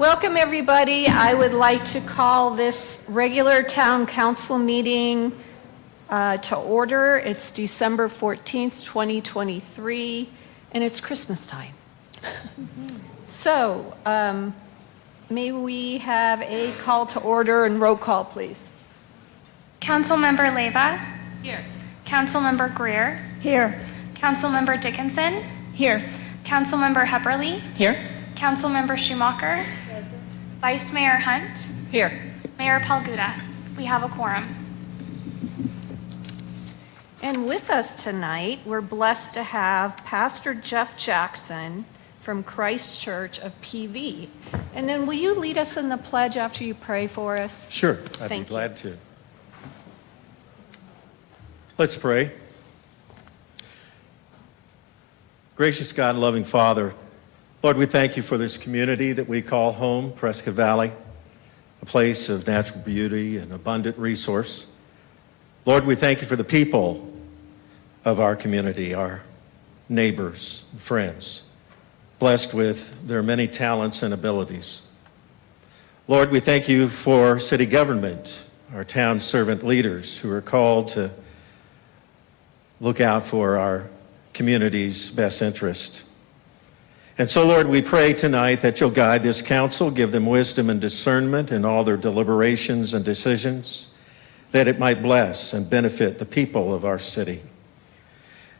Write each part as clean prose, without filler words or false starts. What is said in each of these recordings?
Welcome, everybody. I would like to call this regular town council meeting to order. It's December 14th, 2023, and it's Christmas time. So, may we have a call to order and roll call, please? Councilmember Leyva. Here. Councilmember Greer. Here. Councilmember Dickinson. Here. Councilmember Hepperly. Here. Councilmember Schumacher. Present. Vice Mayor Hunt. Here. Mayor Palguda. We have a quorum. And with us tonight, we're blessed to have Pastor Jeff Jackson from Christ Church of PV. And then will you lead us in the pledge after you pray for us? Sure, I'd Thank be glad to. Let's pray. Gracious God, loving Father, Lord, we thank you for this community that we call home, Prescott Valley, a place of natural beauty and abundant resource. Lord, we thank you for the people of our community, our neighbors, friends, blessed with their many talents and abilities. Lord, we thank you for city government, our town servant leaders who are called to look out for our community's best interest. And so, Lord, we pray tonight that you'll guide this council, give them wisdom and discernment in all their deliberations and decisions, that it might bless and benefit the people of our city.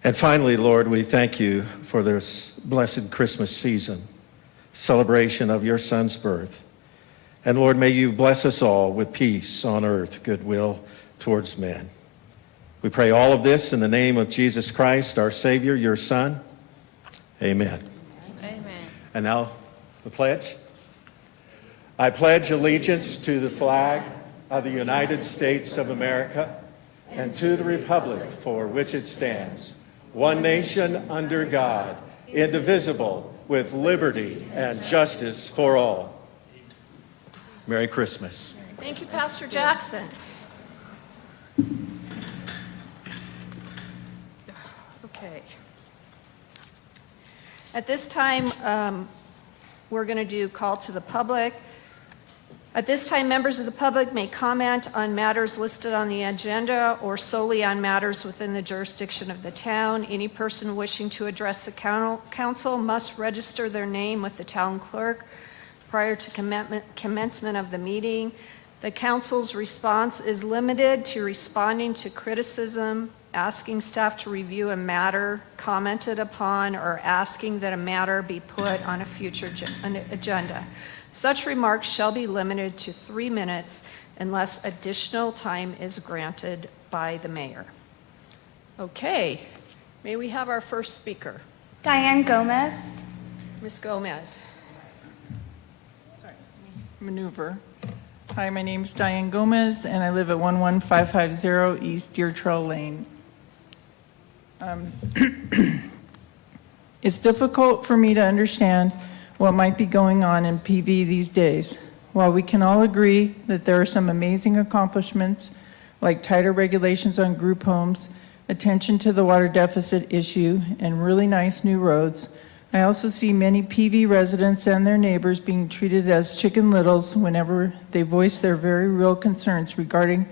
And finally, Lord, we thank you for this blessed Christmas season, celebration of your Son's birth. And Lord, may you bless us all with peace on earth, goodwill towards men. We pray all of this in the name of Jesus Christ, our Savior, your Son. Amen. Amen. And now, the pledge. I pledge allegiance to the flag of the United States of America and to the republic for which it stands, one nation under God, indivisible, with liberty and justice for all. Merry Christmas. Thank you, Pastor Jackson. Okay. At this time, we're going to do call to the public. At this time, members of the public may comment on matters listed on the agenda or solely on matters within the jurisdiction of the town. Any person wishing to address the council must register their name with the town clerk prior to commencement of the meeting. The council's response is limited to responding to criticism, asking staff to review a matter commented upon, or asking that a matter be put on a future agenda. Such remarks shall be limited to 3 minutes unless additional time is granted by the mayor. Okay, may we have our first speaker? Diane Gomez. Ms. Gomez. Maneuver. Hi, my name's Diane Gomez, and I live at 11550 East Deer Trail Lane. It's difficult for me to understand what might be going on in PV these days. While we can all agree that there are some amazing accomplishments, like tighter regulations on group homes, attention to the water deficit issue, and really nice new roads, I also see many PV residents and their neighbors being treated as chicken littles whenever they voice their very real concerns regarding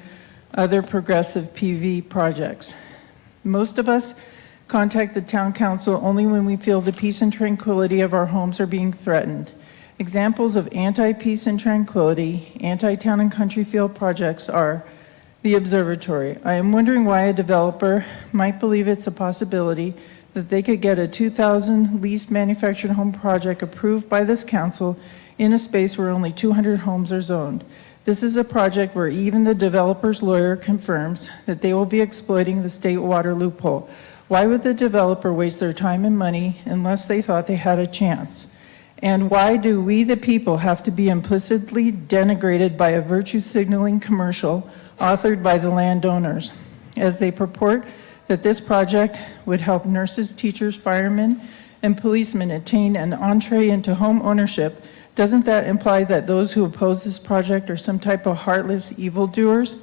other progressive PV projects. Most of us contact the town council only when we feel the peace and tranquility of our homes are being threatened. Examples of anti-peace and tranquility, anti-town and country field projects are the observatory. I am wondering why a developer might believe it's a possibility that they could get a 2,000 leased manufactured home project approved by this council in a space where only 200 homes are zoned. This is a project where even the developer's lawyer confirms that they will be exploiting the state water loophole. Why would the developer waste their time and money unless they thought they had a chance? And why do we, the people, have to be implicitly denigrated by a virtue signaling commercial authored by the landowners, as they purport that this project would help nurses, teachers, firemen, and policemen attain an entree into home ownership? Doesn't that imply that those who oppose this project are some type of heartless evildoers?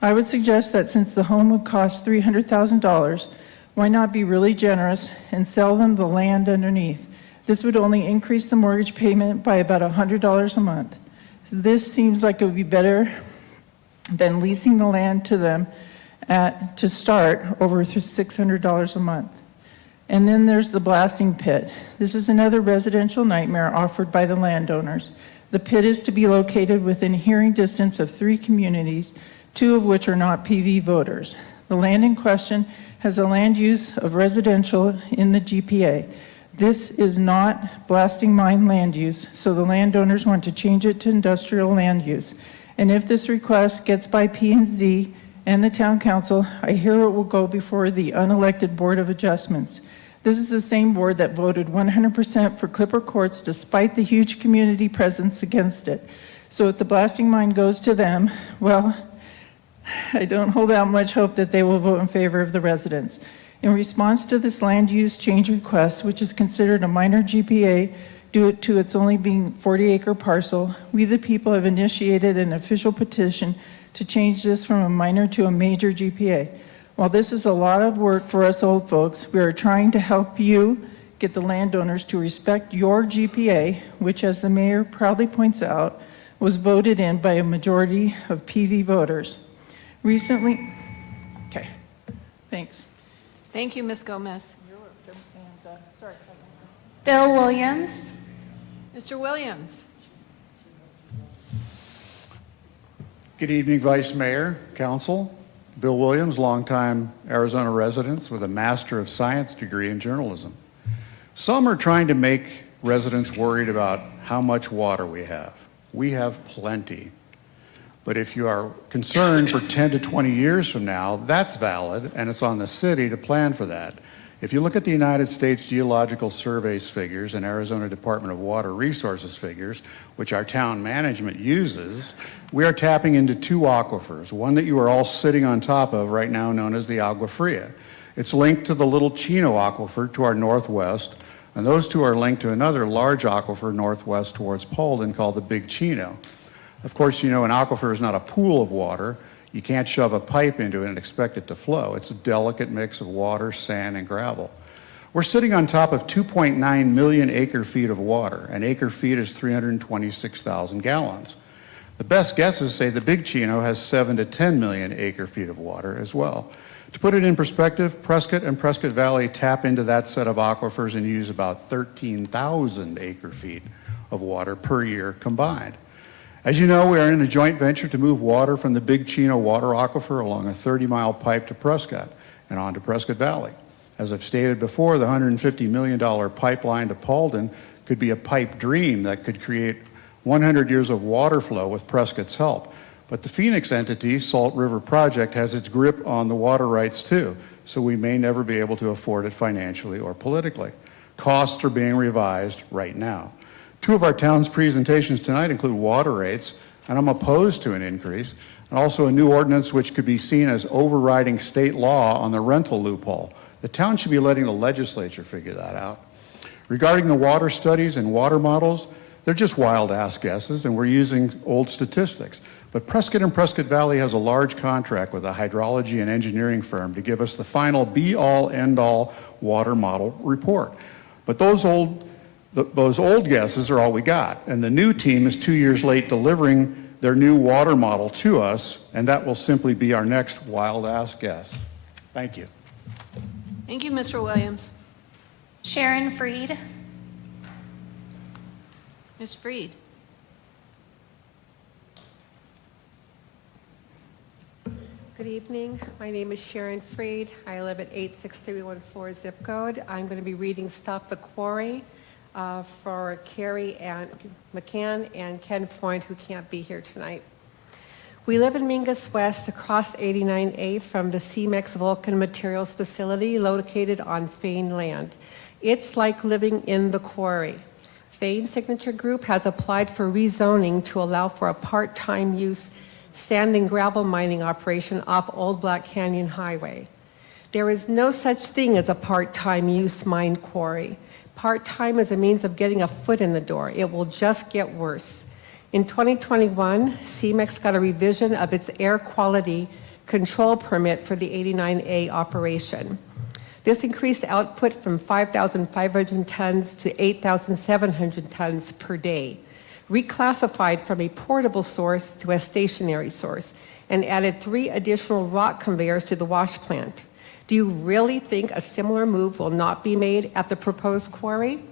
I would suggest that since the home would cost $300,000, why not be really generous and sell them the land underneath? This would only increase the mortgage payment by about $100 a month. This seems like it would be better than leasing the land to them to start over $600 a month. And then there's the blasting pit. This is another residential nightmare offered by the landowners. The pit is to be located within hearing distance of 3 communities, 2 of which are not PV voters. The land in question has a land use of residential in the GPA. This is not blasting mine land use, so the landowners want to change it to industrial land use. And if this request gets by P&Z and the town council, I hear it will go before the unelected Board of Adjustments. This is the same board that voted 100% for Clipper Courts despite the huge community presence against it. So if the blasting mine goes to them, well, I don't hold out much hope that they will vote in favor of the residents. In response to this land use change request, which is considered a minor GPA due to its only being 40-acre parcel, we the people have initiated an official petition to change this from a minor to a major GPA. While this is a lot of work for us old folks, we are trying to help you get the landowners to respect your GPA, which, as the mayor proudly points out, was voted in by a majority of PV voters. Recently, okay, thanks. Thank you, Ms. Gomez. Bill Williams. Mr. Williams. Good evening, Vice Mayor, Council. Bill Williams, longtime Arizona resident with a Master of Science degree in journalism. Some are trying to make residents worried about how much water we have. We have plenty. But if you are concerned for 10 to 20 years from now, that's valid, and it's on the city to plan for that. If you look at the United States Geological Survey's figures and Arizona Department of Water Resources figures, which our town management uses, we are tapping into 2 aquifers, one that you are all sitting on top of right now known as the Agua Fria. It's linked to the Little Chino Aquifer to our northwest, and those 2 are linked to another large aquifer northwest towards Paulden called the Big Chino. Of course, you know an aquifer is not a pool of water. You can't shove a pipe into it and expect it to flow. It's a delicate mix of water, sand, and gravel. We're sitting on top of 2.9 million acre-feet of water. An acre-feet is 326,000 gallons. The best guesses say the Big Chino has 7 to 10 million acre-feet of water as well. To put it in perspective, Prescott and Prescott Valley tap into that set of aquifers and use about 13,000 acre-feet of water per year combined. As you know, we are in a joint venture to move water from the Big Chino water aquifer along a 30-mile pipe to Prescott and on to Prescott Valley. As I've stated before, the $150 million pipeline to Paulden could be a pipe dream that could create 100 years of water flow with Prescott's help. But the Phoenix entity, Salt River Project, has its grip on the water rights too, so we may never be able to afford it financially or politically. Costs are being revised right now. 2 of our town's presentations tonight include water rates, and I'm opposed to an increase, and also a new ordinance which could be seen as overriding state law on the rental loophole. The town should be letting the legislature figure that out. Regarding the water studies and water models, they're just wild-ass guesses, and we're using old statistics. But Prescott and Prescott Valley has a large contract with a hydrology and engineering firm to give us the final be-all, end-all water model report. But those old guesses are all we got, and the new team is 2 years late delivering their new water model to us, and that will simply be our next wild-ass guess. Thank you. Thank you, Mr. Williams. Sharon Freed. Ms. Freed. Good evening. My name is Sharon Freed. I live at 86314 zip code. I'm going to be reading Stop the Quarry for Carrie and McCann and Ken Freund, who can't be here tonight. We live in Mingus West across 89A from the CEMEX Vulcan Materials Facility located on Fain land. It's like living in the quarry. Fain Signature Group has applied for rezoning to allow for a part-time use sand and gravel mining operation off Old Black Canyon Highway. There is no such thing as a part-time use mine quarry. Part-time is a means of getting a foot in the door. It will just get worse. In 2021, CEMEX got a revision of its air quality control permit for the 89A operation. This increased output from 5,500 tons to 8,700 tons per day, reclassified from a portable source to a stationary source, and added 3 additional rock conveyors to the wash plant. Do you really think a similar move will not be made at the proposed quarry?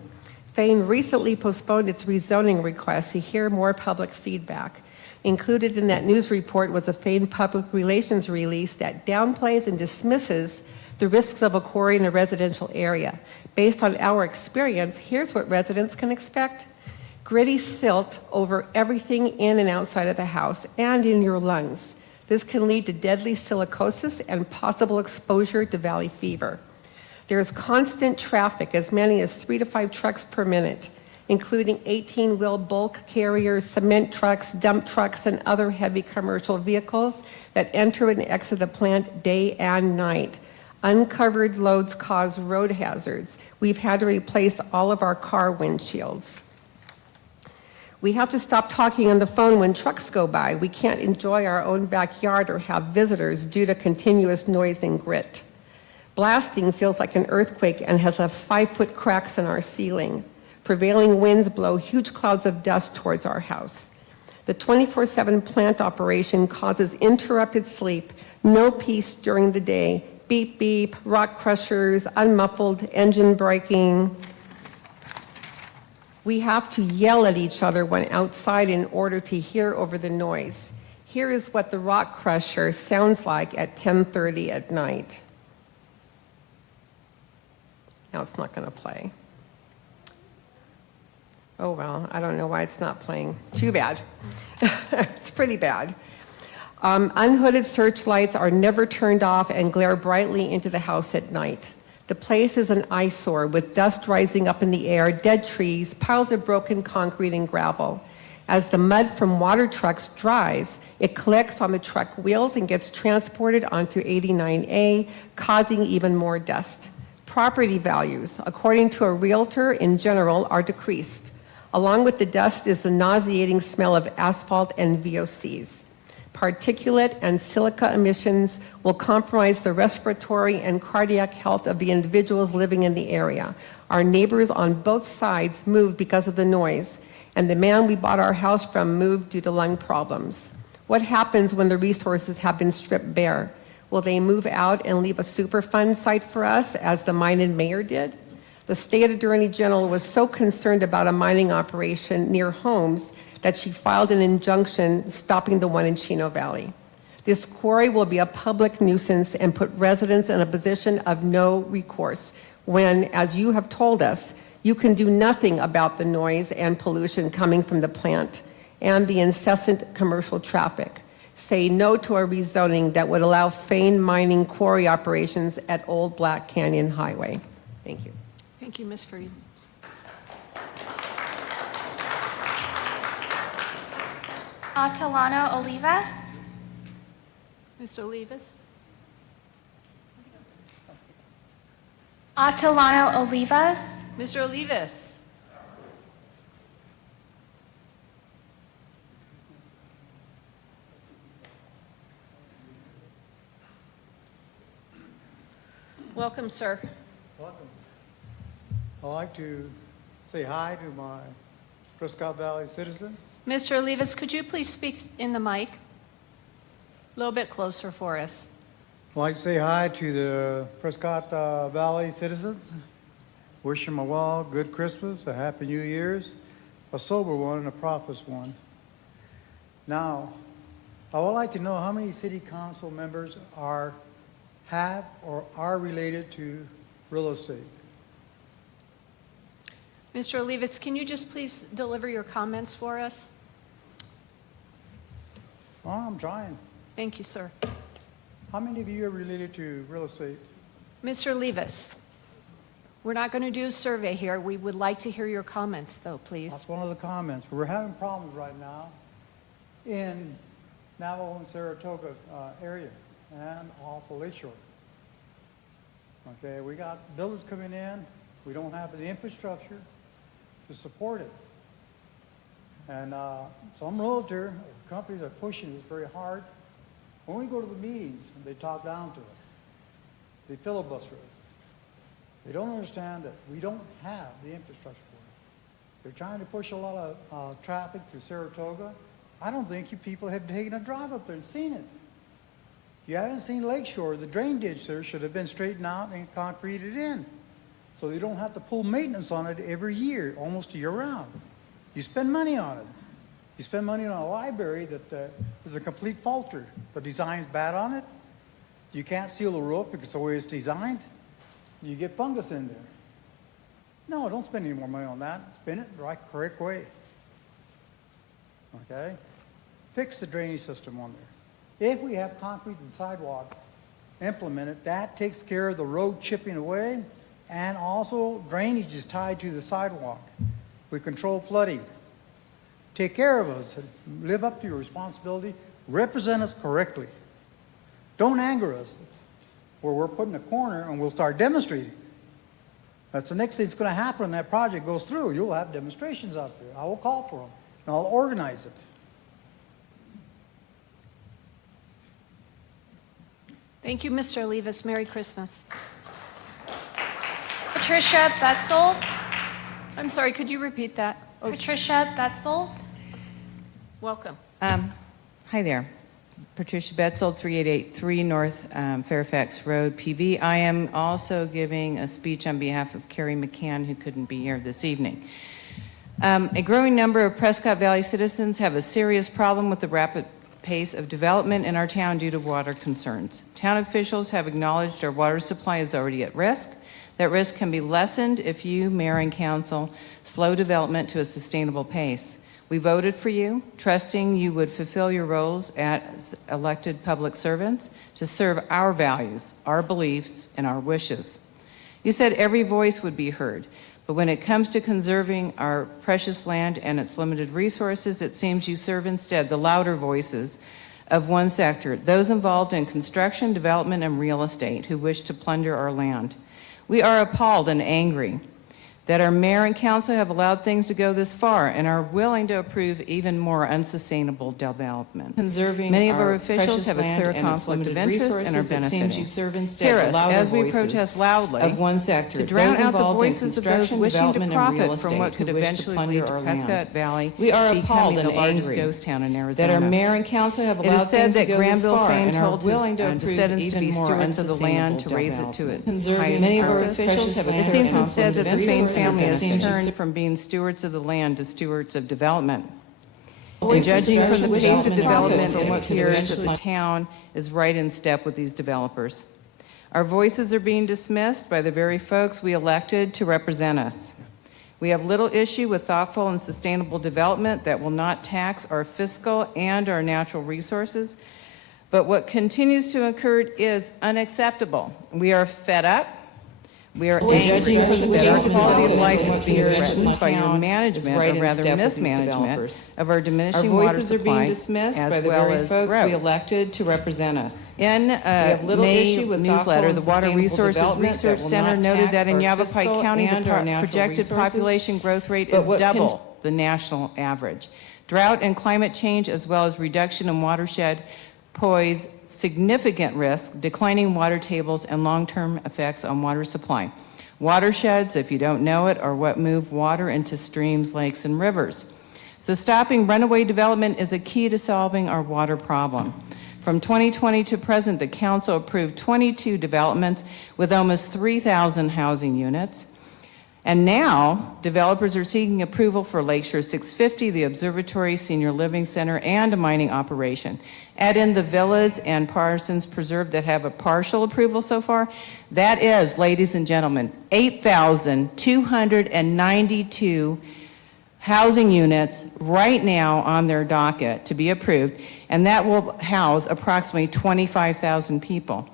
Fane recently postponed its rezoning request to hear more public feedback. Included in that news report was a Fane public relations release that downplays and dismisses the risks of a quarry in a residential area. Based on our experience, here's what residents can expect. Gritty silt over everything in and outside of the house and in your lungs. This can lead to deadly silicosis and possible exposure to valley fever. There's constant traffic, as many as 3 to 5 trucks per minute, including 18-wheel bulk carriers, cement trucks, dump trucks, and other heavy commercial vehicles that enter and exit the plant day and night. Uncovered loads cause road hazards. We've had to replace all of our car windshields. We have to stop talking on the phone when trucks go by. We can't enjoy our own backyard or have visitors due to continuous noise and grit. Blasting feels like an earthquake and has left 5-foot cracks in our ceiling. Prevailing winds blow huge clouds of dust towards our house. The 24/7 plant operation causes interrupted sleep, no peace during the day, beep beep, rock crushers, unmuffled engine braking. We have to yell at each other when outside in order to hear over the noise. Here is what the rock crusher sounds like at 10:30 at night. Now it's not going to play. Oh, well, I don't know why it's not playing. Too bad. It's pretty bad. Unhooded searchlights are never turned off and glare brightly into the house at night. The place is an eyesore with dust rising up in the air, dead trees, piles of broken concrete and gravel. As the mud from water trucks dries, it collects on the truck wheels and gets transported onto 89A, causing even more dust. Property values, according to a realtor in general, are decreased. Along with the dust is the nauseating smell of asphalt and VOCs. Particulate and silica emissions will compromise the respiratory and cardiac health of the individuals living in the area. Our neighbors on both sides moved because of the noise, and the man we bought our house from moved due to lung problems. What happens when the resources have been stripped bare? Will they move out and leave a Superfund site for us, as the mining mayor did? The state attorney general was so concerned about a mining operation near homes that she filed an injunction stopping the one in Chino Valley. This quarry will be a public nuisance and put residents in a position of no recourse when, as you have told us, you can do nothing about the noise and pollution coming from the plant and the incessant commercial traffic. Say no to a rezoning that would allow Fane mining quarry operations at Old Black Canyon Highway. Thank you. Thank you, Ms. Freed. Otano Olivas. Mr. Olivas? Otano Olivas. Mr. Olivas? Welcome, sir. Welcome. I'd like to say hi to my Prescott Valley citizens. Mr. Olivas, could you please speak in the mic? A little bit closer for us. I'd like to say hi to the Prescott Valley citizens. Wish them a well, good Christmas, a happy New Year's, a sober one and a prosperous one. Now, I would like to know how many city council members have or are related to real estate. Mr. Olivas, can you just please deliver your comments for us? Oh, I'm trying. Thank you, sir. How many of you are related to real estate? Mr. Olivas, we're not going to do a survey here. We would like to hear your comments, though, please. That's one of the comments. We're having problems right now in Navajo and Saratoga area and also Lakeshore. Okay, we got builders coming in. We don't have the infrastructure to support it. And some realtor companies are pushing this very hard. When we go to the meetings, they talk down to us. They filibuster us. They don't understand that we don't have the infrastructure for it. They're trying to push a lot of traffic through Saratoga. I don't think you people have taken a drive up there and seen it. You haven't seen Lakeshore. The drain ditch there should have been straightened out and concreted in, so you don't have to pull maintenance on it every year, almost year-round. You spend money on it. You spend money on a library that is a complete falter. The design's bad on it. You can't seal the roof because of the way it's designed. You get fungus in there. No, don't spend any more money on that. Spend it the right, correct way. Okay? Fix the drainage system on there. If we have concrete and sidewalks implemented, that takes care of the road chipping away, and also drainage is tied to the sidewalk. We control flooding. Take care of us. Live up to your responsibility. Represent us correctly. Don't anger us where we're put in a corner and we'll start demonstrating. That's the next thing that's going to happen when that project goes through. You'll have demonstrations out there. I will call for them, and I'll organize it. Thank you, Mr. Olivas. Merry Christmas. Patricia Betzel. I'm sorry, could you repeat that? Oh, Patricia Betzel. welcome. Hi there. Patricia Betzel, 3883 North Fairfax Road, PV. I am also giving a speech on behalf of Carrie McCann, who couldn't be here this evening. A growing number of Prescott Valley citizens have a serious problem with the rapid pace of development in our town due to water concerns. Town officials have acknowledged our water supply is already at risk. That risk can be lessened if you, Mayor and Council, slow development to a sustainable pace. We voted for you, trusting you would fulfill your roles as elected public servants to serve our values, our beliefs, and our wishes. You said every voice would be heard, but when it comes to conserving our precious land and its limited resources, it seems you serve instead the louder voices of one sector, those involved in construction, development, and real estate who wish to plunder our land. We are appalled and angry that our mayor and council have allowed things to go this far and are willing to approve even more unsustainable development. Conserving many of our officials have a clear conflict of interest and are benefiting. You serve instead hear us as we protest loudly of one sector to drown out the voices of those wishing to profit from what could eventually lead to Prescott Valley. We are appalled and angry ghost town in Arizona. That our mayor and council have allowed things to go this far and are willing to approve even more stewards of the land to raise it to its highest many of our officials have it seems instead that the famed family has turned from being stewards of the land to stewards of development. And judging from the pace of development, it appears that the town is right in step with these developers. Our voices are being dismissed by the very folks we elected to represent us. We have little issue with thoughtful and sustainable development that will not tax our fiscal and our natural resources, but what continues to occur is unacceptable. We are fed up. We are angry that our quality of life is being threatened by your management, or rather mismanagement, of our diminishing water supply. Our voices are being dismissed by the very folks we elected to represent us. In a May newsletter, the Water Resources Research Center noted that in Yavapai County, the projected population growth rate is double the national average. Drought and climate change, as well as reduction in watershed, pose significant risk, declining water tables, and long-term effects on water supply. Watersheds, if you don't know it, are what move water into streams, lakes, and rivers. So stopping runaway development is a key to solving our water problem. From 2020 to present, the council approved 22 developments with almost 3,000 housing units. And now, developers are seeking approval for Lakeshore 650, the Observatory Senior Living Center, and a mining operation. Add in the villas and Parsons Preserve that have a partial approval so far. That is, ladies and gentlemen, 8,292 housing units right now on their docket to be approved, and that will house approximately 25,000 people.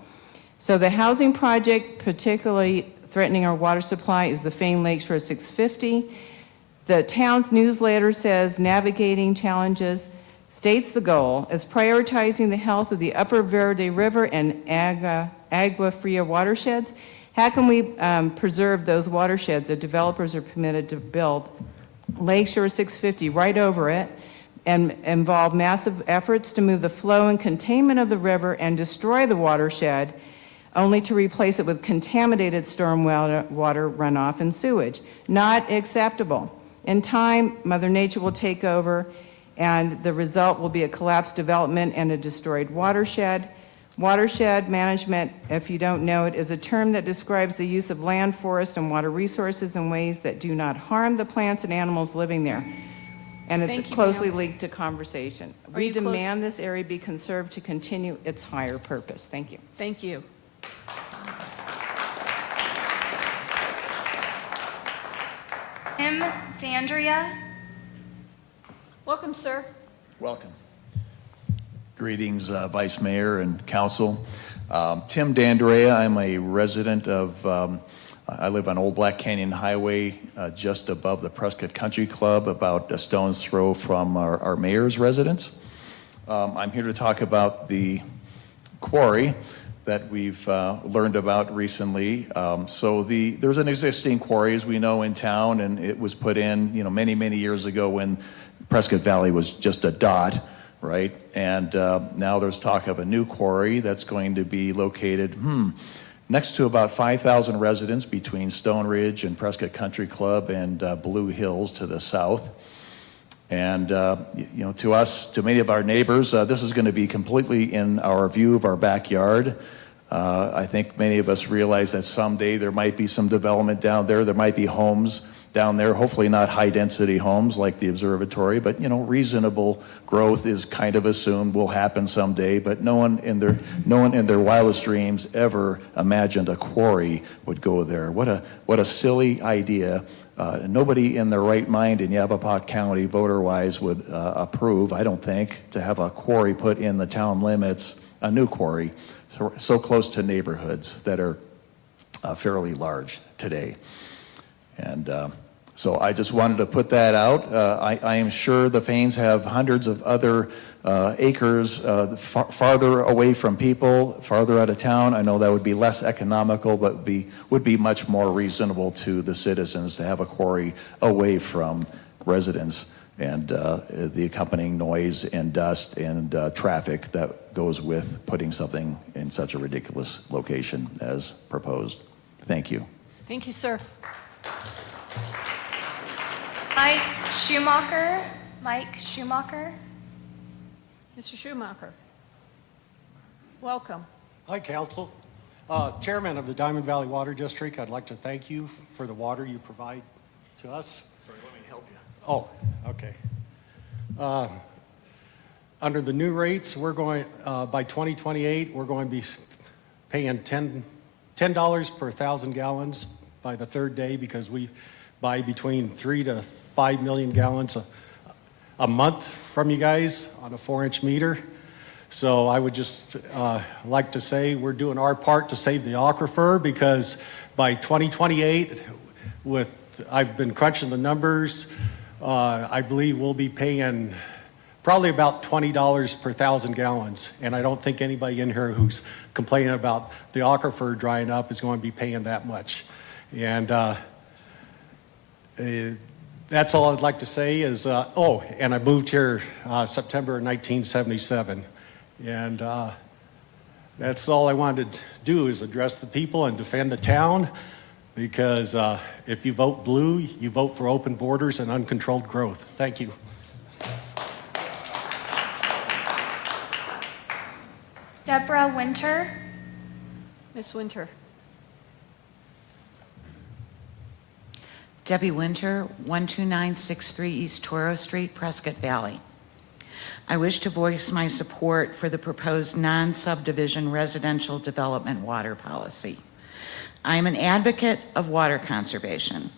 So the housing project, particularly threatening our water supply, is the famed Lakeshore 650. The town's newsletter says navigating challenges, states the goal as prioritizing the health of the Upper Verde River and Agua Fria watersheds. How can we preserve those watersheds if developers are permitted to build Lakeshore 650 right over it and involve massive efforts to move the flow and containment of the river and destroy the watershed only to replace it with contaminated stormwater runoff and sewage. Not acceptable. In time, Mother Nature will take over, and the result will be a collapsed development and a destroyed watershed. Watershed management, if you don't know it, is a term that describes the use of land, forest, and water resources in ways that do not harm the plants and animals living there. And it's Thank you, closely ma'am. linked to conversation. Are We you close? demand this area be conserved to continue its higher purpose. Thank you. Thank you. Dandrea. Welcome, sir. Welcome. Greetings, Vice Mayor and Council. Tim Dandrea, I'm a resident of, I live on Old Black Canyon Highway, just above the Prescott Country Club, about a stone's throw from our mayor's residence. I'm here to talk about the quarry that we've learned about recently. There's an existing quarry, as we know, in town, and it was put in, many, many years ago when Prescott Valley was just a dot, right? And now there's talk of a new quarry that's going to be located, next to about 5,000 residents between Stone Ridge and Prescott Country Club and Blue Hills to the south. And, to us, to many of our neighbors, this is going to be completely in our view of our backyard. I think many of us realize that someday there might be some development down there. There might be homes down there, hopefully not high-density homes like the observatory, but, reasonable growth is kind of assumed will happen someday, but no one in their wildest dreams ever imagined a quarry would go there. What a silly idea. Nobody in their right mind in Yavapai County, voter-wise, would approve, I don't think, to have a quarry put in the town limits, a new quarry, so close to neighborhoods that are fairly large today. And so I just wanted to put that out. I am sure the Fains have hundreds of other acres farther away from people, farther out of town. I know that would be less economical, but would be much more reasonable to the citizens to have a quarry away from residents and the accompanying noise and dust and traffic that goes with putting something in such a ridiculous location as proposed. Thank you. Thank you, sir. Mike Schumacher. Mike Schumacher. Mr. Schumacher. Welcome. Hi, Council. Chairman of the Diamond Valley Water District, I'd like to thank you for the water you provide to us. Sorry, let me help you. Oh, okay. Under the new rates, we're going, by 2028, we're going to be paying $10 per 1,000 gallons by the third day because we buy between 3 to 5 million gallons a month from you guys on a 4-inch meter. So I would just like to say we're doing our part to save the aquifer because by 2028, I've been crunching the numbers, I believe we'll be paying probably about $20 per 1,000 gallons. And I don't think anybody in here who's complaining about the aquifer drying up is going to be paying that much. And that's all I'd like to say is, and I moved here September 1977. And that's all I wanted to do is address the people and defend the town because if you vote blue, you vote for open borders and uncontrolled growth. Thank you. Deborah Winter. Ms. Winter. Debbie Winter, 12963 East Toro Street, Prescott Valley. I wish to voice my support for the proposed non-subdivision residential development water policy. I am an advocate of water conservation.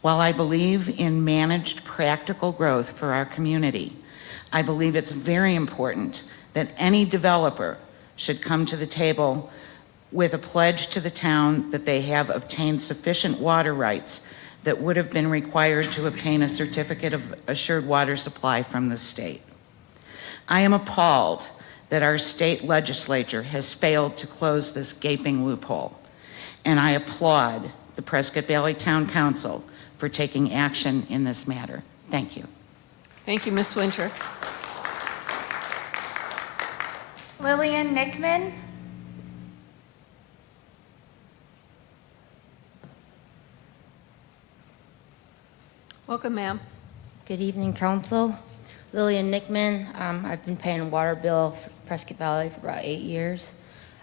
While I believe in managed practical growth for our community, I believe it's very important that any developer should come to the table with a pledge to the town that they have obtained sufficient water rights that would have been required to obtain a certificate of assured water supply from the state. I am appalled that our state legislature has failed to close this gaping loophole, and I applaud the Prescott Valley Town Council for taking action in this matter. Thank you. Thank you, Ms. Winter. Lillian Nickman. Welcome, ma'am. Good evening, council. Lillian Nickman. I've been paying a water bill for Prescott Valley for about 8 years.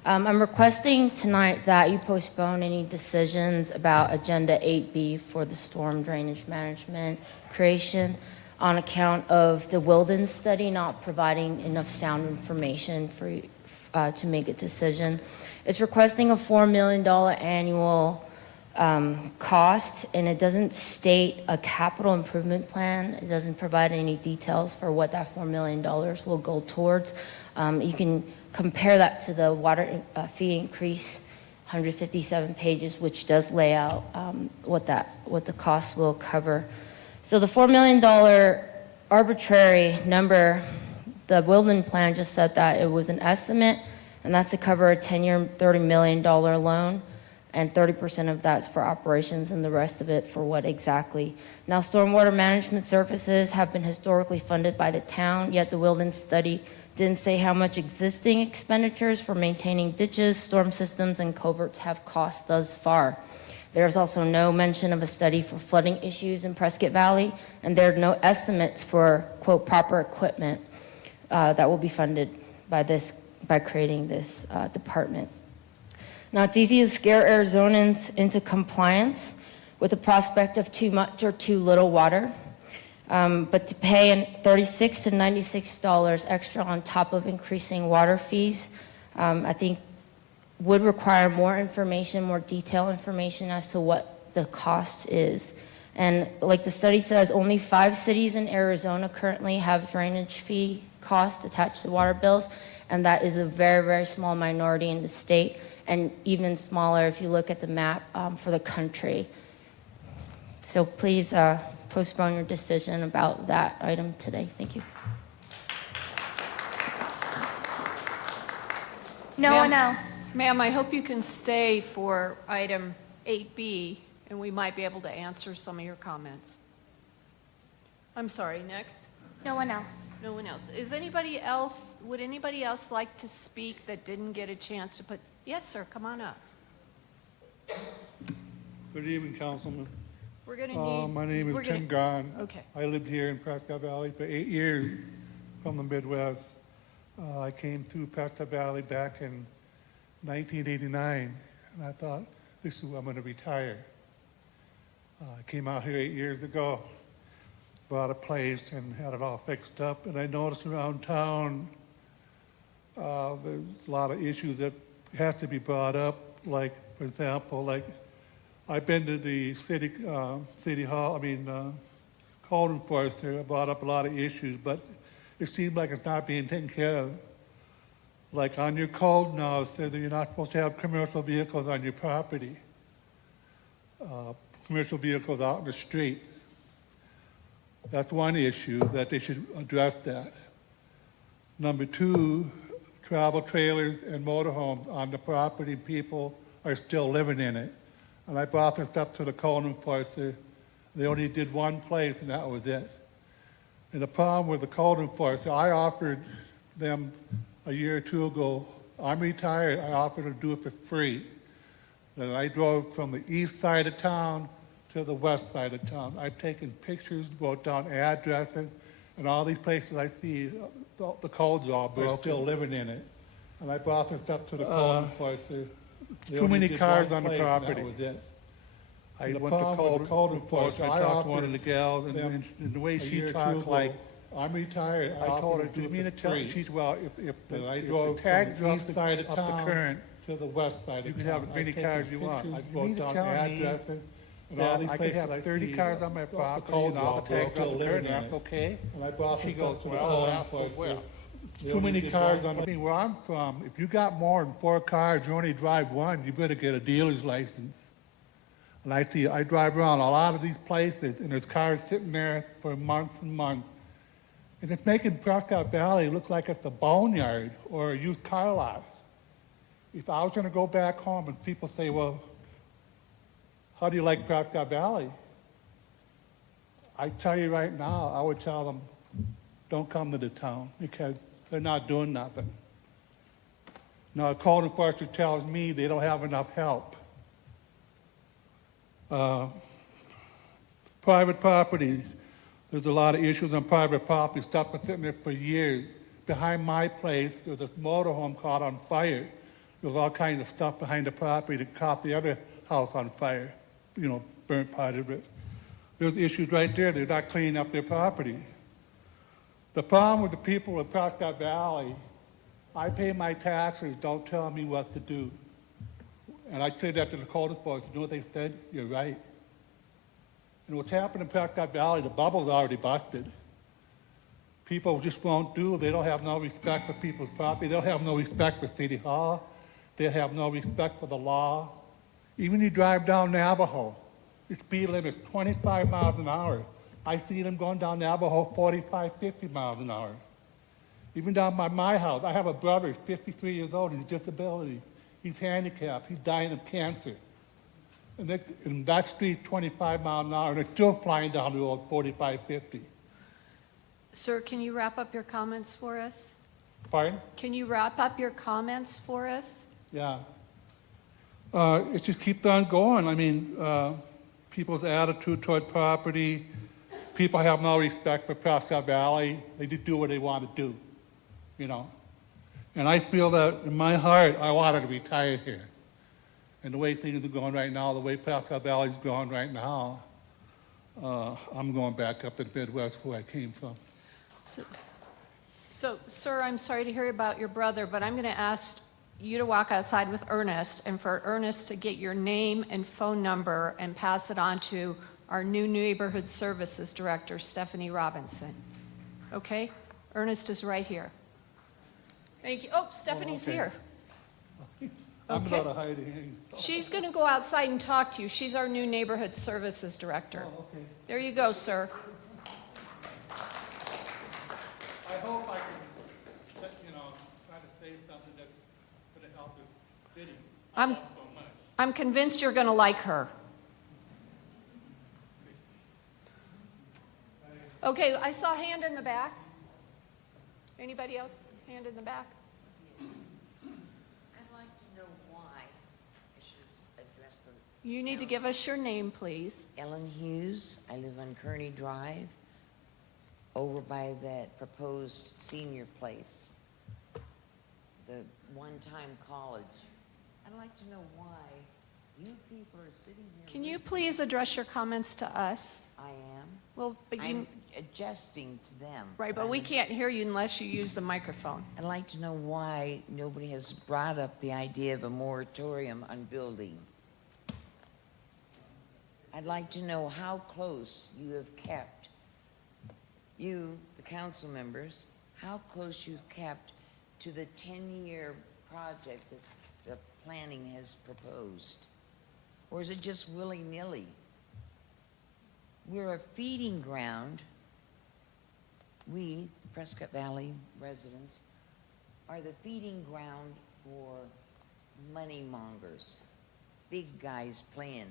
I'm requesting tonight that you postpone any decisions about Agenda 8B for the storm drainage management creation on account of the Wilden study not providing enough sound information for to make a decision. It's requesting a $4 million annual cost, and it doesn't state a capital improvement plan. It doesn't provide any details for what that $4 million will go towards. You can compare that to the water fee increase, 157 pages, which does lay out what the cost will cover. So the $4 million arbitrary number, the Wilden plan just said that it was an estimate, and that's to cover a 10-year, $30 million loan, and 30% of that's for operations and the rest of it for what exactly. Now, stormwater management services have been historically funded by the town, yet the Wilden study didn't say how much existing expenditures for maintaining ditches, storm systems, and culverts have cost thus far. There's also no mention of a study for flooding issues in Prescott Valley, and there are no estimates for, quote, proper equipment that will be funded by creating this department. Now, it's easy to scare Arizonans into compliance with the prospect of too much or too little water. But to pay $36 to $96 extra on top of increasing water fees, I think would require more information, more detailed information as to what the cost is. And like the study says, only 5 cities in Arizona currently have drainage fee costs attached to water bills, and that is a very, very small minority in the state, and even smaller if you look at the map for the country. So please postpone your decision about that item today. Thank you. No Ma'am. one else. Ma'am, I hope you can stay for item 8B, and we might be able to answer some of your comments. I'm sorry, next? No one else. No one else. Would anybody else like to speak that didn't get a chance to put, yes, sir, come on up. Good evening, Councilman. We're going to need. My name we're is gonna- Tim Gahn. Okay. I lived here in Prescott Valley for 8 years from the Midwest. I came to Prescott Valley back in 1989, and I thought, this is where I'm going to retire. I came out here 8 years ago, bought a place, and had it all fixed up. And I noticed around town, there's a lot of issues that has to be brought up. Like, for example, like I've been to the city hall. Code enforcer brought up a lot of issues, but it seems like it's not being taken care of. Like on your code now, it says that you're not supposed to have commercial vehicles on your property. Commercial vehicles out in the street. That's one issue that they should address that. Number 2, travel trailers and motorhomes on the property, people are still living in it. And I brought this up to the code enforcer. They only did one place, and that was it. And the problem with the code enforcer, I offered them a year or 2 ago, I'm retired, I offered to do it for free. And I drove from the east side of town to the west side of town. I've taken pictures, wrote down addresses, and all these places I see, the code's all broken. They're still living in it. And I brought this up to the code enforcer. Too many cars on the property. That was it. I went to code enforcer. I talked to one of the gals, and the way she talked, like, I'm retired. I told her, do you mean to tell? She's, well, if the tag's up the current to the west side, you can have as many cars you want. I wrote down addresses. And all these I could have 30 cars on my property, and all the tags up the current, that's okay? And I brought she goes, well, too many cars on the, where I'm from, if you got more than 4 cars, you only drive one, you better get a dealer's license. And I drive around a lot of these places, and there's cars sitting there for months and months. And it's making Prescott Valley look like it's a boneyard or a used car lot. If I was gonna go back home and people say, well, how do you like Prescott Valley? I tell you right now, I would tell them, don't come to the town because they're not doing nothing. Now, a code enforcer tells me they don't have enough help. private properties. There's a lot of issues on private property. Stuff been sitting there for years. Behind my place, there's a motorhome caught on fire. There's all kinds of stuff behind the property that caught the other house on fire, burnt part of it. There's issues right there. They're not cleaning up their property. The problem with the people of Prescott Valley, I pay my taxes, don't tell me what to do. And I said that to the code enforcement. You know what they said? You're right. And what's happened in Prescott Valley, the bubble's already busted. People just won't do. They don't have no respect for people's property. They don't have no respect for City Hall. They have no respect for the law. Even you drive down Navajo, the speed limit is 25 miles an hour. I see them going down Navajo 45, 50 miles an hour. Even down by my house, I have a brother, he's 53 years old, he's a disability. He's handicapped, he's dying of cancer. And that street, 25 miles an hour, and they're still flying down the road 45, 50. Sir, can you wrap up your comments for us? Pardon? Can you wrap up your comments for us? Yeah. It just keeps on going. I mean, people's attitude toward property, people have no respect for Prescott Valley. They just do what they want to do, And I feel that in my heart, I wanted to retire here. And the way things are going right now, the way Prescott Valley is going right now, I'm going back up to the Midwest where I came from. So, sir, I'm sorry to hear about your brother, but I'm going to ask you to walk outside with Ernest, and for Ernest to get your name and phone number and pass it on to our new Neighborhood Services Director, Stephanie Robinson. Okay? Ernest is right here. Thank you. Oh, Stephanie's here. I'm Okay. not hiding. She's going to go outside and talk to you. She's our new Neighborhood Services Director. Oh, okay. There you go, sir. I hope I can, try to say something that's going to help this city. I'm convinced you're going to like her. Okay, I saw a hand in the back. Anybody else? Hand in the back? I'd like to know why I should address the... You need to give us your name, please. Ellen Hughes. I live on Kearney Drive, over by that proposed senior place, the one-time college. I'd like to know why you people are sitting here... Can you please address your comments to us? I am. Well, but I'm adjusting to them. right, but we can't hear you unless you use the microphone. I'd like to know why nobody has brought up the idea of a moratorium on building. I'd like to know how close you have kept, you, the council members, how close you've kept to the 10-year project that the planning has proposed. Or is it just willy-nilly? We're a feeding ground. We, Prescott Valley residents, are the feeding ground for money mongers, big guys playing.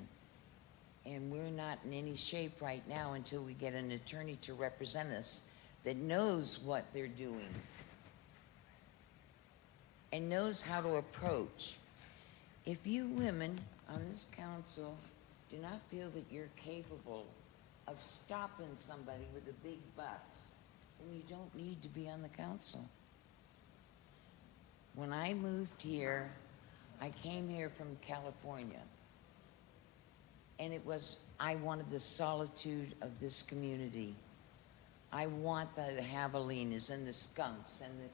And we're not in any shape right now until we get an attorney to represent us that knows what they're doing and knows how to approach. If you women on this council do not feel that you're capable of stopping somebody with the big bucks, then you don't need to be on the council. When I moved here, I came here from California. And it was, I wanted the solitude of this community. I want the javelinas and the skunks and the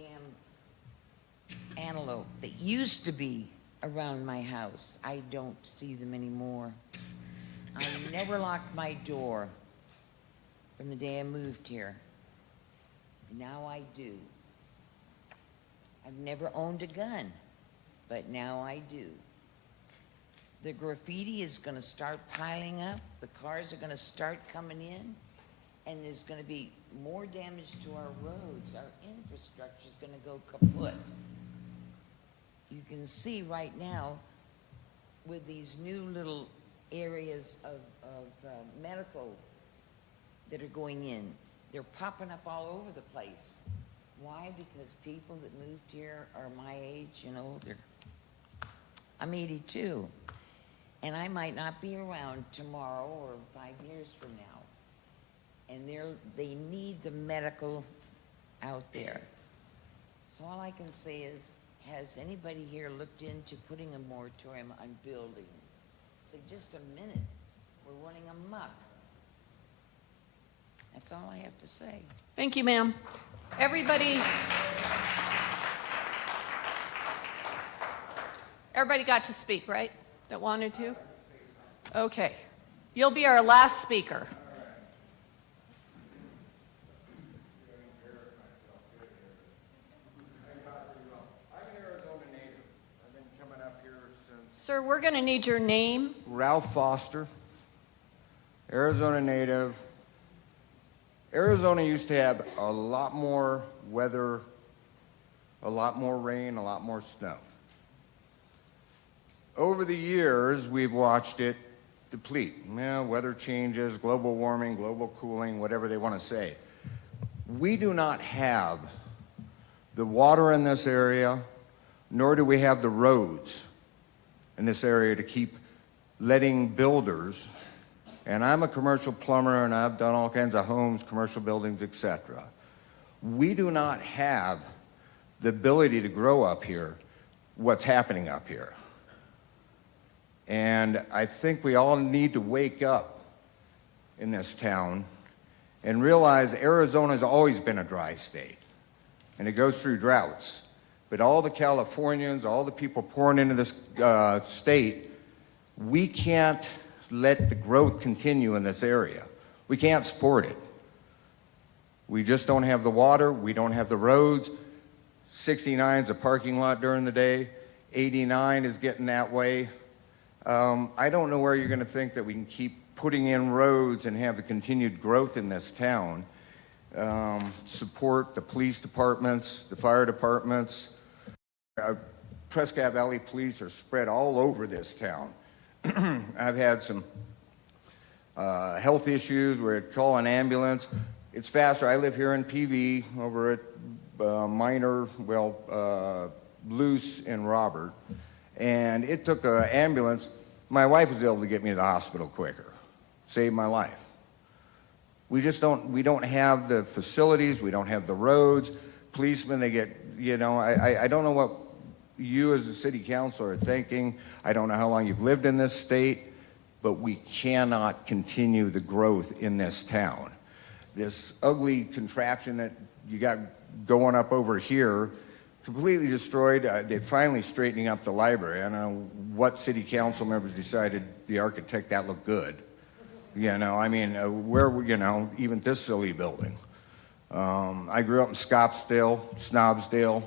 damn antelope that used to be around my house. I don't see them anymore. I never locked my door from the day I moved here. Now I do. I've never owned a gun, but now I do. The graffiti is going to start piling up. The cars are going to start coming in, and there's going to be more damage to our roads. Our infrastructure is going to go kaput. You can see right now with these new little areas of medical that are going in, they're popping up all over the place. Why? Because people that moved here are my age, I'm 82. and I might not be around tomorrow or 5 years from now. And they need the medical out there. So all I can say is, has anybody here looked into putting a moratorium on building? Say, just a minute, we're running amok. That's all I have to say. Thank you, ma'am. Everybody got to speak, right? That wanted to? Okay. You'll be our last speaker. Sir, we're going to need your name. Ralph Foster, Arizona native. Arizona used to have a lot more weather, a lot more rain, a lot more snow. Over the years, we've watched it deplete. Weather changes, global warming, global cooling, whatever they want to say. We do not have the water in this area, nor do we have the roads in this area to keep letting builders, and I'm a commercial plumber and I've done all kinds of homes, commercial buildings, etc. We do not have the ability to grow up here what's happening up here. And I think we all need to wake up in this town and realize Arizona's always been a dry state, and it goes through droughts. But all the Californians, all the people pouring into this state, we can't let the growth continue in this area. We can't support it. We just don't have the water, we don't have the roads. 69 is a parking lot during the day, 89 is getting that way. I don't know where you're going to think that we can keep putting in roads and have the continued growth in this town. Support the police departments, the fire departments. Prescott Valley Police are spread all over this town. I've had some health issues where I'd call an ambulance. It's faster. I live here in PV over at Luce and Robert. And it took an ambulance. My wife was able to get me to the hospital quicker. Saved my life. We don't have the facilities. We don't have the roads. Policemen, they get, I don't know what you as a city councilor are thinking. I don't know how long you've lived in this state, but we cannot continue the growth in this town. This ugly contraption that you got going up over here, completely destroyed. They're finally straightening up the library. I don't know what city council members decided the architect that looked good. Even this silly building. I grew up in Snobsdale.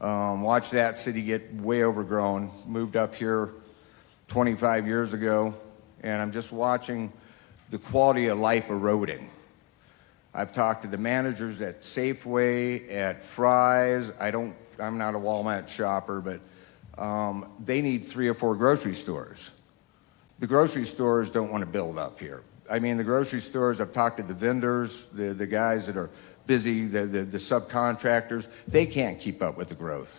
Watched that city get way overgrown. Moved up here 25 years ago, and I'm just watching the quality of life eroding. I've talked to the managers at Safeway, at Fry's. I'm not a Walmart shopper, but they need 3 or 4 grocery stores. The grocery stores don't want to build up here. The grocery stores, I've talked to the vendors, the guys that are busy, the subcontractors, they can't keep up with the growth.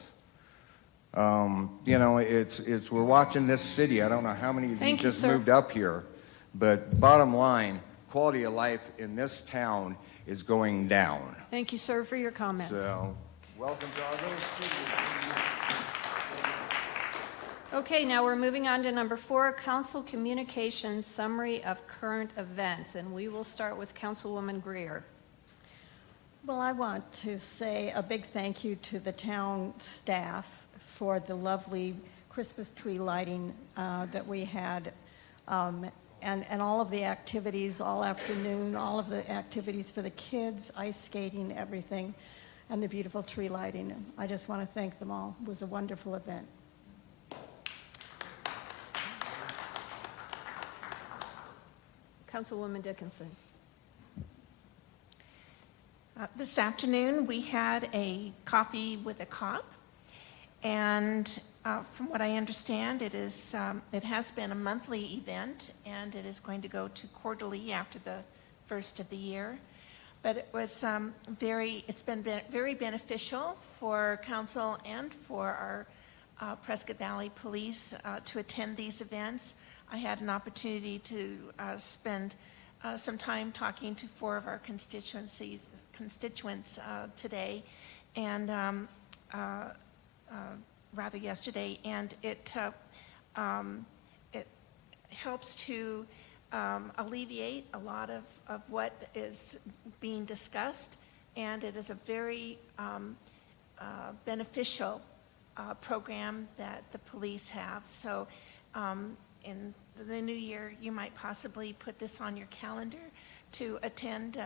We're watching this city. I don't know how many of you just moved up here, but bottom line, quality of life in this town is going down. Thank you, sir, for your comments. So, welcome to our little city. Okay, now we're moving on to number 4, Council Communications Summary of Current Events, and we will start with Councilwoman Greer. Well, I want to say a big thank you to the town staff for the lovely Christmas tree lighting that we had, and all of the activities all afternoon, all of the activities for the kids, ice skating, everything, and the beautiful tree lighting. I just want to thank them all. It was a wonderful event. Councilwoman Dickinson. This afternoon, we had a coffee with a cop, and from what I understand, it has been a monthly event, and it is going to go to quarterly after the first of the year. But it was it's been very beneficial for council and for our Prescott Valley Police to attend these events. I had an opportunity to spend some time talking to 4 of our constituents today, and rather yesterday, and it helps to alleviate a lot of what is being discussed, and it is a very beneficial program that the police have. So in the new year, you might possibly put this on your calendar to attend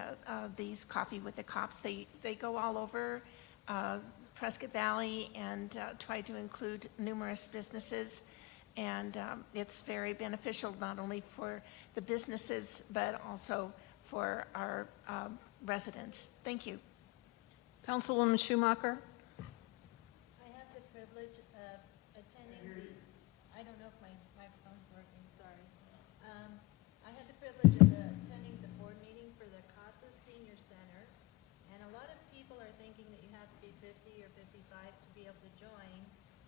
these Coffee with the Cops. They go all over Prescott Valley and try to include numerous businesses, and it's very beneficial not only for the businesses but also for our residents. Thank you. Councilwoman Schumacher. I have the privilege of attending the, I don't know if my microphone's working, sorry. I had the privilege of attending the board meeting for the Casas Senior Center, and a lot of people are thinking that you have to be 50 or 55 to be able to join,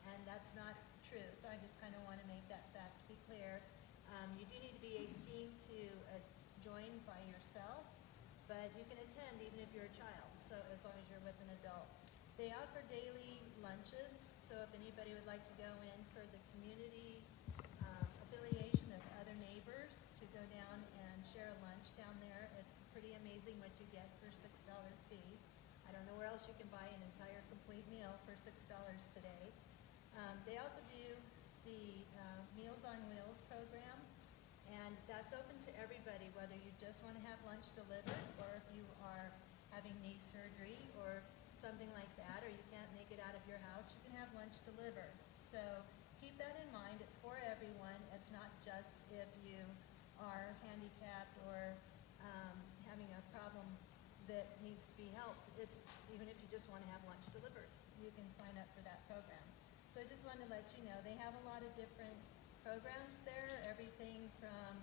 and that's not true. I just kind of want to make that fact be clear. You do need to be 18 to join by yourself, but you can attend even if you're a child, so as long as you're with an adult. They offer daily lunches, so if anybody would like to go in for the community affiliation of other neighbors to go down and share a lunch down there, it's pretty amazing what you get for a $6 fee. I don't know where else you can buy an entire complete meal for $6 today. They also do the Meals on Wheels program, and that's open to everybody, whether you just want to have lunch delivered or if you are having knee surgery or something like that, or you can't make it out of your house, you can have lunch delivered. So keep that in mind. It's for everyone. It's not just if you are handicapped or having a problem that needs to be helped. It's even if you just want to have lunch delivered, you can sign up for that program. So I just wanted to let you know they have a lot of different programs there, everything from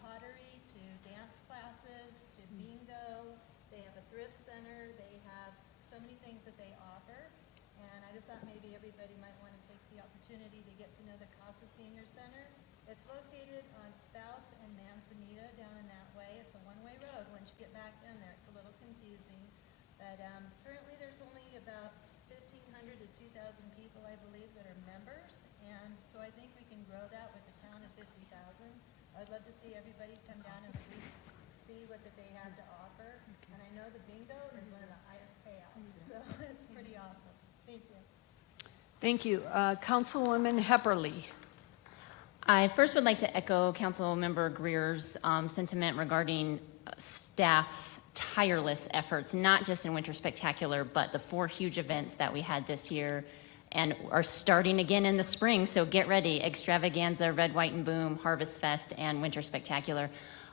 pottery to dance classes to bingo. They have a thrift center. They have so many things that they offer, and I just thought maybe everybody might want to take the opportunity to get to know the Casa Senior Center. It's located on Spouse and Manzanita down in that way. It's a one-way road. Once you get back in there, it's a little confusing, but currently there's only about 1,500 to 2,000 people, I believe, that are members, and so I think we can grow that with a town of 50,000. I'd love to see everybody come down and at least see what that they have to offer, and I know the bingo is one of the highest payouts, so it's pretty awesome. Thank you. Thank you. Councilwoman Hepperly. I first would like to echo Councilmember Greer's sentiment regarding staff's tireless efforts, not just in Winter Spectacular, but the 4 huge events that we had this year and are starting again in the spring. So get ready: Extravaganza, Red, White, and Boom, Harvest Fest, and Winter Spectacular.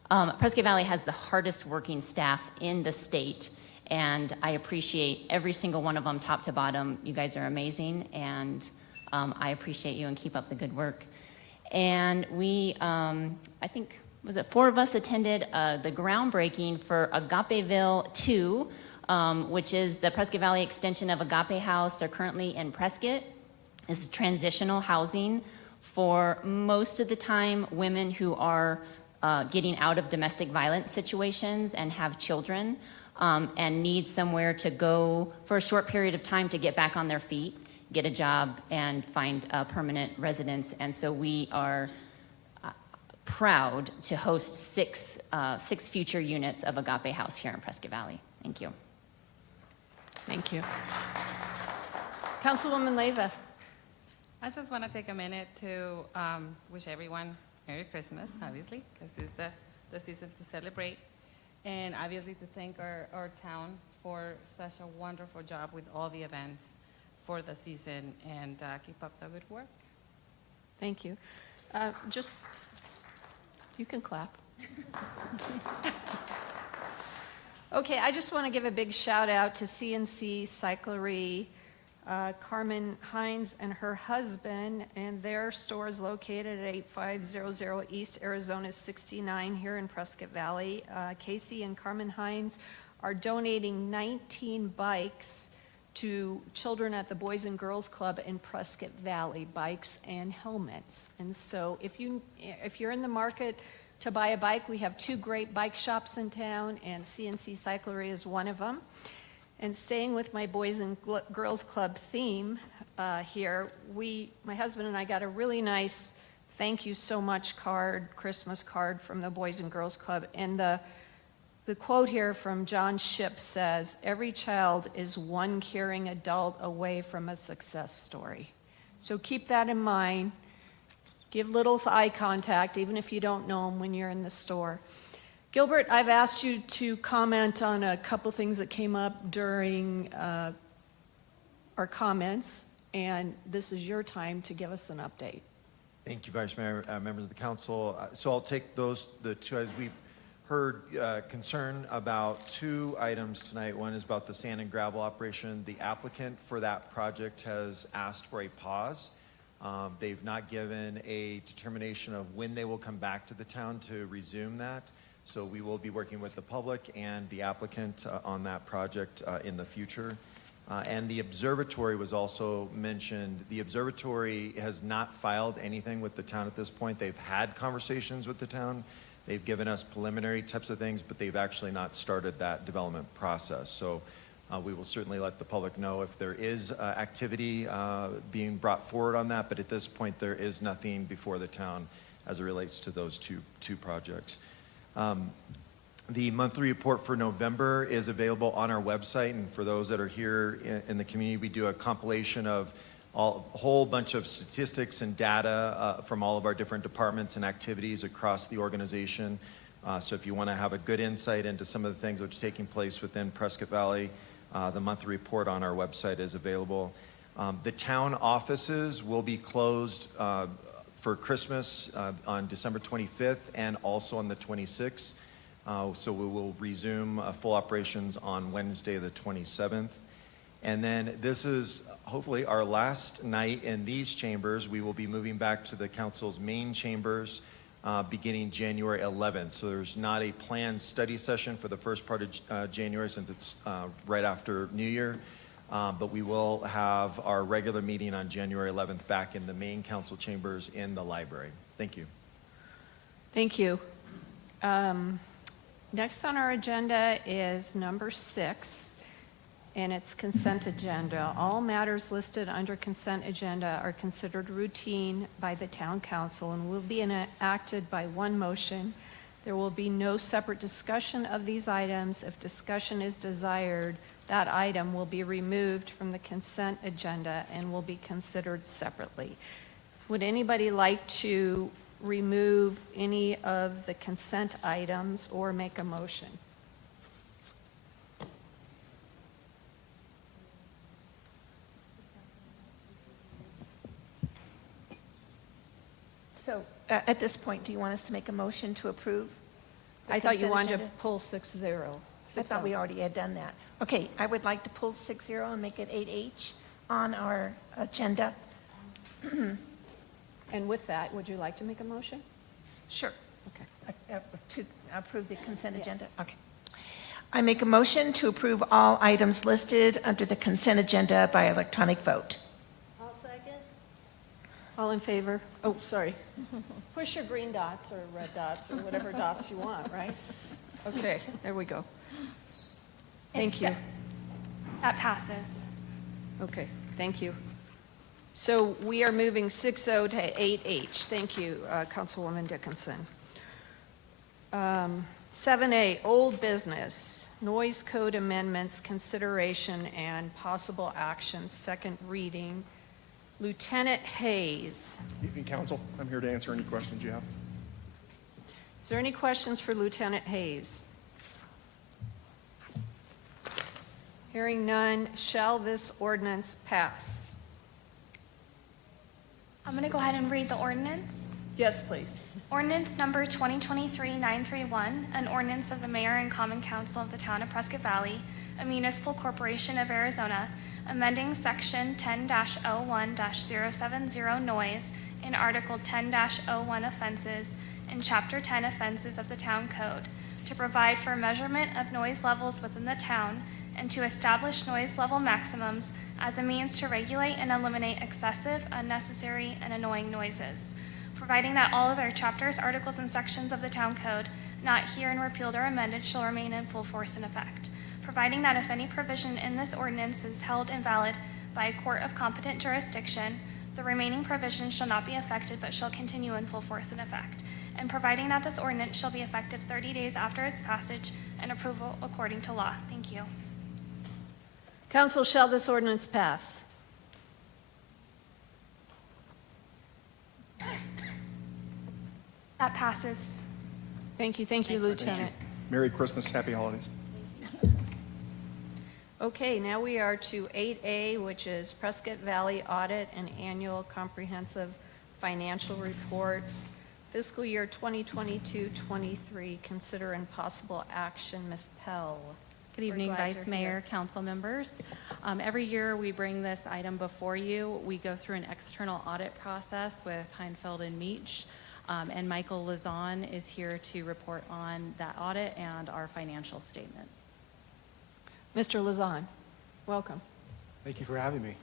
Prescott Valley has the hardest working staff in the state, and I appreciate every single one of them, top to bottom. You guys are amazing, and I appreciate you, and keep up the good work. And we, I think, was it 4 of us attended the groundbreaking for Agapeville 2, which is the Prescott Valley extension of Agape House. They're currently in Prescott. This is transitional housing for most of the time women who are getting out of domestic violence situations and have children and need somewhere to go for a short period of time to get back on their feet, get a job, and find a permanent residence. And so we are proud to host 6 future units of Agape House here in Prescott Valley. Thank you. Thank you. Councilwoman Leyva. I just want to take a minute to wish everyone Merry Christmas, obviously, because it's the season to celebrate, and obviously to thank our town for such a wonderful job with all the events for the season, and keep up the good work. Thank you. You can clap. Okay, I just want to give a big shout out to CNC Cyclery, Carmen Hines and her husband, and their store is located at 8500 East Arizona 69 here in Prescott Valley. Casey and Carmen Hines are donating 19 bikes to children at the Boys and Girls Club in Prescott Valley, bikes and helmets. And so if you're in the market to buy a bike, we have 2 great bike shops in town, and CNC Cyclery is one of them. And staying with my Boys and Girls Club theme here, my husband and I got a really nice thank you so much card, Christmas card from the Boys and Girls Club. And the quote here from John Shipp says, "Every child is one caring adult away from a success story." So keep that in mind. Give little eye contact, even if you don't know them when you're in the store. Gilbert, I've asked you to comment on a couple things that came up during our comments, and this is your time to give us an update. Thank you, Vice Mayor, members of the council. So I'll take the 2 items. We've heard concern about 2 items tonight. One is about the sand and gravel operation. The applicant for that project has asked for a pause. They've not given a determination of when they will come back to the town to resume that. So we will be working with the public and the applicant on that project in the future. And the observatory was also mentioned. The observatory has not filed anything with the town at this point. They've had conversations with the town. They've given us preliminary types of things, but they've actually not started that development process. So we will certainly let the public know if there is activity being brought forward on that, but at this point there is nothing before the town as it relates to those two projects. The monthly report for November is available on our website, and for those that are here in the community, we do a compilation of a whole bunch of statistics and data from all of our different departments and activities across the organization. So if you want to have a good insight into some of the things which are taking place within Prescott Valley, the monthly report on our website is available. The town offices will be closed for Christmas on December 25th and also on the 26th. So we will resume full operations on Wednesday the 27th. And then this is hopefully our last night in these chambers. We will be moving back to the council's main chambers beginning January 11th. So there's not a planned study session for the first part of January since it's right after New Year. But we will have our regular meeting on January 11th back in the main council chambers in the library. Thank you. Thank you. Next on our agenda is number 6, and it's consent agenda. All matters listed under consent agenda are considered routine by the town council and will be enacted by one motion. There will be no separate discussion of these items. If discussion is desired, that item will be removed from the consent agenda and will be considered separately. Would anybody like to remove any of the consent items or make a motion? So at this point, do you want us to make a motion to approve? the I thought you consent wanted to agenda? pull 6-0. I thought we already had done that. Okay, I would like to pull 6-0 and make it 8H on our agenda. And with that, would you like to make a motion? Sure. Okay. To approve the consent Yes. agenda? Okay. I make a motion to approve all items listed under the consent agenda by electronic vote. I'll second. All in favor? Oh, sorry. Push your green dots or red dots or whatever dots you want, right? Okay, there we go. Thank you. That passes. Okay, thank you. So we are moving 6-0 to 8H. Thank you, Councilwoman Dickinson. 7A, old business, noise code amendments, consideration and possible action, second reading. Lieutenant Hayes. Evening, Council. I'm here to answer any questions you have. Is there any questions for Lieutenant Hayes? Hearing none, shall this ordinance pass? I'm going to go ahead and read the ordinance. Yes, please. Ordinance number 2023-931, an ordinance of the Mayor and Common Council of the Town of Prescott Valley, a municipal corporation of Arizona, amending Section 10-01-070 noise in Article 10-01 offenses in Chapter 10 offenses of the Town Code to provide for measurement of noise levels within the town and to establish noise level maximums as a means to regulate and eliminate excessive, unnecessary, and annoying noises, providing that all other chapters, articles, and sections of the town code not herein repealed or amended shall remain in full force and effect, providing that if any provision in this ordinance is held invalid by a court of competent jurisdiction, the remaining provisions shall not be affected but shall continue in full force and effect, and providing that this ordinance shall be effective 30 days after its passage and approval according to law. Thank you. Council, shall this ordinance pass? That passes. Thank you, Lieutenant. Merry Christmas, happy holidays. Okay, now we are to 8A, which is Prescott Valley Audit and Annual Comprehensive Financial Report, fiscal year 2022-23. Consider and possible action. Ms. Pell. Good evening, We're glad Vice you're here. Mayor, council members. Every year we bring this item before you. We go through an external audit process with Heinfeld and Meach, and Michael Lazon is here to report on that audit and our financial statement. Mr. Lazon, welcome. Thank you for having me.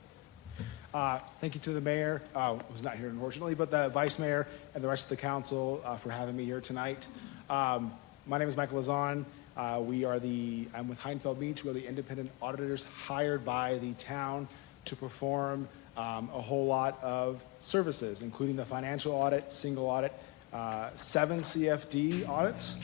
Thank you to the mayor, who's not here unfortunately, but the vice mayor and the rest of the council for having me here tonight. My name is Michael Lazon. I'm with Heinfeld Meach. We're the independent auditors hired by the town to perform a whole lot of services, including the financial audit, single audit, 7 CFD audits,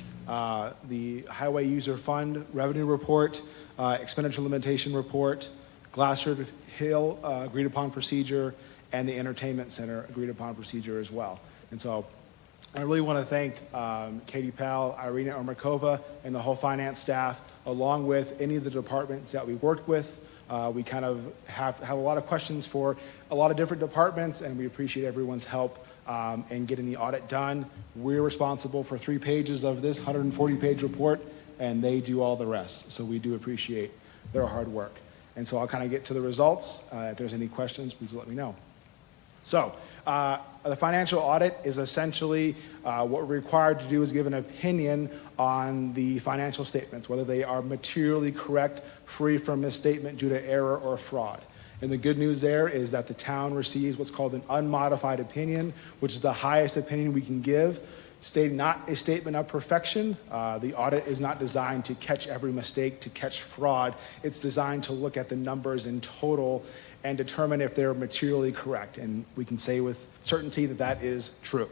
the highway user fund revenue report, expenditure limitation report, Glasser Hill agreed upon procedure, and the entertainment center agreed upon procedure as well. And so I really want to thank Katie Powell, Irina Ormakova, and the whole finance staff, along with any of the departments that we worked with. We kind of have a lot of questions for a lot of different departments, and we appreciate everyone's help in getting the audit done. We're responsible for 3 pages of this 140-page report, and they do all the rest. So we do appreciate their hard work. And so I'll kind of get to the results. If there's any questions, please let me know. So the financial audit is essentially what we're required to do is give an opinion on the financial statements, whether they are materially correct, free from misstatement due to error or fraud. And the good news there is that the town receives what's called an unmodified opinion, which is the highest opinion we can give. Not a statement of perfection. The audit is not designed to catch every mistake, to catch fraud. It's designed to look at the numbers in total and determine if they're materially correct. And we can say with certainty that that is true.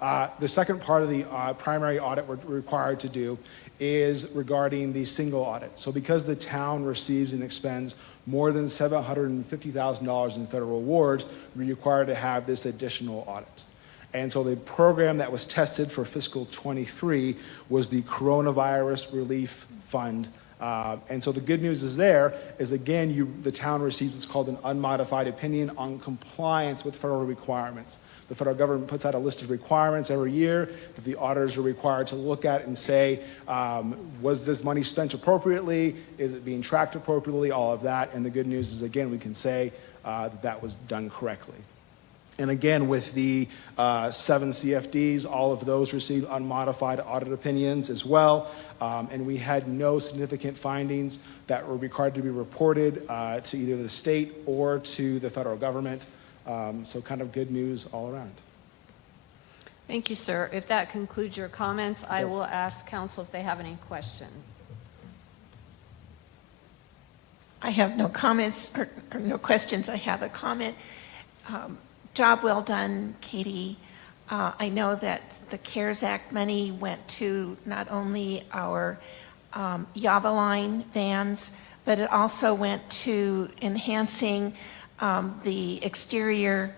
The second part of the primary audit we're required to do is regarding the single audit. So because the town receives and expends more than $750,000 in federal awards, we're required to have this additional audit. And so the program that was tested for fiscal 23 was the Coronavirus Relief Fund. And so the good news is again, the town receives what's called an unmodified opinion on compliance with federal requirements. The federal government puts out a list of requirements every year that the auditors are required to look at and say, was this money spent appropriately? Is it being tracked appropriately? All of that. And the good news is, again, we can say that that was done correctly. And again, with the 7 CFDs, all of those received unmodified audit opinions as well. And we had no significant findings that were required to be reported to either the state or to the federal government. So kind of good news all around. Thank you, sir. If that concludes your comments, I will ask council if they have any questions. I have no comments or no questions. I have a comment. Job well done, Katie. I know that the CARES Act money went to not only our Yavaline vans, but it also went to enhancing the exterior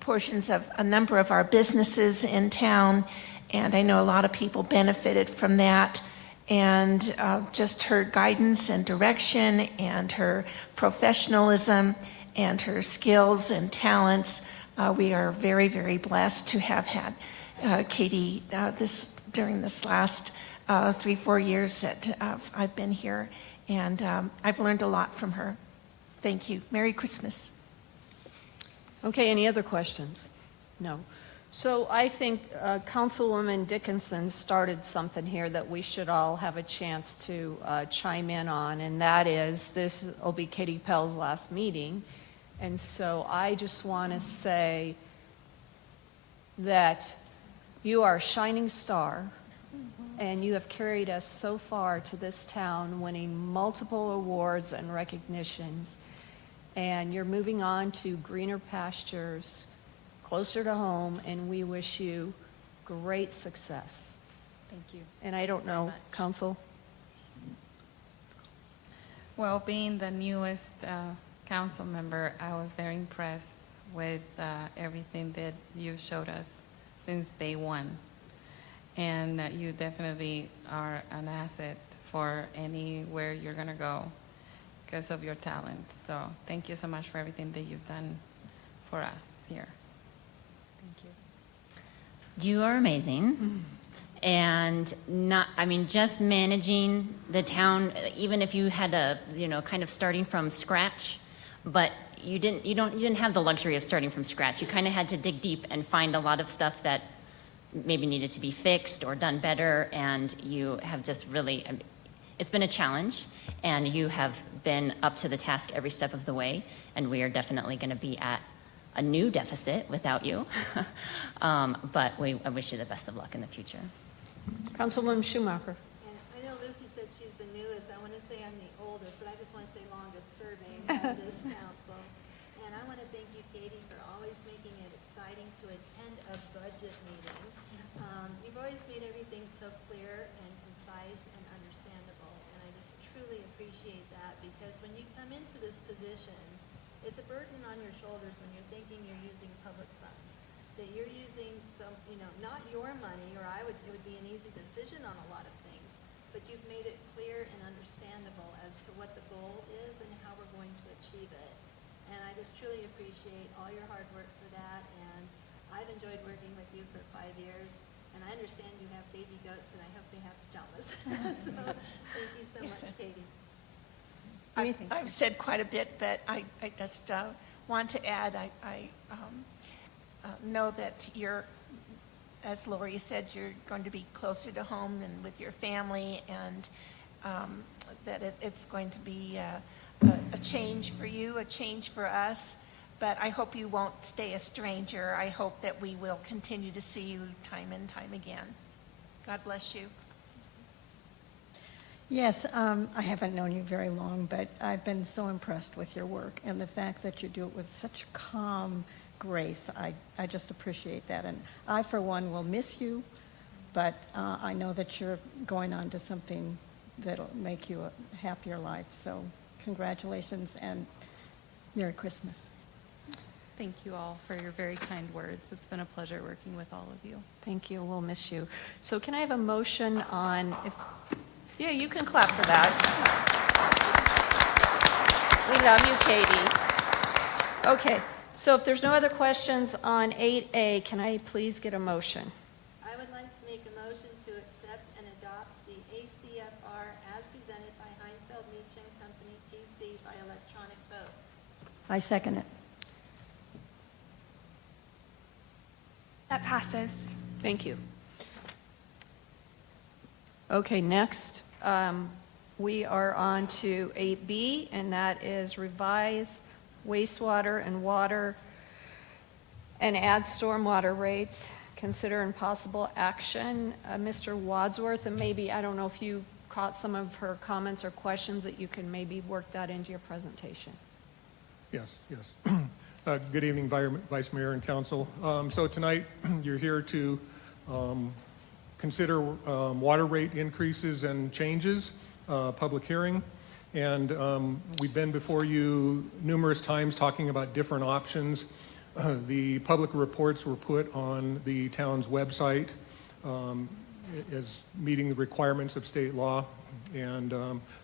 portions of a number of our businesses in town. And I know a lot of people benefited from that. And just her guidance and direction and her professionalism and her skills and talents. We are very, very blessed to have had Katie during this last 3-4 years that I've been here, and I've learned a lot from her. Thank you. Merry Christmas. Okay, any other questions? No. So I think Councilwoman Dickinson started something here that we should all have a chance to chime in on, and that is, this will be Katie Pell's last meeting. And so I just want to say that you are a shining star, and you have carried us so far to this town, winning multiple awards and recognitions. And you're moving on to greener pastures, closer to home, and we wish you great success. Thank you. And I don't know, Council? Well, being the newest council member, I was very impressed with everything that you showed us since day one. And you definitely are an asset for anywhere you're going to go because of your talent. So thank you so much for everything that you've done for us here. Thank you. You are amazing. And just managing the town, even if you had a, kind of starting from scratch, but you didn't have the luxury of starting from scratch. You kind of had to dig deep and find a lot of stuff that maybe needed to be fixed or done better, and you have just really, it's been a challenge, and you have been up to the task every step of the way, and we are definitely going to be at a new deficit without you. But I wish you the best of luck in the future. Councilwoman Schumacher. And I know Lucy said she's the newest. I want to say I'm the oldest, but I just want to say longest serving of this council. And I want to thank you, Katie, for always making it exciting to attend a budget meeting. You've always made everything so clear and concise and understandable, and I just truly appreciate that, because when you come into this position, it's a burden on your shoulders when you're thinking you're using public funds, that you're using some, not your money, or it would be an easy decision on a lot of things, but you've made it clear and understandable as to what the goal is and how we're going to achieve it. And I just truly appreciate all your hard work for that, and I've enjoyed working with you for 5 years, and I understand you have baby goats, and I hope they have pajamas. So thank you so much, Katie. I've said quite a bit, but I just want to add, I know that you're, as Lori said, you're going to be closer to home and with your family, and that it's going to be a change for you, a change for us. But I hope you won't stay a stranger. I hope that we will continue to see you time and time again. God bless you. Yes, I haven't known you very long, but I've been so impressed with your work, and the fact that you do it with such calm grace. I just appreciate that, and I, for one, will miss you, but I know that you're going on to something that'll make you a happier life. So congratulations, and Merry Christmas. Thank you all for your very kind words. It's been a pleasure working with all of you. Thank you. We'll miss you. So can I have a motion on, yeah, you can clap for that. We love you, Katie. Okay, so if there's no other questions on 8A, can I please get a motion? I would like to make a motion to accept and adopt the ACFR as presented by Heinfeld Meach and Company, PC, by electronic vote. I second it. That passes. Thank you. Okay, next, we are on to 8B, and that is revise wastewater and water and add stormwater rates. Consider impossible action. Mr. Wadsworth, and maybe, I don't know if you caught some of her comments or questions, that you can maybe work that into your presentation. Yes. Good evening, Vice Mayor and Council. So tonight, you're here to consider water rate increases and changes, public hearing. And we've been before you numerous times talking about different options. The public reports were put on the town's website as meeting the requirements of state law. And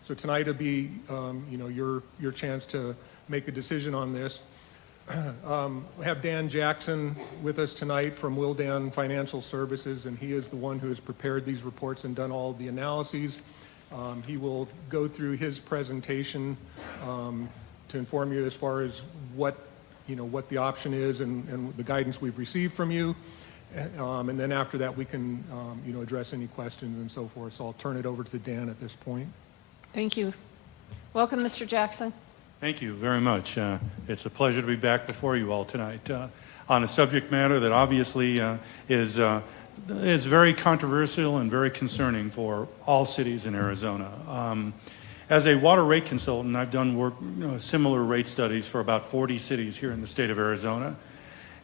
so tonight will be your chance to make a decision on this. We have Dan Jackson with us tonight from Wildan Financial Services, and he is the one who has prepared these reports and done all of the analyses. He will go through his presentation to inform you as far as what the option is and the guidance we've received from you. And then after that, we can, address any questions and so forth. So I'll turn it over to Dan at this point. Thank you. Welcome, Mr. Jackson. Thank you very much. It's a pleasure to be back before you all tonight on a subject matter that obviously is very controversial and very concerning for all cities in Arizona. As a water rate consultant, I've done work, similar rate studies for about 40 cities here in the state of Arizona.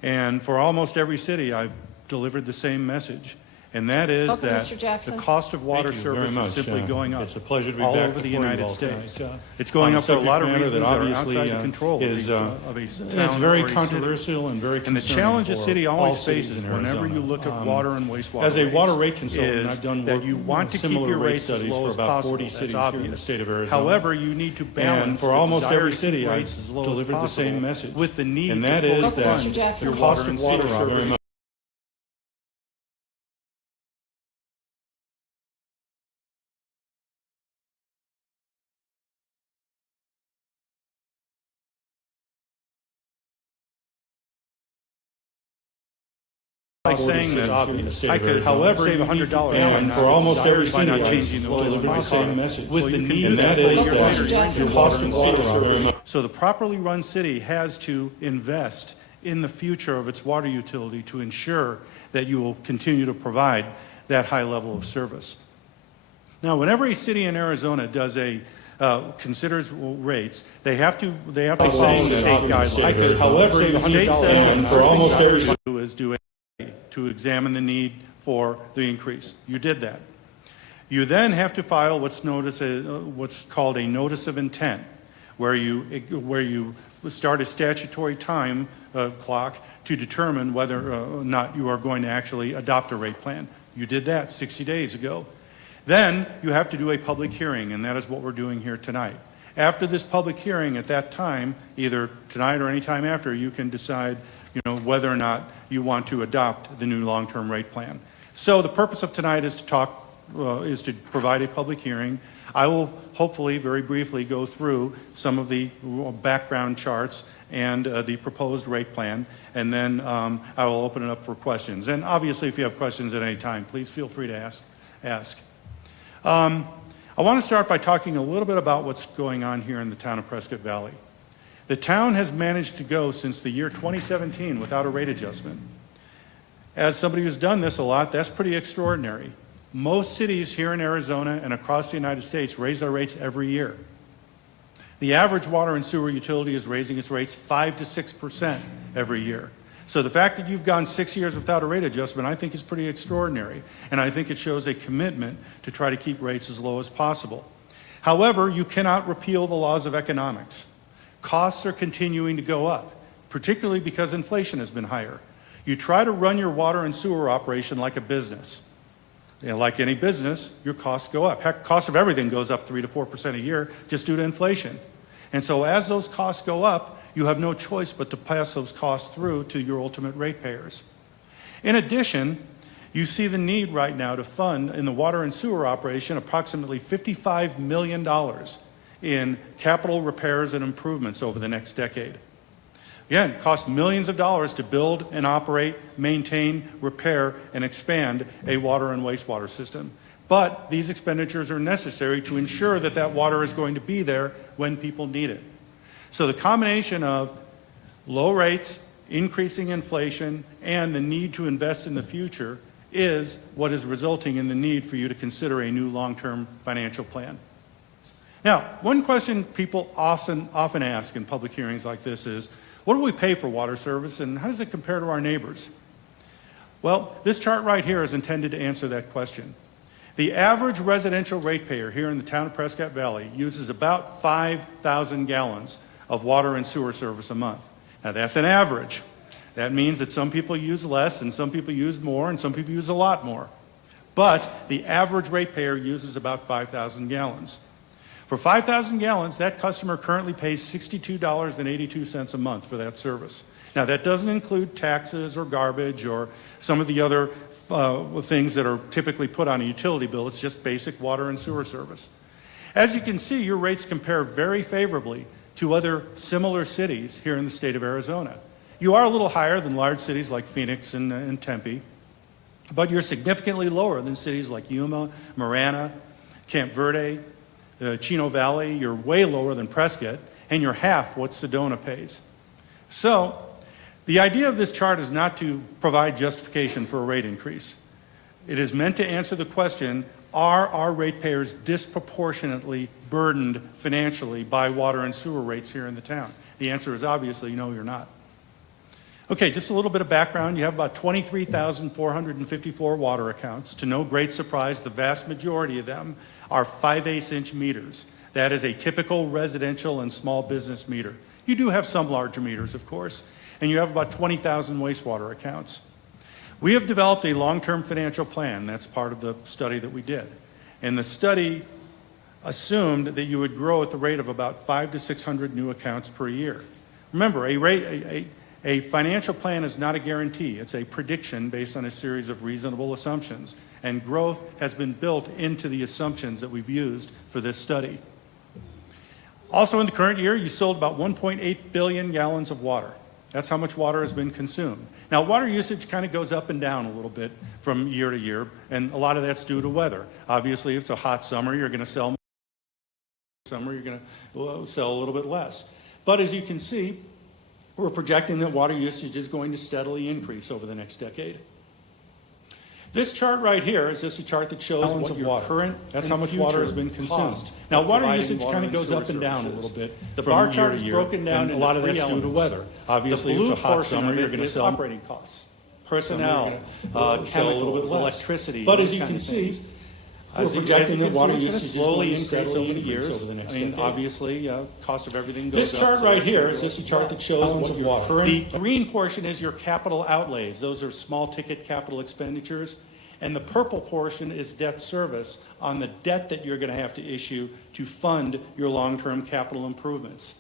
And for almost every city, I've delivered the same message. And that is Welcome, that Mr. Jackson. the cost of water Thank you very service is much. simply going up. It's a pleasure to be all back over the before you United all States. tonight. It's going On up for a lot of subject reasons matter that are outside the control is of a it's town very or a controversial city. and very And the concerning challenge a for city all always cities faces in whenever Arizona. you look at water and wastewater As a rates water rate consultant, is I've done that work, you want to keep similar your rate rates as studies low for as about possible. 40 That's cities here in the obvious. state of Arizona. However, you need to balance and for the almost desire every to keep city, I rates as low as delivered the same possible message with the need and to that fully is Welcome, that Mr. Jackson. your Your cost water of and water sewer service service like saying that I could, however, save $100 and for almost every by not city, changing the oil in my car message. with the need and that that is year that later, your cost of water service. So the properly run city has to invest in the future of its water utility to ensure that you will continue to provide that high level of service. Now, whenever a city in Arizona does considers rates, they have to follow state guidelines. However, the state says that for almost every city is to examine the need for the increase. You did that. You then have to file what's called a notice of intent, where you start a statutory time clock to determine whether or not you are going to actually adopt a rate plan. You did that 60 days ago. Then you have to do a public hearing, and that is what we're doing here tonight. After this public hearing, at that time, either tonight or any time after, you can decide whether or not you want to adopt the new long-term rate plan. So the purpose of tonight is to provide a public hearing. I will hopefully very briefly go through some of the background charts and the proposed rate plan, and then I will open it up for questions. And obviously, if you have questions at any time, please feel free to ask. I want to start by talking a little bit about what's going on here in the town of Prescott Valley. The town has managed to go since the year 2017 without a rate adjustment. As somebody who's done this a lot, that's pretty extraordinary. Most cities here in Arizona and across the United States raise their rates every year. The average water and sewer utility is raising its rates 5 to 6% every year. So the fact that you've gone 6 years without a rate adjustment, I think is pretty extraordinary. And I think it shows a commitment to try to keep rates as low as possible. However, you cannot repeal the laws of economics. Costs are continuing to go up, particularly because inflation has been higher. You try to run your water and sewer operation like a business. Like any business, your costs go up. Heck, cost of everything goes up 3 to 4% a year just due to inflation. And so as those costs go up, you have no choice but to pass those costs through to your ultimate ratepayers. In addition, you see the need right now to fund in the water and sewer operation approximately $55 million in capital repairs and improvements over the next decade. Again, it costs millions of dollars to build and operate, maintain, repair, and expand a water and wastewater system. But these expenditures are necessary to ensure that that water is going to be there when people need it. So the combination of low rates, increasing inflation, and the need to invest in the future is what is resulting in the need for you to consider a new long-term financial plan. Now, one question people often ask in public hearings like this is, what do we pay for water service and how does it compare to our neighbors? Well, this chart right here is intended to answer that question. The average residential ratepayer here in the town of Prescott Valley uses about 5,000 gallons of water and sewer service a month. Now that's an average. That means that some people use less and some people use more and some people use a lot more. But the average ratepayer uses about 5,000 gallons. For 5,000 gallons, that customer currently pays $62.82 a month for that service. Now, that doesn't include taxes or garbage or some of the other things that are typically put on a utility bill. It's just basic water and sewer service. As you can see, your rates compare very favorably to other similar cities here in the state of Arizona. You are a little higher than large cities like Phoenix and Tempe, But you're significantly lower than cities like Yuma, Marana, Camp Verde, Chino Valley. You're way lower than Prescott, and you're half what Sedona pays. So the idea of this chart is not to provide justification for a rate increase. It is meant to answer the question, are our ratepayers disproportionately burdened financially by water and sewer rates here in the town? The answer is obviously no, you're not. Okay, just a little bit of background. You have about 23,454 water accounts. To no great surprise, the vast majority of them are 5/8 inch meters. That is a typical residential and small business meter. You do have some larger meters, of course, and you have about 20,000 wastewater accounts. We have developed a long-term financial plan. That's part of the study that we did. And the study assumed that you would grow at the rate of about 500 to 600 new accounts per year. Remember, a financial plan is not a guarantee. It's a prediction based on a series of reasonable assumptions. And growth has been built into the assumptions that we've used for this study. Also in the current year, you sold about 1.8 billion gallons of water. That's how much water has been consumed. Now, water usage kind of goes up and down a little bit from year to year, and a lot of that's due to weather. Obviously, if it's a hot summer, you're going to sell more. Summer, you're going to sell a little bit less. But as you can see, we're projecting that water usage is going to steadily increase over the next decade. This chart right here is just a chart that shows what your current, that's how much water has been consumed. Now, water usage kind of goes up and down a little bit. The bar chart is broken down, and a lot of that's due to weather. Obviously, if it's a hot summer, you're going to sell operating costs, personnel, sell a little bit less electricity. But as you can see, we're projecting that water usage slowly increase over the years. I mean, obviously, cost of everything goes up. This chart right here is just a chart that shows what your current. The green portion is your capital outlays. Those are small ticket capital expenditures. And the purple portion is debt service on the debt that you're going to have to issue to fund your long-term capital improvements.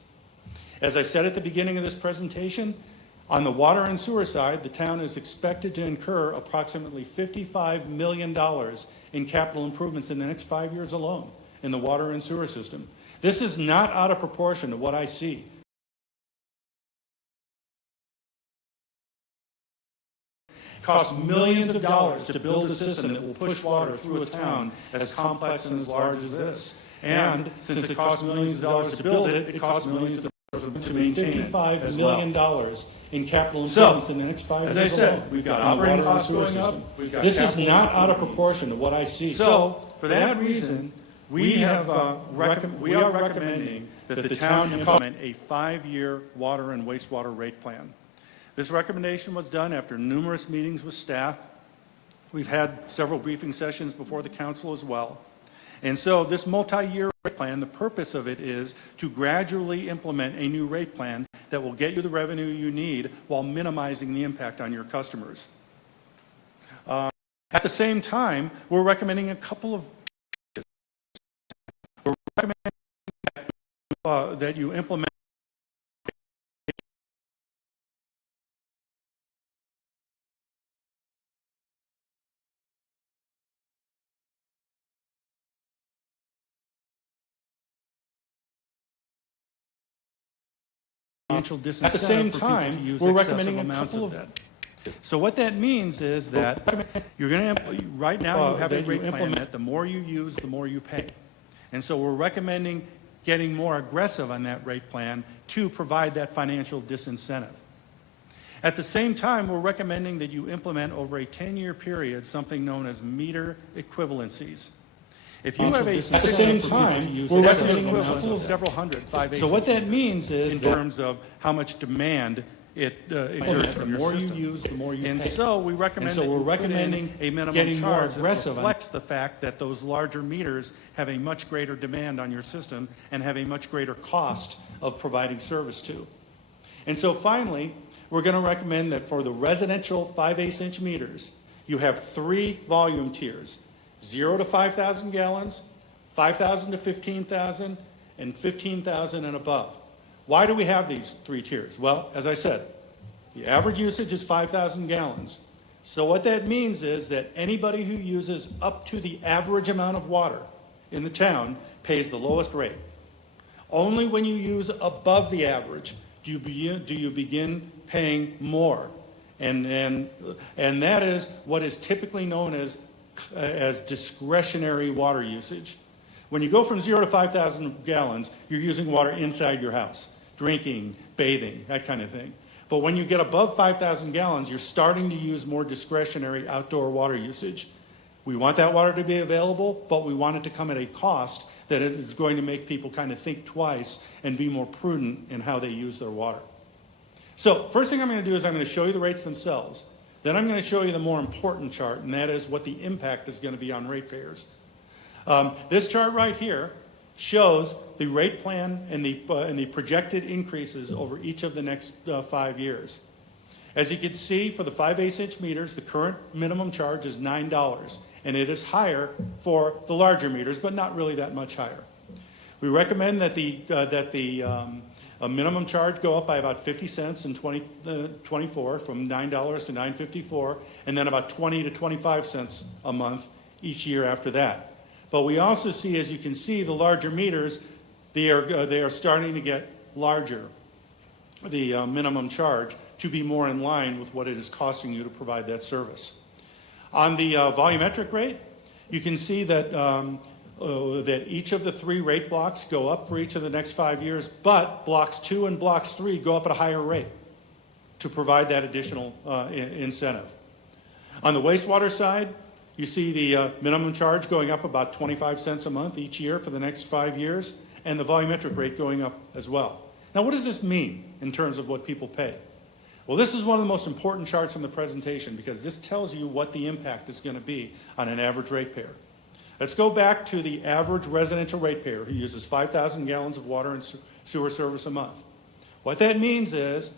As I said at the beginning of this presentation, on the water and sewer side, the town is expected to incur approximately $55 million in capital improvements in the next 5 years alone in the water and sewer system. This is not out of proportion to what I see. It costs millions of dollars to build a system that will push water through a town as complex and as large as this. And since it costs millions of dollars to build it, it costs millions of dollars to maintain it. $55 million in capital improvements in the next 5 years. As I said, we've got operating costs going up. This is not out of proportion to what I see. So, for that reason, we are recommending that the town implement a 5-year water and wastewater rate plan. This recommendation was done after numerous meetings with staff. We've had several briefing sessions before the council as well. And so this multi-year rate plan, the purpose of it is to gradually implement a new rate plan that will get you the revenue you need while minimizing the impact on your customers. At the same time, we're recommending a couple of changes. We're recommending that you implement financial disincentive. At the same time, we're recommending a couple of that. So what that means is that you're going to, right now you have a rate plan that the more you use, the more you pay. And so we're recommending getting more aggressive on that rate plan to provide that financial disincentive. At the same time, we're recommending that you implement over a 10-year period something known as meter equivalencies. If you have a, at the same time, we're recommending a couple of several hundred 5/8. So what that means is in terms of how much demand it exerts from your system. The more you use, the more you pay. And so we recommend that we're recommending a minimum charge that reflects the fact that those larger meters have a much greater demand on your system and have a much greater cost of providing service to. And so finally, we're going to recommend that for the residential 5/8 inch meters, you have 3 volume tiers: 0 to 5,000 gallons, 5,000 to 15,000, and 15,000 and above. Why do we have these 3 tiers? Well, as I said, the average usage is 5,000 gallons. So what that means is that anybody who uses up to the average amount of water in the town pays the lowest rate. Only when you use above the average do you begin paying more. And that is what is typically known as discretionary water usage. When you go from 0 to 5,000 gallons, you're using water inside your house, drinking, bathing, that kind of thing. But when you get above 5,000 gallons, you're starting to use more discretionary outdoor water usage. We want that water to be available, but we want it to come at a cost that it is going to make people kind of think twice and be more prudent in how they use their water. So first thing I'm going to do is I'm going to show you the rates themselves. Then I'm going to show you the more important chart, and that is what the impact is going to be on ratepayers. This chart right here shows the rate plan and the projected increases over each of the next 5 years. As you can see, for the 5/8" meters, the current minimum charge is $9, and it is higher for the larger meters, but not really that much higher. We recommend that a minimum charge go up by about 50 cents in 2024, from $9 to $9.54, and then about 20 to 25 cents a month each year after that. But we also see, as you can see, the larger meters, they are starting to get larger, the minimum charge, to be more in line with what it is costing you to provide that service. On the volumetric rate, you can see that that each of the 3 rate blocks go up for each of the next 5 years, but blocks 2 and blocks 3 go up at a higher rate to provide that additional incentive. On the wastewater side, you see the minimum charge going up about 25 cents a month each year for the next 5 years, and the volumetric rate going up as well. Now, what does this mean in terms of what people pay? Well, this is one of the most important charts in the presentation because this tells you what the impact is going to be on an average ratepayer. Let's go back to the average residential ratepayer who uses 5,000 gallons of water and sewer service a month. What that means is,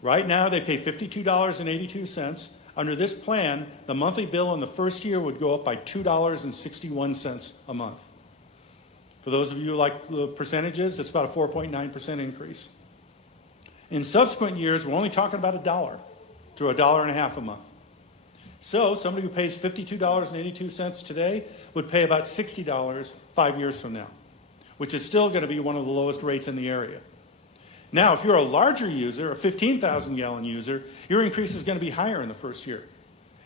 right now they pay $52.82. Under this plan, the monthly bill in the first year would go up by $2.61 a month. For those of you who like the percentages, it's about a 4.9% increase. In subsequent years, we're only talking about $1 to $1.50 a month. So somebody who pays $52.82 today would pay about $60 5 years from now, which is still going to be one of the lowest rates in the area. Now, if you're a larger user, a 15,000 gallon user, your increase is going to be higher in the first year.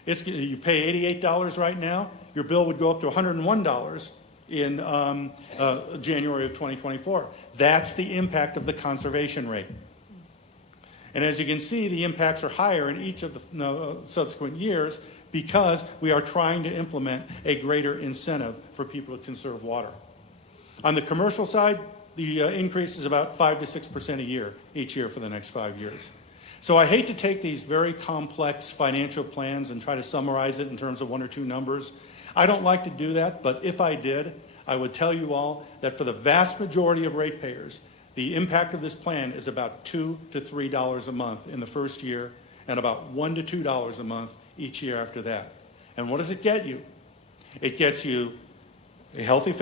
You pay $88 right now, your bill would go up to $101 in January of 2024. That's the impact of the conservation rate. And as you can see, the impacts are higher in each of the subsequent years because we are trying to implement a greater incentive for people to conserve water. On the commercial side, the increase is about 5 to 6% a year, each year for the next 5 years. So I hate to take these very complex financial plans and try to summarize it in terms of 1 or 2 numbers. I don't like to do that, but if I did, I would tell you all that for the vast majority of ratepayers, the impact of this plan is about $2 to $3 a month in the first year and about $1 to $2 a month each year after that. And what does it get you? It gets you a healthy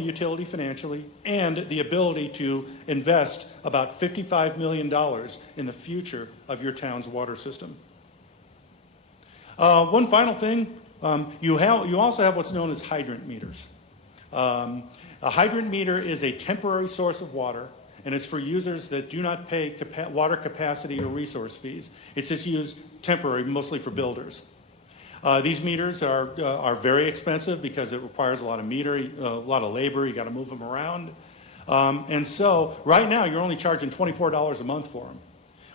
utility financially and the ability to invest about $55 million in the future of your town's water system. One final thing, you also have what's known as hydrant meters. A hydrant meter is a temporary source of water, and it's for users that do not pay water capacity or resource fees. It's just used temporary, mostly for builders. These meters are very expensive because it requires a lot of a lot of labor. You got to move them around. And so right now you're only charging $24 a month for them.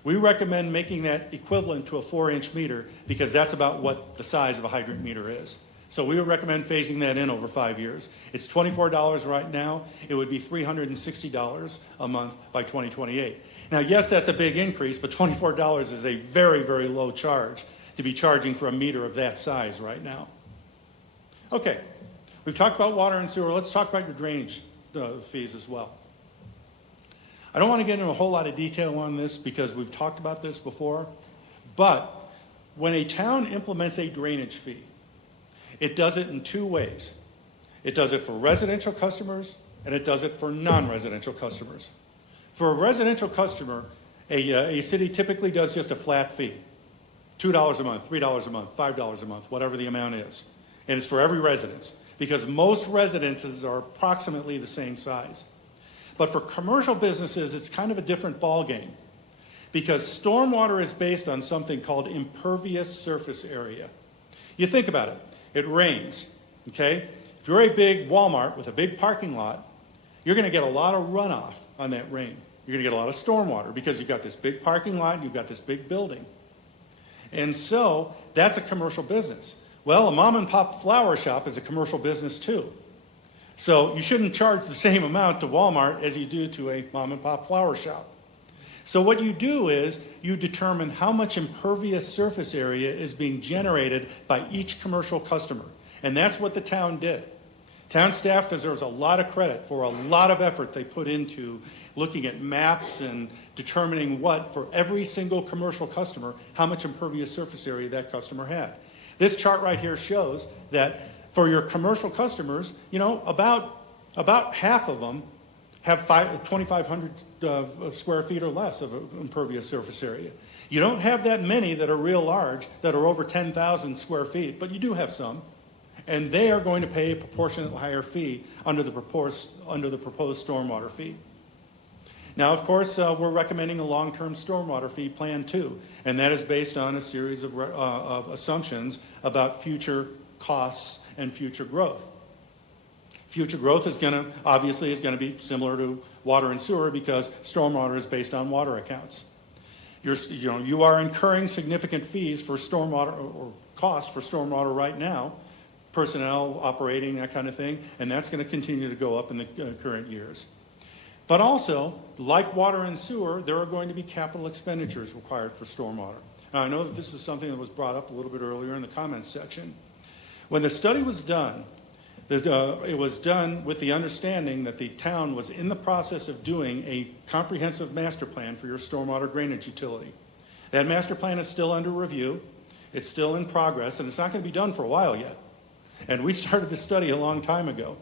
We recommend making that equivalent to a 4-inch meter because that's about what the size of a hydrant meter is. So we would recommend phasing that in over 5 years. It's $24 right now. It would be $360 a month by 2028. Now, yes, that's a big increase, but $24 is a very, very low charge to be charging for a meter of that size right now. Okay, we've talked about water and sewer. Let's talk about your drainage fees as well. I don't want to get into a whole lot of detail on this because we've talked about this before, but when a town implements a drainage fee, it does it in 2 ways. It does it for residential customers, and it does it for non-residential customers. For a residential customer, a city typically does just a flat fee, $2 a month, $3 a month, $5 a month, whatever the amount is. And it's for every residence, because most residences are approximately the same size. But for commercial businesses, it's kind of a different ballgame. because stormwater is based on something called impervious surface area. You think about it. It rains, okay? If you're a big Walmart with a big parking lot, you're going to get a lot of runoff on that rain. You're going to get a lot of stormwater because you've got this big parking lot and you've got this big building. And so that's a commercial business. Well, a mom and pop flower shop is a commercial business too. So you shouldn't charge the same amount to Walmart as you do to a mom and pop flower shop. So what you do is you determine how much impervious surface area is being generated by each commercial customer. And that's what the town did. Town staff deserves a lot of credit for a lot of effort they put into looking at maps and determining what, for every single commercial customer, how much impervious surface area that customer had. This chart right here shows that for your commercial customers, you know, about half of them have 2,500 square feet or less of impervious surface area. You don't have that many that are real large, that are over 10,000 square feet, but you do have some. And they are going to pay a proportionately higher fee under the proposed stormwater fee. Now, of course, we're recommending a long-term stormwater fee plan too, and that is based on a series of assumptions about future costs and future growth. Future growth is going to be similar to water and sewer because stormwater is based on water accounts. You are incurring significant fees for stormwater or costs for stormwater right now, personnel, operating, that kind of thing, and that's going to continue to go up in the current years. But also, like water and sewer, there are going to be capital expenditures required for stormwater. Now, I know that this is something that was brought up a little bit earlier in the comments section. When the study was done, it was done with the understanding that the town was in the process of doing a comprehensive master plan for your stormwater drainage utility. That master plan is still under review. It's still in progress, and it's not going to be done for a while yet. And we started the study a long time ago.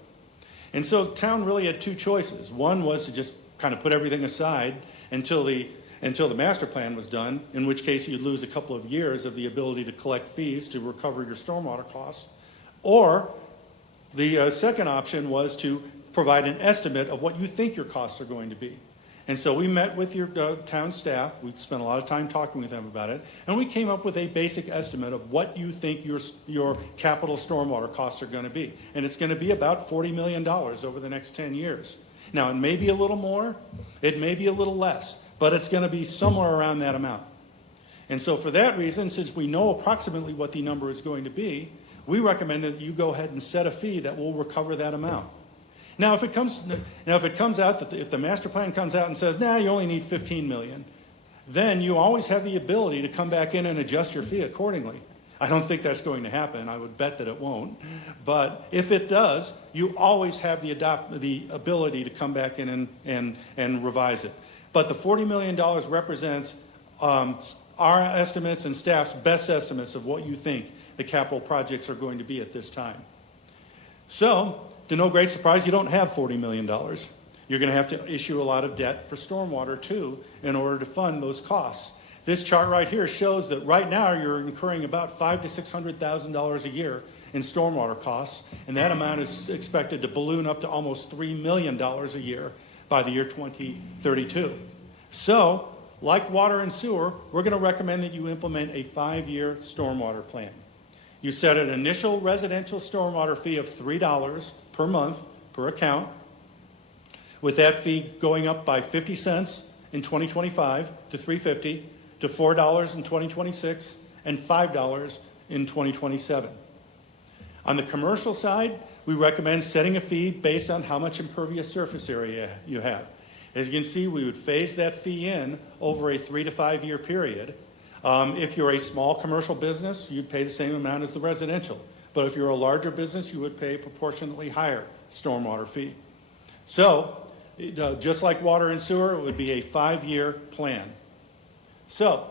And so town really had two choices. One was to just kind of put everything aside until the master plan was done, in which case you'd lose a couple of years of the ability to collect fees to recover your stormwater costs. Or the second option was to provide an estimate of what you think your costs are going to be. And so we met with your town staff. We spent a lot of time talking with them about it. And we came up with a basic estimate of what you think your capital stormwater costs are going to be. And it's going to be about $40 million over the next 10 years. Now, it may be a little more. It may be a little less. But it's going to be somewhere around that amount. And so for that reason, since we know approximately what the number is going to be, we recommend that you go ahead and set a fee that will recover that amount. Now, if it comes out that if the master plan comes out and says, nah, you only need 15 million, then you always have the ability to come back in and adjust your fee accordingly. I don't think that's going to happen. I would bet that it won't. But if it does, you always have the ability to come back in and revise it. But the $40 million represents our estimates and staff's best estimates of what you think the capital projects are going to be at this time. So, to no great surprise, you don't have $40 million. You're going to have to issue a lot of debt for stormwater too in order to fund those costs. This chart right here shows that right now you're incurring about $500,000 to $600,000 a year in stormwater costs, and that amount is expected to balloon up to almost $3 million a year by the year 2032. So, like water and sewer, we're going to recommend that you implement a 5-year stormwater plan. You set an initial residential stormwater fee of $3 per month per account, with that fee going up by 50 cents in 2025 to $3.50 to $4 in 2026 and $5 in 2027. On the commercial side, we recommend setting a fee based on how much impervious surface area you have. As you can see, we would phase that fee in over a 3 to 5 year period. If you're a small commercial business, you'd pay the same amount as the residential. But if you're a larger business, you would pay a proportionately higher stormwater fee. So, just like water and sewer, it would be a 5-year plan. So,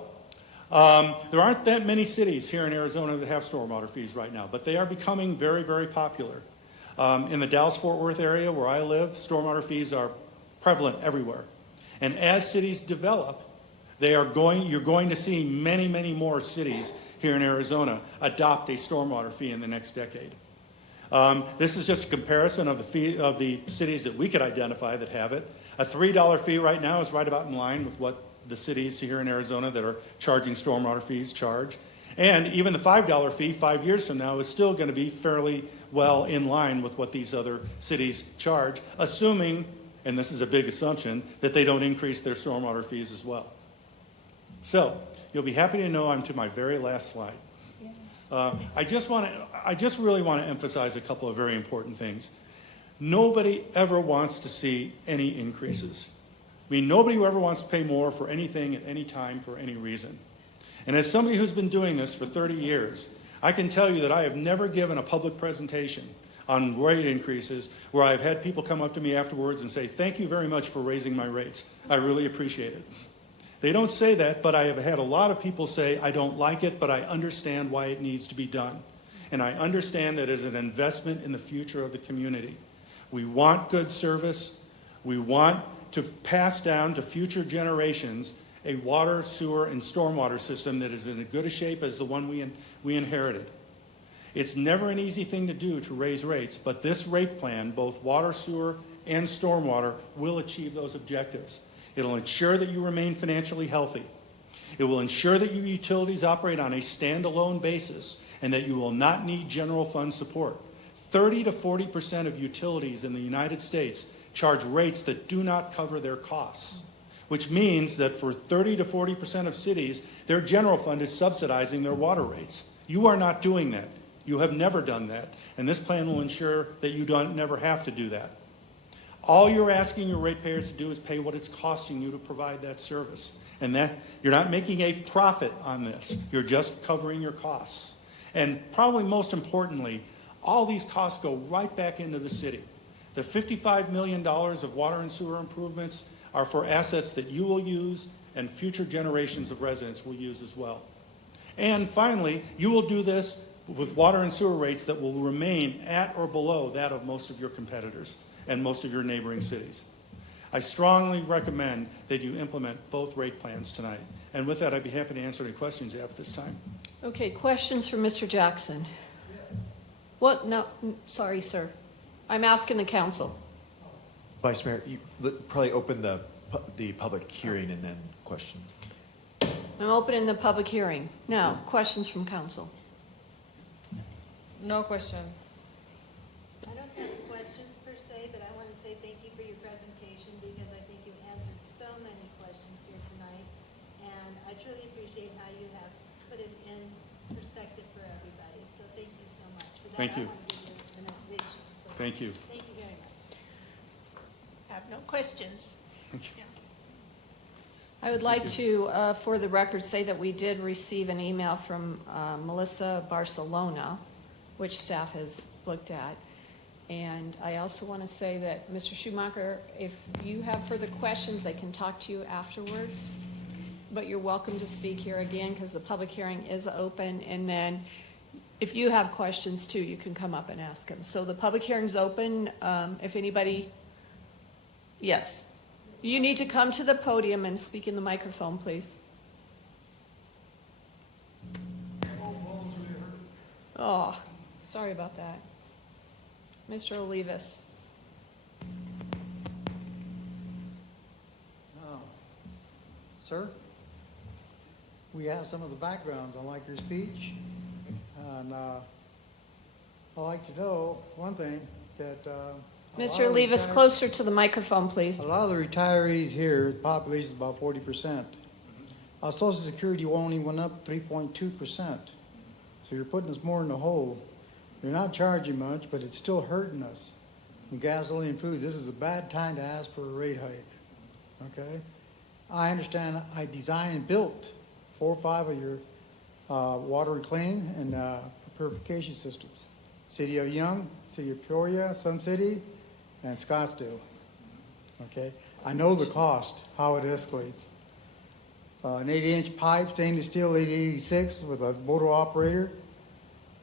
there aren't that many cities here in Arizona that have stormwater fees right now, but they are becoming very, very popular. In the Dallas-Fort Worth area where I live, stormwater fees are prevalent everywhere. And as cities develop, you're going to see many, many more cities here in Arizona adopt a stormwater fee in the next decade. This is just a comparison of the cities that we could identify that have it. A $3 fee right now is right about in line with what the cities here in Arizona that are charging stormwater fees charge. And even the $5 fee 5 years from now is still going to be fairly well in line with what these other cities charge, assuming, and this is a big assumption, that they don't increase their stormwater fees as well. So you'll be happy to know I'm to my very last slide. I just really want to emphasize a couple of very important things. Nobody ever wants to see any increases. I mean, nobody ever wants to pay more for anything at any time for any reason. And as somebody who's been doing this for 30 years, I can tell you that I have never given a public presentation on rate increases where I've had people come up to me afterwards and say, thank you very much for raising my rates. I really appreciate it. They don't say that, but I have had a lot of people say, I don't like it, but I understand why it needs to be done. And I understand that it is an investment in the future of the community. We want good service. We want to pass down to future generations a water, sewer, and stormwater system that is in as good a shape as the one we inherited. It's never an easy thing to do to raise rates, but this rate plan, both water, sewer, and stormwater, will achieve those objectives. It'll ensure that you remain financially healthy. It will ensure that your utilities operate on a standalone basis and that you will not need general fund support. 30 to 40% of utilities in the United States charge rates that do not cover their costs, which means that for 30 to 40% of cities, their general fund is subsidizing their water rates. You are not doing that. You have never done that, and this plan will ensure that you never have to do that. All you're asking your ratepayers to do is pay what it's costing you to provide that service, and that you're not making a profit on this. You're just covering your costs. And probably most importantly, all these costs go right back into the city. The $55 million of water and sewer improvements are for assets that you will use and future generations of residents will use as well. And finally, you will do this with water and sewer rates that will remain at or below that of most of your competitors and most of your neighboring cities. I strongly recommend that you implement both rate plans tonight. And with that, I'd be happy to answer any questions you have at this time. Okay, questions for Mr. Jackson? What? No, sorry, sir. I'm asking the council. Vice Mayor, you probably open the public hearing and then question. I'm opening the public hearing. Now, questions from council. No questions. I don't have questions per se, but I want to say thank you for your presentation because I think you answered so many questions here tonight. And I truly appreciate how you have put it in perspective for everybody. So thank you so much. For that, Thank you. I want to give you an ovation. So Thank you. Thank you very much. I have no questions. I would like to, for the record, say that we did receive an email from Melissa Barcelona, which staff has looked at. And I also want to say that, Mr. Schumacher, if you have further questions, they can talk to you afterwards. But you're welcome to speak here again because the public hearing is open. And then if you have questions too, you can come up and ask them. So the public hearing's open. If anybody, yes. You need to come to the podium and speak in the microphone, please. Oh, sorry about that. Mr. Olivas. Sir, we have some of the backgrounds. I like your speech. And I'd like to know one thing that Mr. Olivas, closer to the microphone, please. a lot of the retirees here, the population is about 40%. Our Social Security only went up 3.2%. So you're putting us more in the hole. You're not charging much, but it's still hurting us. And gasoline and food, this is a bad time to ask for a rate hike. Okay? I understand I designed and built 4 or 5 of your water reclaim and purification systems. City of Young, City of Peoria, Sun City, and Scottsdale. Okay? I know the cost, how it escalates. An 80-inch pipe, stainless steel 886 with a motor operator.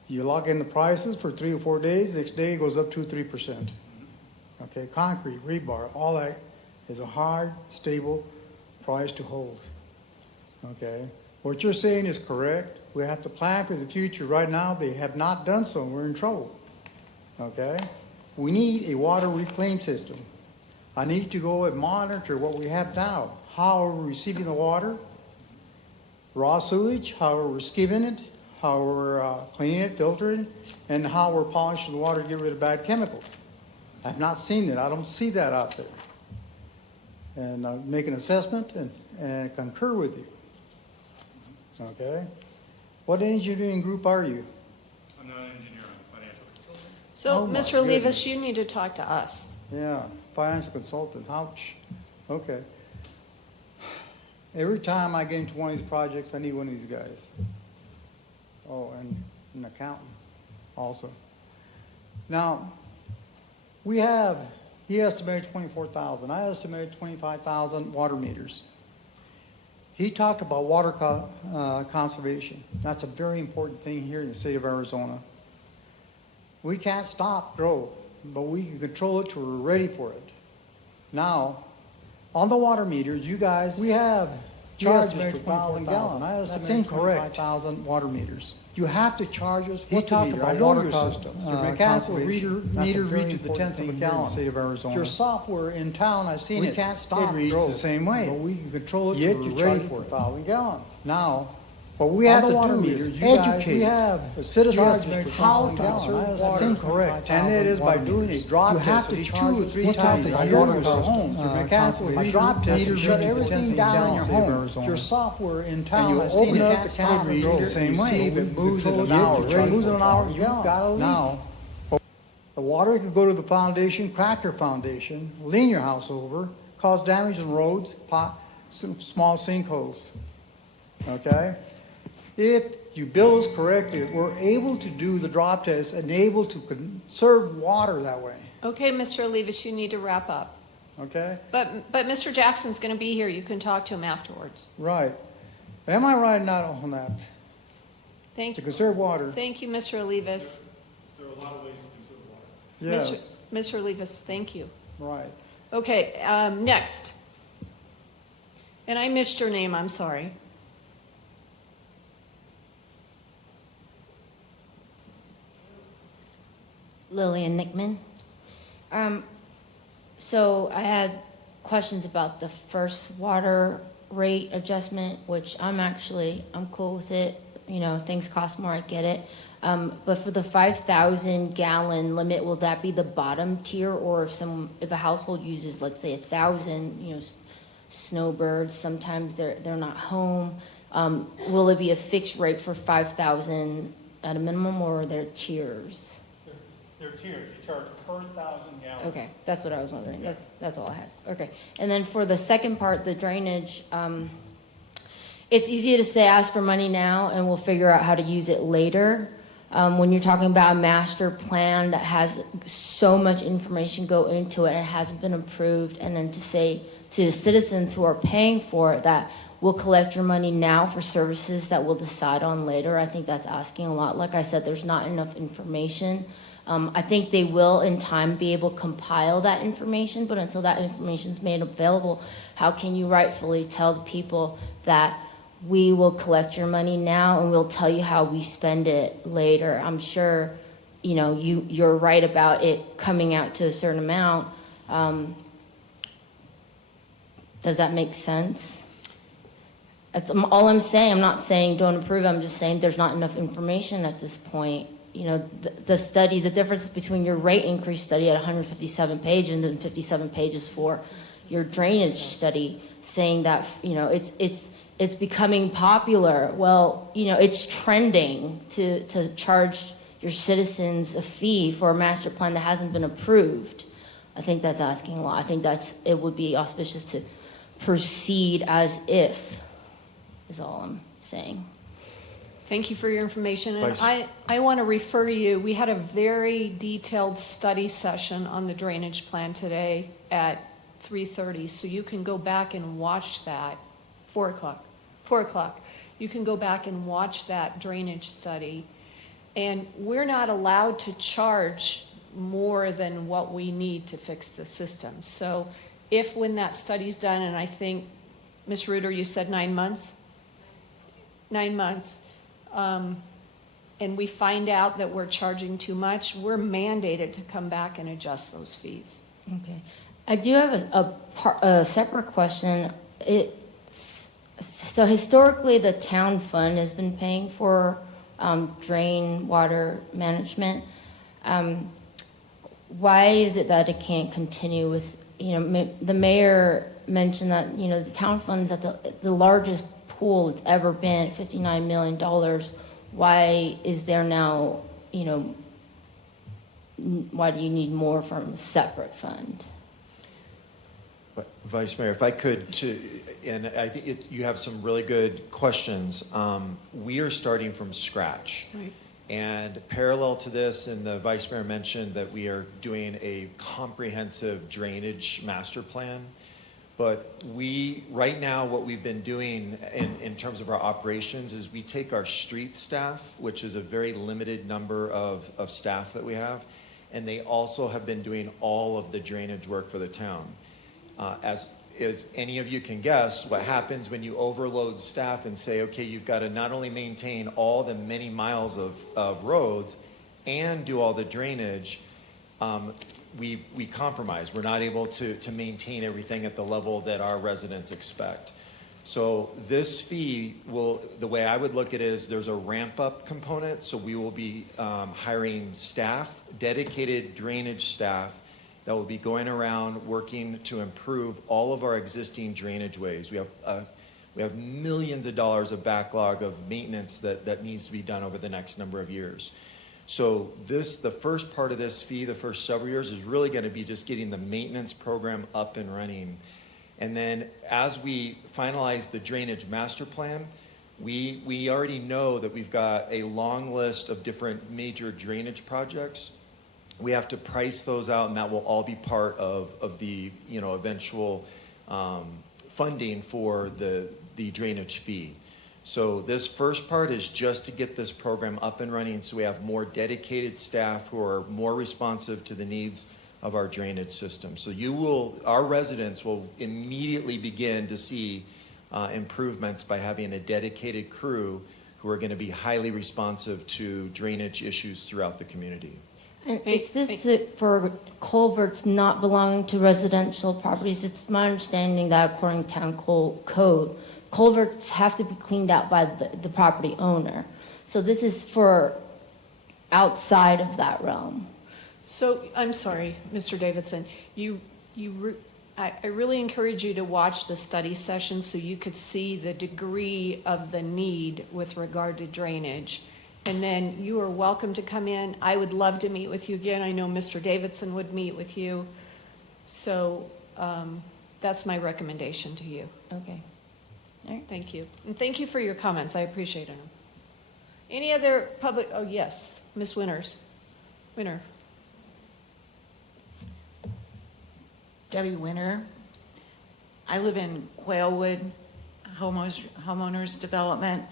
You lock in the prices for 3 or 4 days. Next day it goes up 2-3%. Okay, concrete, rebar, all that is a hard, stable price to hold. Okay, what you're saying is correct. We have to plan for the future. Right now, they have not done so. We're in trouble. Okay, we need a water reclaim system. I need to go and monitor what we have now. How are we receiving the water? Raw sewage, how we're skimming it, how we're cleaning it, filtering, and how we're polishing the water to get rid of bad chemicals. I've not seen it. I don't see that out there. And make an assessment and concur with you. Okay? What engineering group are you? I'm not an engineer, I'm a financial consultant. So, Oh, my Mr. Olivas, goodness. you need to talk to us. Yeah, financial consultant, ouch. Okay. Every time I get into one of these projects, I need one of these guys. Oh, and an accountant also. Now, he estimated 24,000. I estimated 25,000 water meters. He talked about water conservation. That's a very important thing here in the state of Arizona. We can't stop growth, but we can control it till we're ready for it. Now, on the water meters, you guys, we have charges per 1,000 gallons. That's incorrect. 25,000 water meters. You have to charge us. He talked about water systems. Your mechanical meter reaches the tenth of a gallon. In the state of Arizona. Your software in town, I've seen it. We can't stop. It reads the same way. But we can control it. Yet you charge for 1,000 gallons. Now, what we have to do is educate the citizens how to conserve water. That's incorrect. And it is by doing a drop test. You have to 2 or 3 times a year in your home. Your mechanical drop test to shut everything down in your home. Your software in town, and you open up the camera, it reads the same way. If it moves in an hour, you've got to leave. Now, the water could go to the foundation, crack your foundation, lean your house over, cause damage in roads, some small sinkholes. Okay? If you bill us correctly, we're able to do the drop test and able to conserve water that way. Okay, Mr. Olivas, you need to wrap up. Okay? But Mr. Jackson's going to be here. You can talk to him afterwards. Right. Am I right or not on that? Thank To you. conserve water. Thank you, Mr. Olivas. There are a lot of ways to conserve water. Yes. Mr. Olivas, thank you. Right. Okay, next. And I missed your name, I'm sorry. Lillian Nickman. So I had questions about the first water rate adjustment, which I'm cool with it. You know, things cost more, I get it. But for the 5,000 gallon limit, will that be the bottom tier? Or if a household uses, let's say 1,000, you know, snowbirds, sometimes they're not home. Will it be a fixed rate for 5,000 at a minimum, or are there tiers? There are tiers. You charge per 1,000 gallons. Okay, that's what I was wondering. That's all I had. Okay, and then for the second part, the drainage, it's easy to say ask for money now and we'll figure out how to use it later. When you're talking about a master plan that has so much information go into it and it hasn't been approved, and then to say to citizens who are paying for it that we'll collect your money now for services that we'll decide on later, I think that's asking a lot. Like I said, there's not enough information. I think they will in time be able to compile that information, but until that information is made available, how can you rightfully tell the people that we will collect your money now and we'll tell you how we spend it later? I'm sure, you know, you're right about it coming out to a certain amount. Does that make sense? That's all I'm saying. I'm not saying don't approve. I'm just saying there's not enough information at this point. You know, the study, the difference between your rate increase study at 157 pages and then 57 pages for your drainage study, saying that, you know, it's becoming popular. Well, you know, it's trending to charge your citizens a fee for a master plan that hasn't been approved. I think that's asking a lot. I think it would be auspicious to proceed as if, is all I'm saying. Thank you for your information. And Vice. I want to refer you, we had a very detailed study session on the drainage plan today at 3:30. So you can go back and watch that, 4 o'clock. You can go back and watch that drainage study. And we're not allowed to charge more than what we need to fix the system. So if when that study's done, and I think, Ms. Reuter, you said 9 months? 9 months. And we find out that we're charging too much, we're mandated to come back and adjust those fees. Okay. I do have a separate question. So historically, the town fund has been paying for drain water management. Why is it that it can't continue with, the mayor mentioned that, the town fund's at the largest pool it's ever been, $59 million. Why is there now, why do you need more from a separate fund? Vice Mayor, if I could, and I think you have some really good questions. We are starting from scratch. Right. And parallel to this, and the Vice Mayor mentioned that we are doing a comprehensive drainage master plan. But right now, what we've been doing in terms of our operations is we take our street staff, which is a very limited number of staff that we have, and they also have been doing all of the drainage work for the town. As any of you can guess, what happens when you overload staff and say, okay, you've got to not only maintain all the many miles of roads and do all the drainage, we compromise. We're not able to maintain everything at the level that our residents expect. So this fee the way I would look at it is there's a ramp up component. So we will be hiring staff, dedicated drainage staff, that will be going around working to improve all of our existing drainage ways. We have millions of dollars of backlog of maintenance that needs to be done over the next number of years. So the first part of this fee, the first several years, is really going to be just getting the maintenance program up and running. And then as we finalize the drainage master plan, we already know that we've got a long list of different major drainage projects. We have to price those out, and that will all be part of the eventual funding for the drainage fee. So this first part is just to get this program up and running, so we have more dedicated staff who are more responsive to the needs of our drainage system. So our residents will immediately begin to see improvements by having a dedicated crew who are going to be highly responsive to drainage issues throughout the community. And is this for culverts not belonging to residential properties? It's my understanding that according to town code, culverts have to be cleaned out by the property owner. So this is for outside of that realm. So, I'm sorry, Mr. Davidson, I really encourage you to watch the study session so you could see the degree of the need with regard to drainage. And then you are welcome to come in. I would love to meet with you again. I know Mr. Davidson would meet with you. So that's my recommendation to you. Okay. All right, thank you. And thank you for your comments. I appreciate them. Any other public? Oh, yes, Ms. Winter. Debbie Winter. I live in Quailwood homeowners development,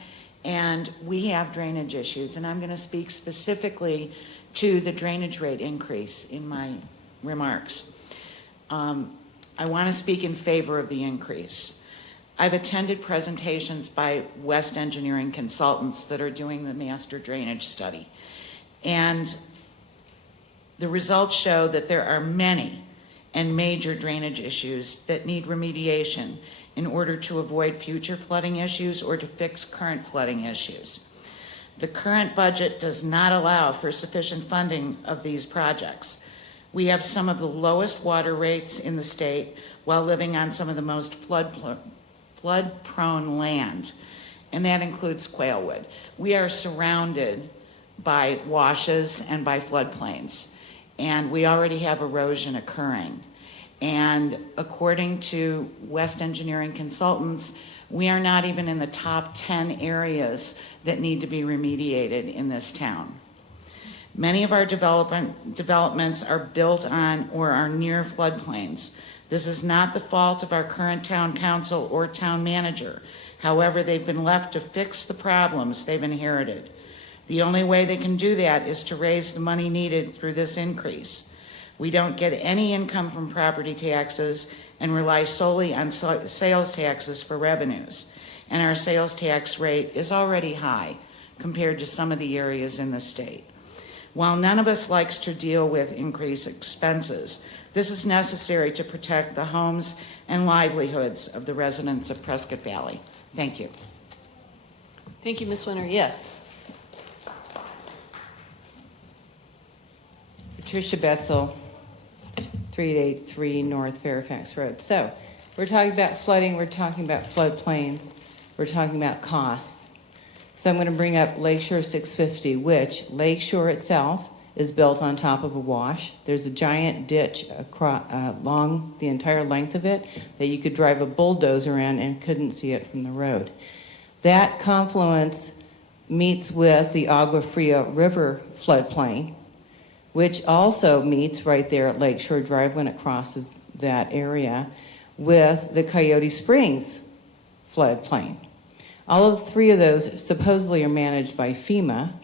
and we have drainage issues, and I'm going to speak specifically to the drainage rate increase in my remarks. I want to speak in favor of the increase. I've attended presentations by West Engineering consultants that are doing the master drainage study, and the results show that there are many and major drainage issues that need remediation in order to avoid future flooding issues or to fix current flooding issues. The current budget does not allow for sufficient funding of these projects. We have some of the lowest water rates in the state while living on some of the most flood-prone land, and that includes Quailwood. We are surrounded by washes and by floodplains, and we already have erosion occurring. And according to West Engineering consultants, we are not even in the top 10 areas that need to be remediated in this town. Many of our developments are built on or are near floodplains. This is not the fault of our current town council or town manager. However, they've been left to fix the problems they've inherited. The only way they can do that is to raise the money needed through this increase. We don't get any income from property taxes and rely solely on sales taxes for revenues. And our sales tax rate is already high compared to some of the areas in the state. While none of us likes to deal with increased expenses, This is necessary to protect the homes and livelihoods of the residents of Prescott Valley. Thank you. Thank you, Ms. Winter. Yes. Patricia Betzel, 383 North Fairfax Road. So we're talking about flooding, we're talking about floodplains, we're talking about costs. So I'm going to bring up Lakeshore 650, which Lakeshore itself is built on top of a wash. There's a giant ditch along the entire length of it that you could drive a bulldozer in and couldn't see it from the road. That confluence meets with the Agua Fria River floodplain, which also meets right there at Lakeshore Drive when it crosses that area with the Coyote Springs floodplain. All of three of those supposedly are managed by FEMA,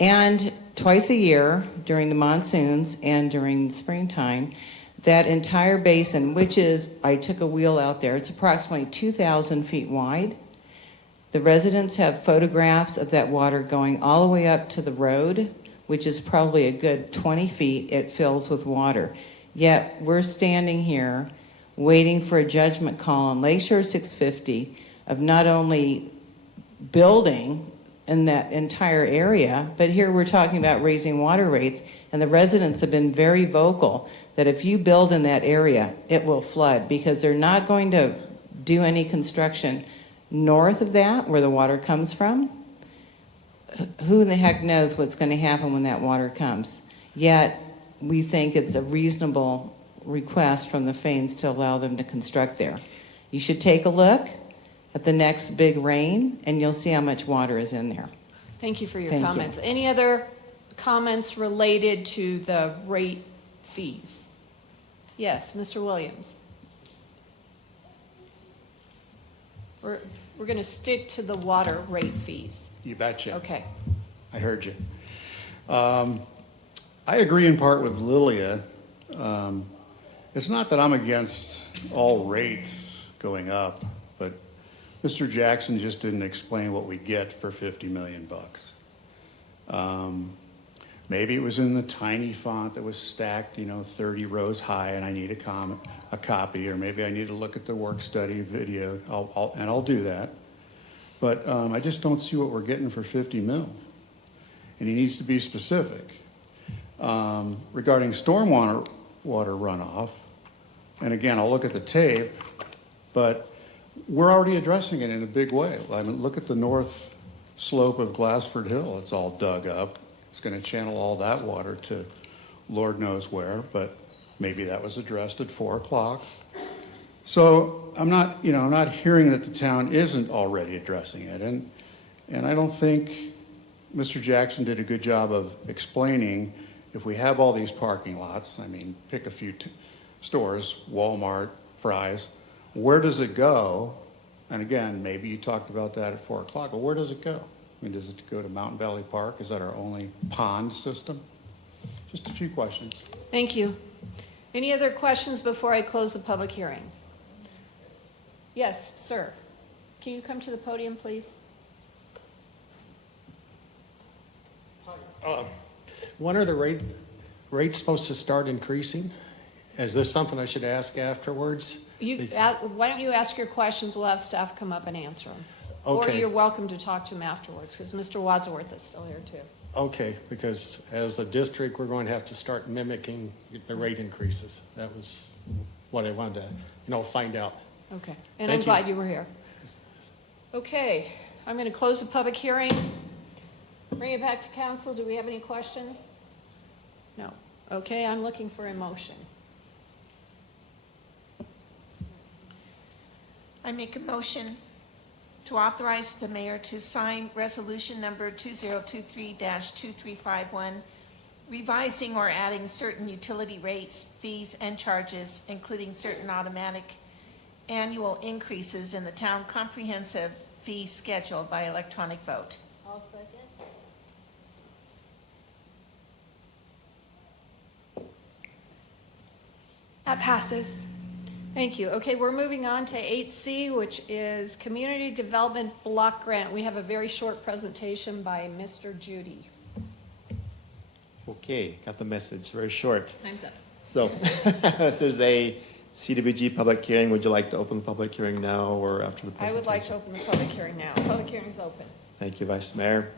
and twice a year during the monsoons and during the springtime, that entire basin, which is, I took a wheel out there, it's approximately 2,000 feet wide. The residents have photographs of that water going all the way up to the road, which is probably a good 20 feet, it fills with water. Yet we're standing here waiting for a judgment call on Lakeshore 650 of not only building in that entire area, but here we're talking about raising water rates, and the residents have been very vocal that if you build in that area, it will flood, because they're not going to do any construction north of that, where the water comes from. Who the heck knows what's going to happen when that water comes? Yet, we think it's a reasonable request from the Fanes to allow them to construct there. You should take a look at the next big rain, and you'll see how much water is in there. Thank you for your Thank you. comments. Any other comments related to the rate fees? Yes, Mr. Williams. We're going to stick to the water rate fees. You betcha. Okay. I heard you. I agree in part with Lilia. It's not that I'm against all rates going up, but Mr. Jackson just didn't explain what we get for $50 million. Maybe it was in the tiny font that was stacked, 30 rows high, and I need a copy, or maybe I need to look at the work study video, and I'll do that. But I just don't see what we're getting for 50 mil. And he needs to be specific. Regarding stormwater runoff, and again, I'll look at the tape, but we're already addressing it in a big way. I mean, look at the north slope of Glassford Hill. It's all dug up. It's going to channel all that water to Lord knows where, but maybe that was addressed at 4 o'clock. So I'm not hearing that the town isn't already addressing it. And I don't think Mr. Jackson did a good job of explaining, if we have all these parking lots, pick a few stores, Walmart, Fry's, where does it go? And again, maybe you talked about that at 4 o'clock, but where does it go? Does it go to Mountain Valley Park? Is that our only pond system? Just a few questions. Thank you. Any other questions before I close the public hearing? Yes, sir. Can you come to the podium, please? When are the rates supposed to start increasing? Is this something I should ask afterwards? Why don't you ask your questions? We'll have staff come up and answer them. Okay. Or you're welcome to talk to him afterwards, because Mr. Wadsworth is still here too. Okay, because as a district, we're going to have to start mimicking the rate increases. That was what I wanted to, find out. Okay, and Thank I'm you. glad you were here. Okay, I'm going to close the public hearing. Bring it back to council. Do we have any questions? No. Okay, I'm looking for a motion. I make a motion to authorize the mayor to sign resolution number 2023-2351, revising or adding certain utility rates, fees, and charges, including certain automatic annual increases in the town comprehensive fee schedule by electronic vote. I'll second. That passes. Thank you. Okay, we're moving on to 8C, which is Community Development Block Grant. We have a very short presentation by Mr. Judy. Okay, got the message, very short. Time's up. So this is a CDBG public hearing. Would you like to open the public hearing now or after the I presentation? would like to open the public hearing now. Public hearing is open. Thank you, Vice Mayor.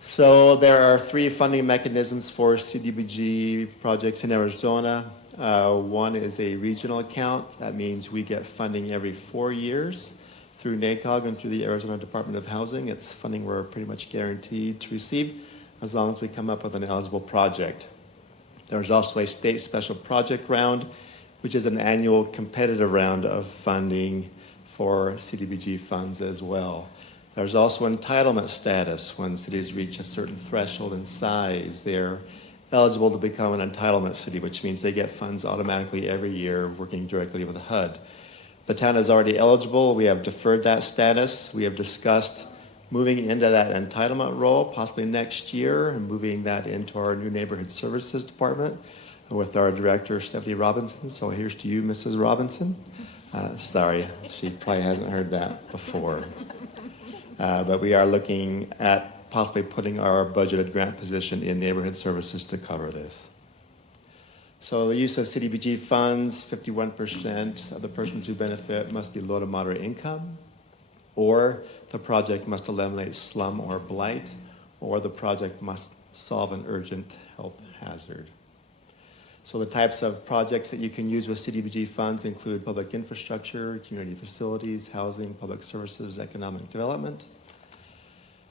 So there are 3 funding mechanisms for CDBG projects in Arizona. One is a regional account. That means we get funding every 4 years through NACOG and through the Arizona Department of Housing. It's funding we're pretty much guaranteed to receive as long as we come up with an eligible project. There's also a state special project round, which is an annual competitive round of funding for CDBG funds as well. There's also entitlement status. When cities reach a certain threshold in size, they're eligible to become an entitlement city, which means they get funds automatically every year working directly with HUD. The town is already eligible. We have deferred that status. We have discussed moving into that entitlement role possibly next year and moving that into our new neighborhood services department with our director, Stephanie Robinson. So here's to you, Mrs. Robinson. Sorry, she probably hasn't heard that before. But we are looking at possibly putting our budgeted grant position in neighborhood services to cover this. So the use of CDBG funds, 51% of the persons who benefit must be low to moderate income, or the project must eliminate slum or blight, or the project must solve an urgent health hazard. So the types of projects that you can use with CDBG funds include public infrastructure, community facilities, housing, public services, economic development.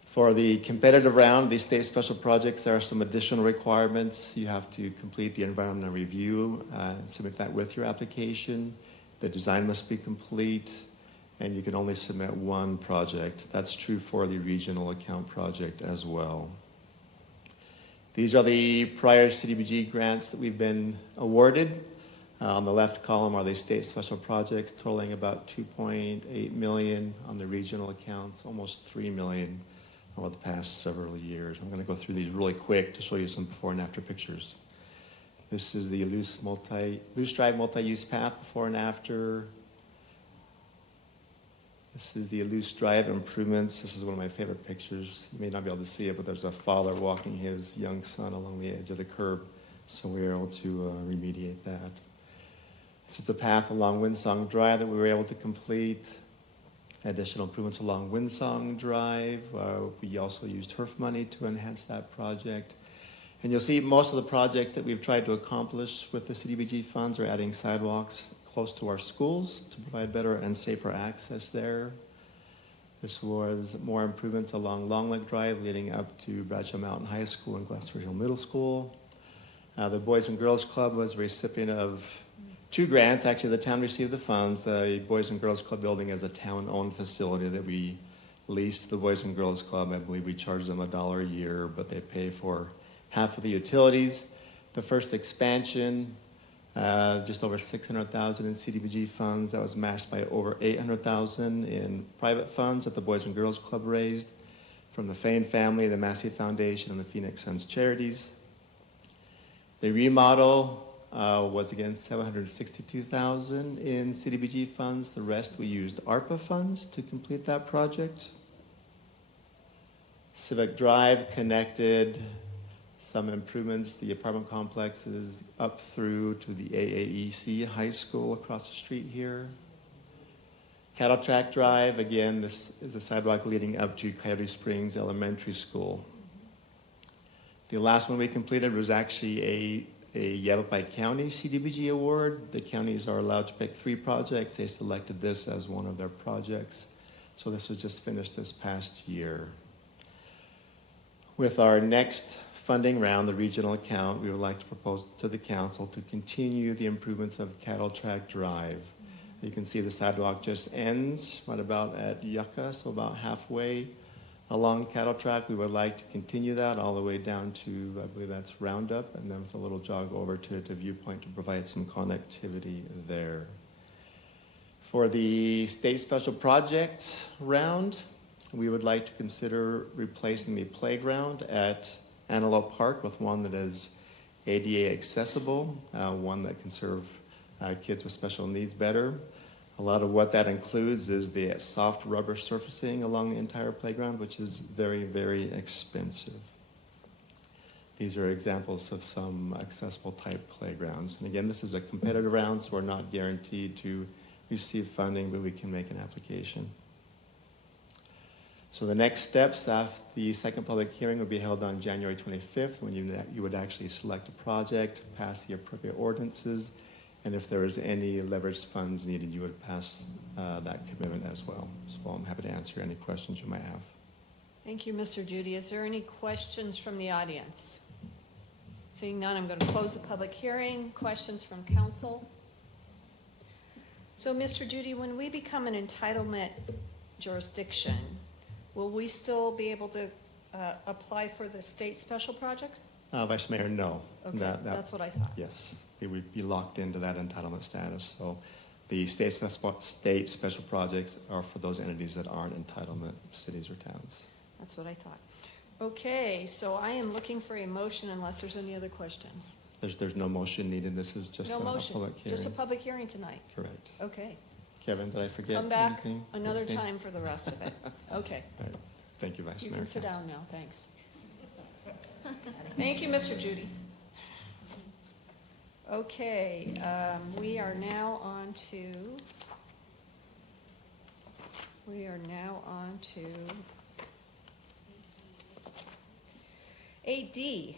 For the competitive round, these state special projects, there are some additional requirements. You have to complete the environmental review and submit that with your application. The design must be complete, and you can only submit one project. That's true for the regional account project as well. These are the prior CDBG grants that we've been awarded. On the left column are the state special projects totaling about $2.8 million. On the regional accounts, almost $3 million over the past several years. I'm going to go through these really quick to show you some before and after pictures. This is the loose drive multi-use path before and after. This is the loose drive improvements. This is one of my favorite pictures. You may not be able to see it, but there's a father walking his young son along the edge of the curb, so we were able to remediate that. This is the path along Windsong Drive that we were able to complete. Additional improvements along Windsong Drive. We also used HERF money to enhance that project. And you'll see most of the projects that we've tried to accomplish with the CDBG funds are adding sidewalks close to our schools to provide better and safer access there. This was more improvements along Long Lake Drive leading up to Bradshaw Mountain High School and Glasser Hill Middle School. The Boys and Girls Club was a recipient of 2 grants. Actually, the town received the funds. The Boys and Girls Club building is a town-owned facility that we leased the Boys and Girls Club. I believe we charge them $1 a year, but they pay for half of the utilities. The first expansion, just over $600,000 in CDBG funds. That was matched by over $800,000 in private funds that the Boys and Girls Club raised from the Fain family, the Massey Foundation, and the Phoenix Suns Charities. The remodel was again $762,000 in CDBG funds. The rest we used ARPA funds to complete that project. Civic Drive connected some improvements, the apartment complexes up through to the AAEC High School across the street here. Cattle Track Drive, again, this is a sidewalk leading up to Coyote Springs Elementary School. The last one we completed was actually a Yavapai County CDBG award. The counties are allowed to pick 3 projects. They selected this as one of their projects. So this was just finished this past year. With our next funding round, the regional account, we would like to propose to the council to continue the improvements of Cattle Track Drive. You can see the sidewalk just ends right about at Yucca, so about halfway along Cattle Track. We would like to continue that all the way down to, I believe that's Roundup, and then with a little jog over to Viewpoint to provide some connectivity there. For the state special project round, we would like to consider replacing the playground at Antelope Park with one that is ADA accessible, one that can serve kids with special needs better. A lot of what that includes is the soft rubber surfacing along the entire playground, which is very, very expensive. These are examples of some accessible type playgrounds. And again, this is a competitive round, so we're not guaranteed to receive funding, but we can make an application. So the next steps after the second public hearing will be held on January 25th, when you would actually select a project, pass the appropriate ordinances, and if there is any leveraged funds needed, you would pass that commitment as well. So I'm happy to answer any questions you might have. Thank you, Mr. Judy. Is there any questions from the audience? Seeing none, I'm going to close the public hearing. Questions from council? So, Mr. Judy, when we become an entitlement jurisdiction, will we still be able to apply for the state special projects? Vice Mayor, no. Okay, that's what I thought. Yes, they would be locked into that entitlement status. So the state special projects are for those entities that aren't entitlement cities or towns. That's what I thought. Okay, so I am looking for a motion unless there's any other questions. There's no motion needed. This is just No a motion, public hearing. just a public hearing tonight. Correct. Okay. Kevin, did I forget Come back anything? another Anything? time for the rest of it. Okay. All right. Thank you, Vice You Mayor. can sit Council. down now, thanks. Thank you, Mr. Judy. Okay, we are now on to 8D,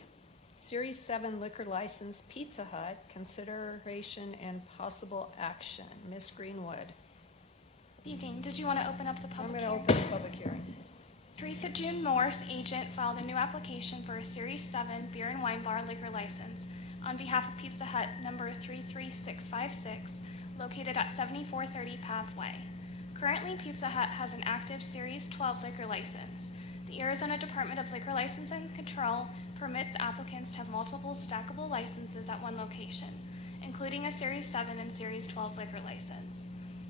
Series 7 liquor license, Pizza Hut, consideration and possible action. Ms. Greenwood. Good evening. Did you want to open up the I'm public going to hearing? open the public hearing. Teresa June Morse, agent, filed a new application for a Series 7 beer and wine bar liquor license on behalf of Pizza Hut number 33656, located at 7430 Pathway. Currently, Pizza Hut has an active Series 12 liquor license. The Arizona Department of Liquor License and Control permits applicants to have multiple stackable licenses at one location, including a Series 7 and Series 12 liquor license.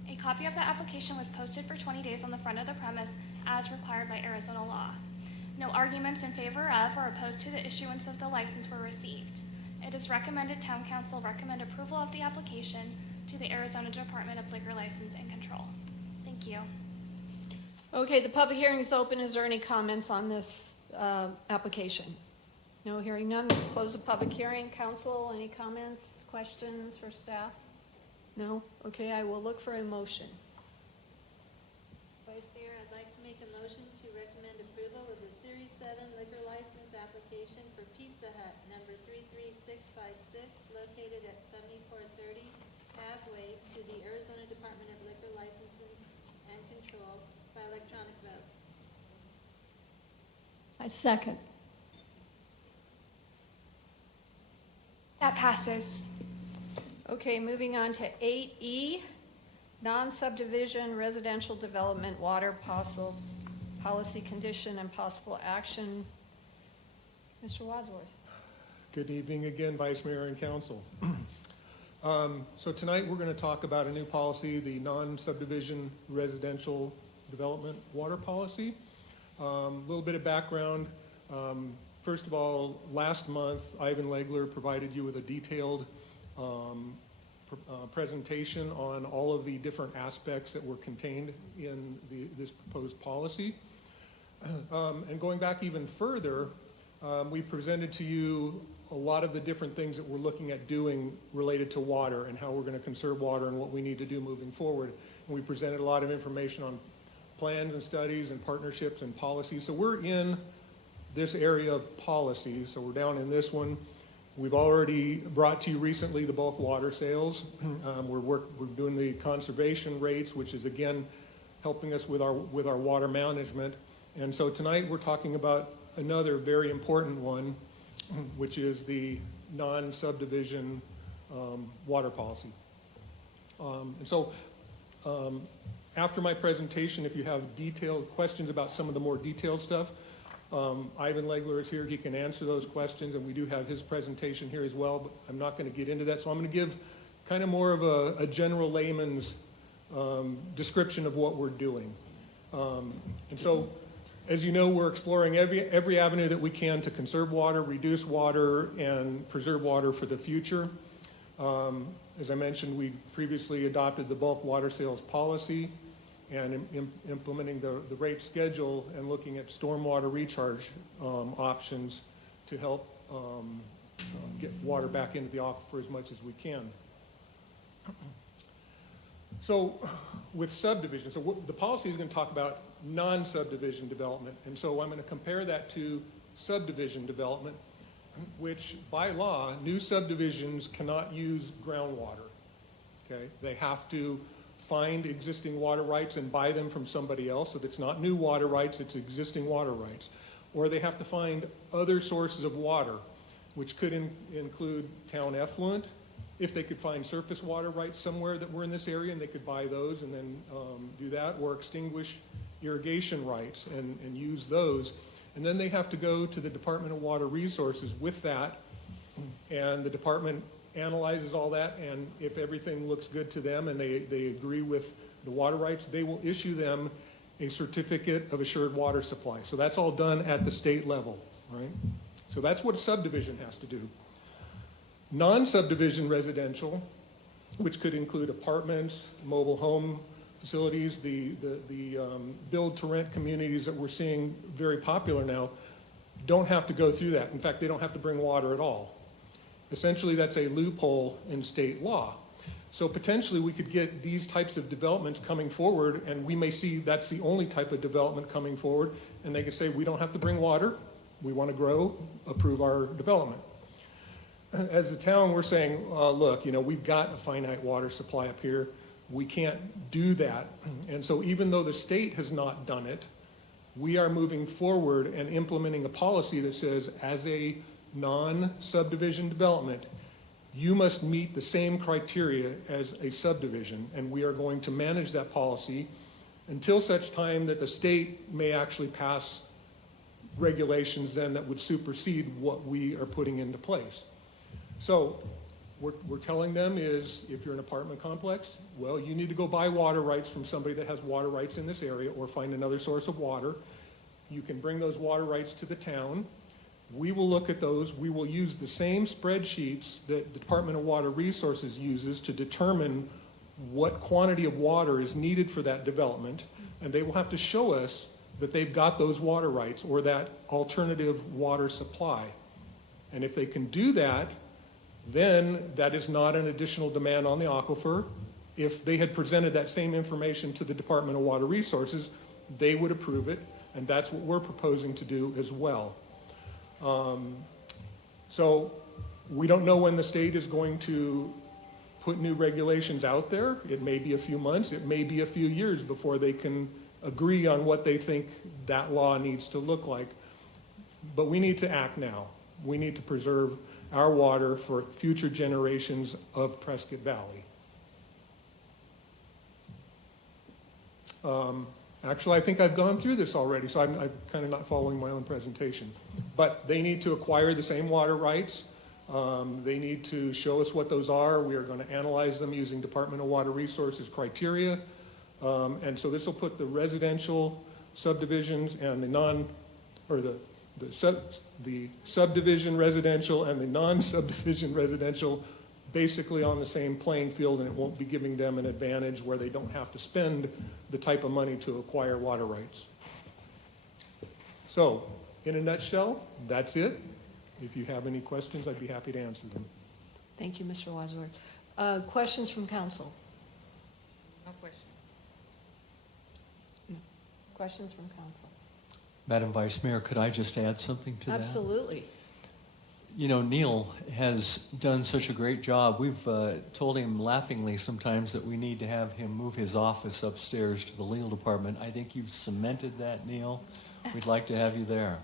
A copy of the application was posted for 20 days on the front of the premise as required by Arizona law. No arguments in favor of or opposed to the issuance of the license were received. It is recommended Town Council recommend approval of the application to the Arizona Department of Liquor License and Control. Thank you. Okay, the public hearing is open. Is there any comments on this application? No, hearing none. Close the public hearing. Council, any comments, questions for staff? No? Okay, I will look for a motion. Vice Mayor, I'd like to make a motion to recommend approval of the Series 7 liquor license application for Pizza Hut number 33656, located at 7430 Pathway, to the Arizona Department of Liquor Licenses and Control by electronic vote. I second. That passes. Okay, moving on to 8E, non-subdivision residential development water policy condition and possible action. Mr. Wadsworth. Good evening again, Vice Mayor and Council. So tonight we're going to talk about a new policy, the non-subdivision residential development water policy. A little bit of background. First of all, last month, Ivan Legler provided you with a detailed presentation on all of the different aspects that were contained in this proposed policy. And going back even further, we presented to you a lot of the different things that we're looking at doing related to water and how we're going to conserve water and what we need to do moving forward. And we presented a lot of information on plans and studies and partnerships and policies. So we're in this area of policy. So we're down in this one. We've already brought to you recently the bulk water sales. We're doing the conservation rates, which is again helping us with our water management. And so tonight we're talking about another very important one, which is the non-subdivision water policy. And so after my presentation, if you have detailed questions about some of the more detailed stuff, Ivan Legler is here. He can answer those questions, and we do have his presentation here as well, but I'm not going to get into that. So I'm going to give kind of more of a general layman's description of what we're doing. And so, as you know, we're exploring every avenue that we can to conserve water, reduce water, and preserve water for the future. As I mentioned, we previously adopted the bulk water sales policy and implementing the rate schedule and looking at stormwater recharge options to help get water back into the aquifer as much as we can. So with subdivision, so the policy is going to talk about non-subdivision development, and so I'm going to compare that to subdivision development, which by law, new subdivisions cannot use groundwater, okay? They have to find existing water rights and buy them from somebody else, so it's not new water rights, it's existing water rights. Or they have to find other sources of water, which could include town effluent, if they could find surface water rights somewhere that were in this area and they could buy those and then do that, or extinguish irrigation rights and use those. And then they have to go to the Department of Water Resources with that, and the department analyzes all that, and if everything looks good to them and they agree with the water rights, they will issue them a certificate of assured water supply. So that's all done at the state level, right? So that's what a subdivision has to do. Non-subdivision residential, which could include apartments, mobile home facilities, the build-to-rent communities that we're seeing very popular now, don't have to go through that. In fact, they don't have to bring water at all. Essentially, that's a loophole in state law. So potentially, we could get these types of developments coming forward, and we may see that's the only type of development coming forward, and they could say, we don't have to bring water, we want to grow, approve our development. As a town, we're saying, look, we've got a finite water supply up here. We can't do that. And so even though the state has not done it, we are moving forward and implementing a policy that says, as a non-subdivision development, you must meet the same criteria as a subdivision. And we are going to manage that policy until such time that the state may actually pass regulations then that would supersede what we are putting into place. So we're telling them is, if you're an apartment complex, well, you need to go buy water rights from somebody that has water rights in this area, or find another source of water. You can bring those water rights to the town. We will look at those. We will use the same spreadsheets that the Department of Water Resources uses to determine what quantity of water is needed for that development, and they will have to show us that they've got those water rights or that alternative water supply. And if they can do that, then that is not an additional demand on the aquifer. If they had presented that same information to the Department of Water Resources, they would approve it, and that's what we're proposing to do as well. So we don't know when the state is going to put new regulations out there. It may be a few months, it may be a few years before they can agree on what they think that law needs to look like. But we need to act now. We need to preserve our water for future generations of Prescott Valley. Actually, I think I've gone through this already, so I'm kind of not following my own presentation. But they need to acquire the same water rights. They need to show us what those are. We are going to analyze them using Department of Water Resources criteria. And so this will put the residential subdivisions and the subdivision residential and the non-subdivision residential basically on the same playing field, and it won't be giving them an advantage where they don't have to spend the type of money to acquire water rights. So, in a nutshell, that's it. If you have any questions, I'd be happy to answer them. Thank you, Mr. Wadsworth. Questions from council? No question. Questions from council? Madam Vice Mayor, could I just add something to that? Absolutely. Neil has done such a great job. We've told him laughingly sometimes that we need to have him move his office upstairs to the legal department. I think you've cemented that, Neil. We'd like to have you there.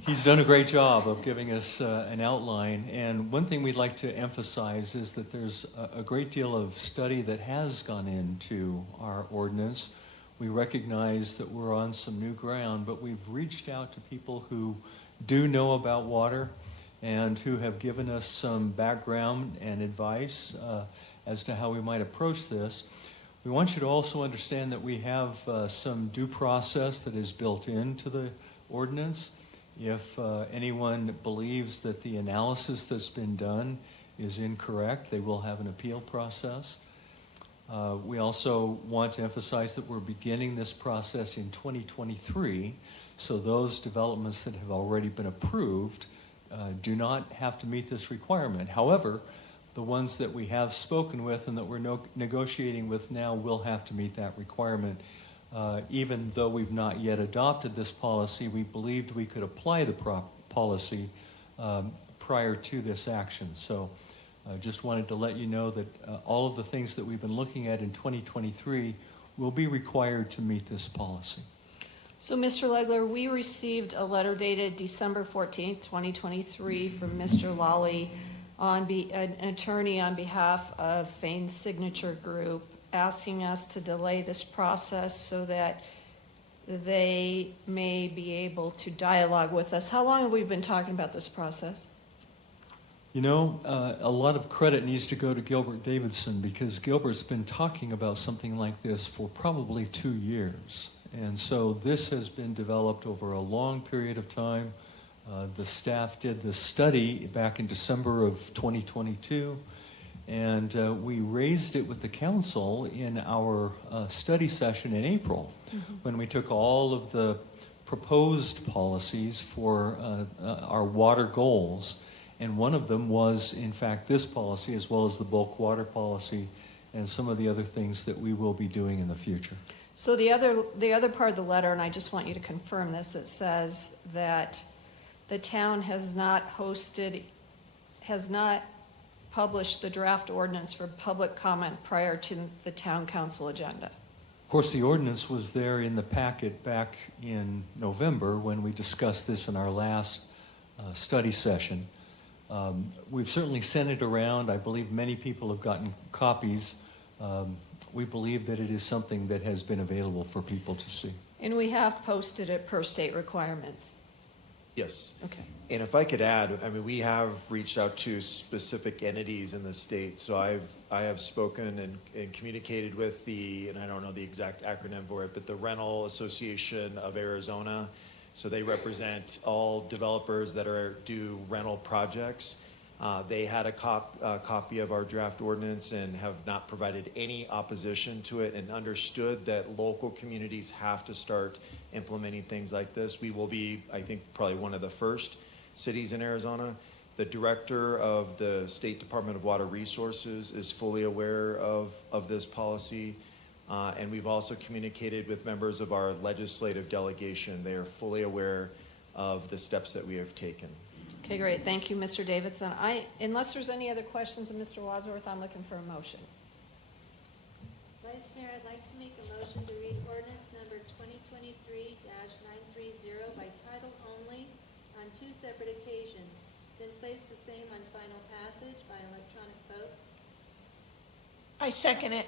He's done a great job of giving us an outline, and one thing we'd like to emphasize is that there's a great deal of study that has gone into our ordinance. We recognize that we're on some new ground, but we've reached out to people who do know about water and who have given us some background and advice as to how we might approach this. We want you to also understand that we have some due process that is built into the ordinance. If anyone believes that the analysis that's been done is incorrect, they will have an appeal process. We also want to emphasize that we're beginning this process in 2023, so those developments that have already been approved do not have to meet this requirement. However, the ones that we have spoken with and that we're negotiating with now will have to meet that requirement. Even though we've not yet adopted this policy, we believed we could apply the policy prior to this action. So I just wanted to let you know that all of the things that we've been looking at in 2023 will be required to meet this policy. So, Mr. Legler, we received a letter dated December 14th, 2023 from Mr. Lawley, an attorney on behalf of Fane's Signature Group, asking us to delay this process so that they may be able to dialogue with us. How long have we been talking about this process? You know, a lot of credit needs to go to Gilbert Davidson, because Gilbert's been talking about something like this for probably 2 years. And so this has been developed over a long period of time. The staff did this study back in December of 2022, and we raised it with the council in our study session in April, when we took all of the proposed policies for our water goals. And one of them was, in fact, this policy, as well as the bulk water policy and some of the other things that we will be doing in the future. So the other part of the letter, and I just want you to confirm this, it says that the town has not published the draft ordinance for public comment prior to the town council agenda. Of course, the ordinance was there in the packet back in November when we discussed this in our last study session. We've certainly sent it around. I believe many people have gotten copies. We believe that it is something that has been available for people to see. And we have posted it per state requirements. Yes. Okay. And if I could add, I mean, we have reached out to specific entities in the state. So I have spoken and communicated with and I don't know the exact acronym for it, but the Rental Association of Arizona. So they represent all developers that do rental projects. They had a copy of our draft ordinance and have not provided any opposition to it, and understood that local communities have to start implementing things like this. We will be, I think, probably one of the first cities in Arizona. The director of the State Department of Water Resources is fully aware of this policy. And we've also communicated with members of our legislative delegation. They are fully aware of the steps that we have taken. Okay, great. Thank you, Mr. Davidson. Unless there's any other questions of Mr. Wadsworth, I'm looking for a motion. Vice Mayor, I'd like to make a motion to read ordinance number 2023-930 by title only on 2 separate occasions, then place the same on final passage by electronic vote. I second it.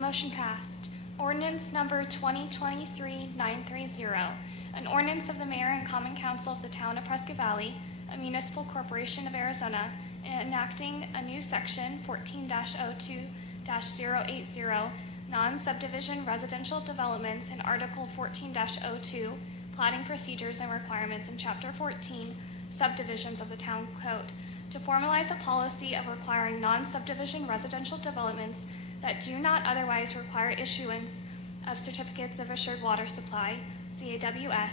Motion passed. Ordinance number 2023-930, an ordinance of the Mayor and Common Council of the Town of Prescott Valley, a municipal corporation of Arizona, enacting a new section 14-02-080, non-subdivision residential developments, in Article 14-02, platting procedures and requirements in Chapter 14, subdivisions of the Town Code, to formalize a policy of requiring non-subdivision residential developments that do not otherwise require issuance of certificates of assured water supply, CAWS,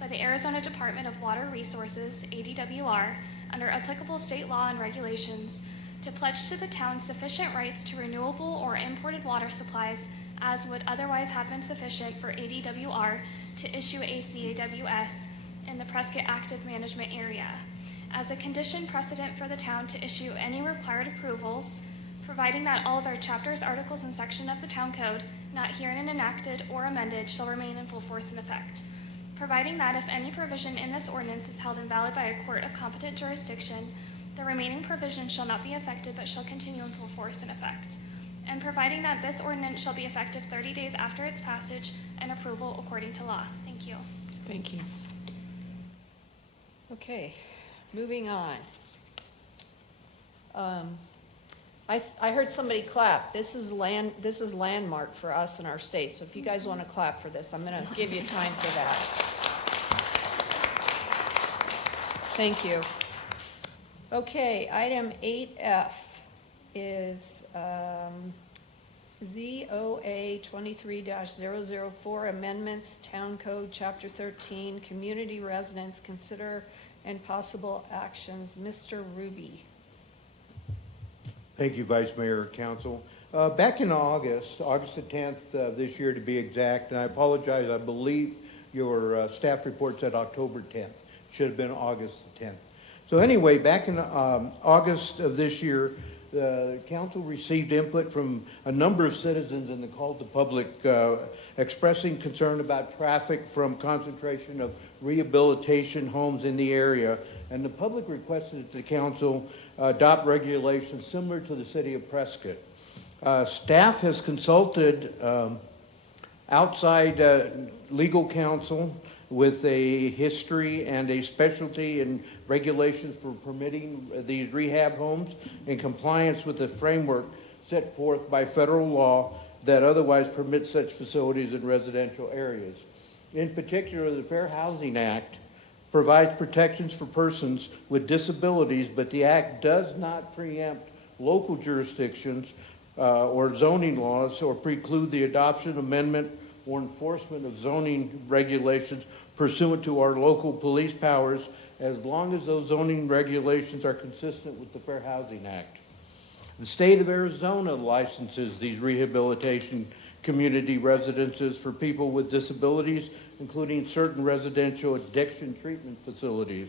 by the Arizona Department of Water Resources, ADWR, under applicable state law and regulations, to pledge to the town sufficient rights to renewable or imported water supplies as would otherwise have been sufficient for ADWR to issue a CAWS in the Prescott Active Management Area. As a condition precedent for the town to issue any required approvals, providing that all other chapters, articles, and section of the town code not herein enacted or amended shall remain in full force and effect. Providing that if any provision in this ordinance is held invalid by a court of competent jurisdiction, the remaining provisions shall not be affected but shall continue in full force and effect. And providing that this ordinance shall be effective 30 days after its passage and approval according to law. Thank you. Thank you. Okay, moving on. I heard somebody clap. This is landmark for us in our state. So if you guys want to clap for this, I'm going to give you time for that. Thank you. Okay, item 8F is ZOA 23-004 Amendments, Town Code, Chapter 13, Community Residents, Consider and Possible Actions. Mr. Ruby. Thank you, Vice Mayor, Council. Back in August the 10th this year to be exact, and I apologize, I believe your staff report said October 10th. Should have been August the 10th. So anyway, back in August of this year, the council received input from a number of citizens in the call to public expressing concern about traffic from concentration of rehabilitation homes in the area. And the public requested that the council adopt regulations similar to the city of Prescott. Staff has consulted outside legal counsel with a history and a specialty in regulations for permitting these rehab homes in compliance with the framework set forth by federal law that otherwise permits such facilities in residential areas. In particular, the Fair Housing Act provides protections for persons with disabilities, but the act does not preempt local jurisdictions or zoning laws or preclude the adoption, amendment, or enforcement of zoning regulations pursuant to our local police powers, as long as those zoning regulations are consistent with the Fair Housing Act. The state of Arizona licenses these rehabilitation community residences for people with disabilities, including certain residential addiction treatment facilities.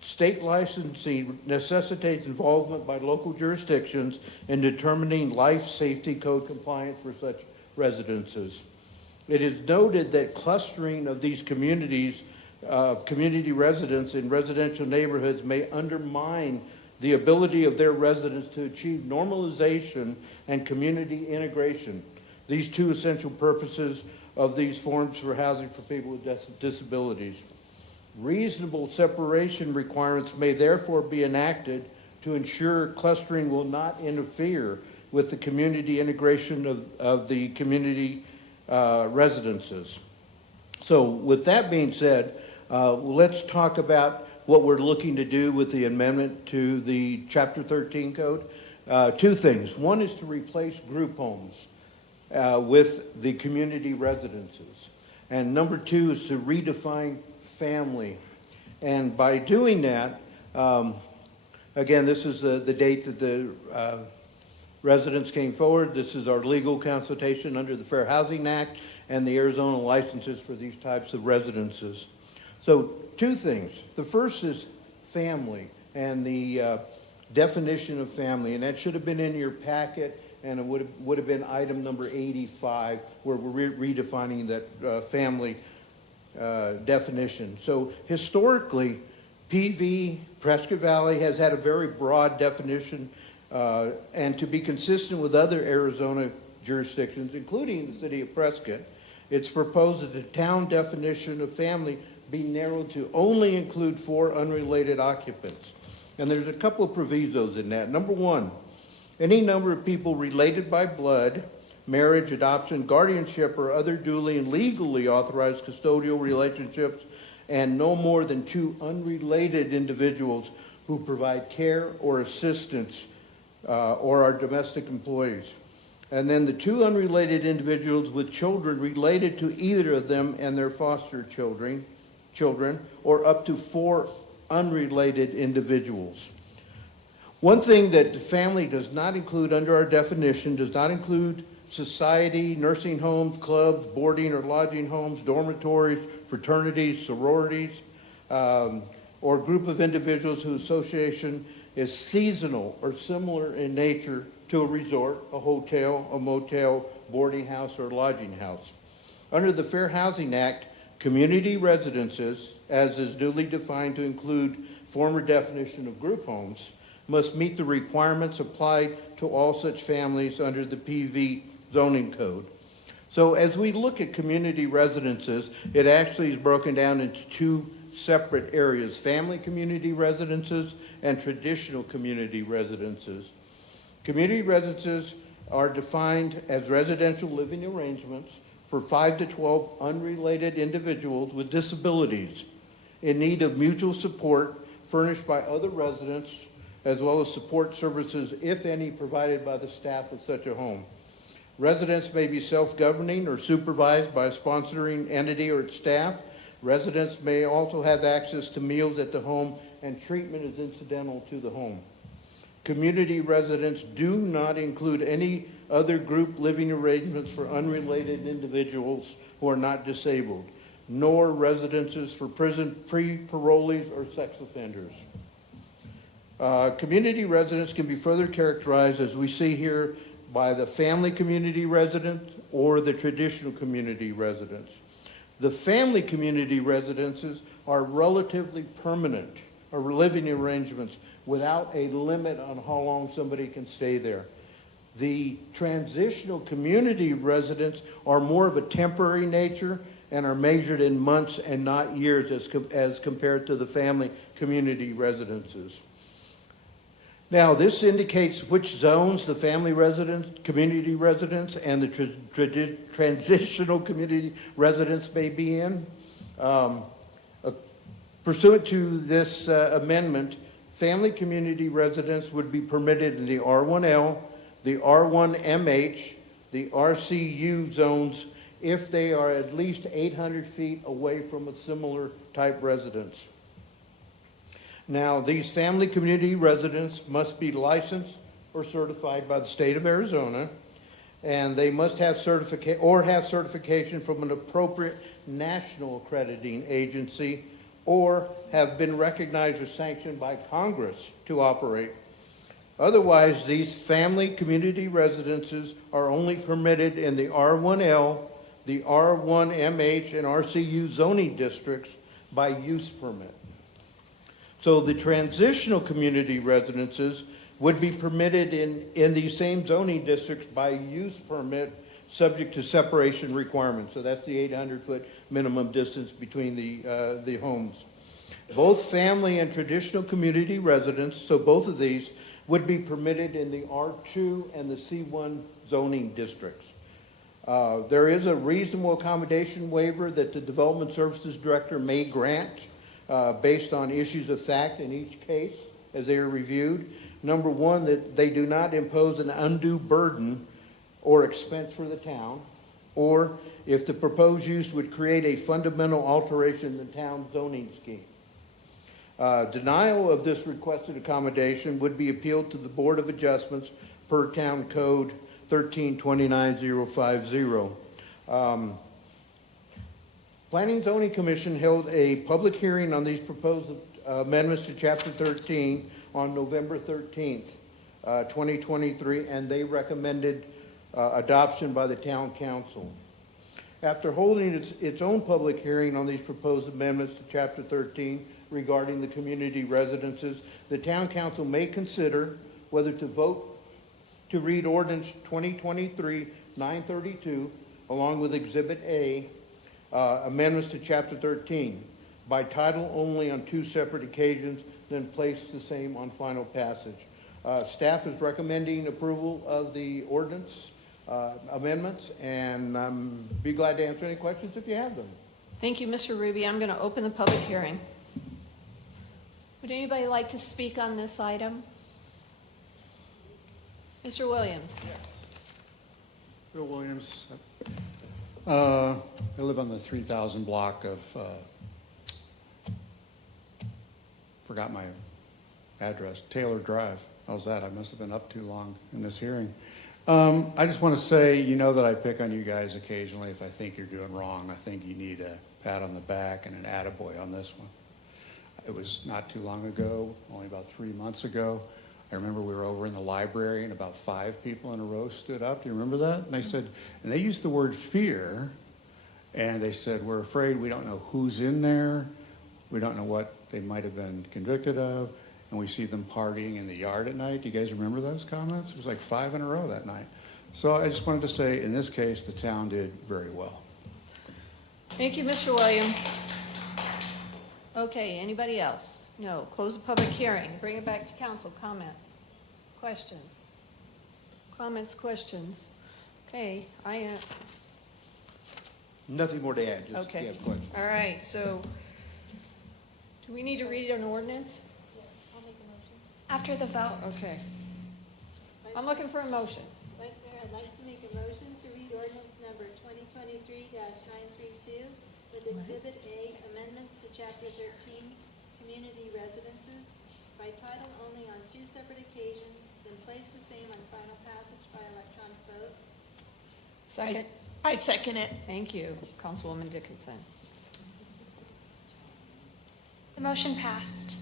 State licensing necessitates involvement by local jurisdictions in determining life safety code compliance for such residences. It is noted that clustering of these communities, community residents in residential neighborhoods may undermine the ability of their residents to achieve normalization and community integration. These two essential purposes of these forms for housing for people with disabilities. Reasonable separation requirements may therefore be enacted to ensure clustering will not interfere with the community integration of the community residences. So with that being said, let's talk about what we're looking to do with the amendment to the Chapter 13 code. Two things. One is to replace group homes with the community residences. And number two is to redefine family. And by doing that, again, this is the date that the residents came forward. This is our legal consultation under the Fair Housing Act and the Arizona licenses for these types of residences. So two things. The first is family and the definition of family, and that should have been in your packet, and it would have been item number 85, where we're redefining that family definition. So historically, PV, Prescott Valley, has had a very broad definition, and to be consistent with other Arizona jurisdictions, including the city of Prescott, it's proposed that the town definition of family be narrowed to only include 4 unrelated occupants. And there's a couple of provisos in that. Number one, any number of people related by blood, marriage, adoption, guardianship, or other duly and legally authorized custodial relationships, and no more than 2 unrelated individuals who provide care or assistance or are domestic employees. And then the 2 unrelated individuals with children related to either of them and their foster children, or up to 4 unrelated individuals. One thing that the family does not include under our definition does not include society, nursing homes, clubs, boarding or lodging homes, dormitories, fraternities, sororities, or group of individuals whose association is seasonal or similar in nature to a resort, a hotel, a motel, boarding house, or lodging house. Under the Fair Housing Act, community residences, as is newly defined to include former definition of group homes, must meet the requirements applied to all such families under the PV zoning code. So as we look at community residences, it actually is broken down into 2 separate areas: family community residences and traditional community residences. Community residences are defined as residential living arrangements for 5 to 12 unrelated individuals with disabilities in need of mutual support furnished by other residents, as well as support services, if any, provided by the staff of such a home. Residents may be self-governing or supervised by a sponsoring entity or its staff. Residents may also have access to meals at the home, and treatment is incidental to the home. Community residents do not include any other group living arrangements for unrelated individuals who are not disabled, nor residences for prison pre-parolees or sex offenders. Community residents can be further characterized, as we see here, by the family community resident or the traditional community residents. The family community residences are relatively permanent or living arrangements without a limit on how long somebody can stay there. The transitional community residents are more of a temporary nature and are measured in months and not years as compared to the family community residences. Now, this indicates which zones the family residents, community residents, and the transitional community residents may be in. Pursuant to this amendment, family community residents would be permitted in the R1L, the R1MH, the RCU zones if they are at least 800 feet away from a similar type residence. Now, these family community residents must be licensed or certified by the state of Arizona, and they must have certification from an appropriate national accrediting agency or have been recognized or sanctioned by Congress to operate. Otherwise, these family community residences are only permitted in the R1L, the R1MH, and RCU zoning districts by use permit. So the transitional community residences would be permitted in these same zoning districts by use permit, subject to separation requirements. So that's the 800-foot minimum distance between the homes. Both family and traditional community residents, so both of these, would be permitted in the R2 and the C1 zoning districts. There is a reasonable accommodation waiver that the Development Services Director may grant based on issues of fact in each case as they are reviewed. Number one, that they do not impose an undue burden or expense for the town, or if the proposed use would create a fundamental alteration in the town zoning scheme. Denial of this requested accommodation would be appealed to the Board of Adjustments per Town Code 1329050. Planning and Zoning Commission held a public hearing on these proposed amendments to Chapter 13 on November 13th, 2023, and they recommended adoption by the Town Council. After holding its own public hearing on these proposed amendments to Chapter 13 regarding the community residences, the Town Council may consider whether to vote to read Ordinance 2023-932 along with Exhibit A, amendments to Chapter 13 by title only on two separate occasions, then place the same on final passage. Staff is recommending approval of the ordinance amendments, and be glad to answer any questions if you have them. Thank you, Mr. Ruby. I'm going to open the public hearing. Would anybody like to speak on this item? Mr. Williams. Yes. Bill Williams. I live on the 3000 block of, forgot my address, Taylor Drive. How's that? I must have been up too long in this hearing. I just want to say, you know that I pick on you guys occasionally if I think you're doing wrong. I think you need a pat on the back and an attaboy on this one. It was not too long ago, only about 3 months ago. I remember we were over in the library and about 5 people in a row stood up. Do you remember that? And they said, and they used the word fear, and they said, we're afraid, we don't know who's in there, we don't know what they might have been convicted of, and we see them partying in the yard at night. Do you guys remember those comments? It was like 5 in a row that night. So I just wanted to say, in this case, the town did very well. Thank you, Mr. Williams. Okay, anybody else? No. Close the public hearing. Bring it back to council. Comments? Questions? Comments, questions? Okay, Nothing more to add, just if you okay. have questions. All right, so do we need to read an ordinance? Yes, I'll make a motion. After the vote. Okay. I'm looking for a motion. Vice Mayor, I'd like to make a motion 2023-932 with Exhibit A, amendments to Chapter 13, Community Residences, by title only on 2 separate occasions, then place the same on final passage by electronic vote. Second. I second it. Thank you. Councilwoman Dickinson. The motion passed.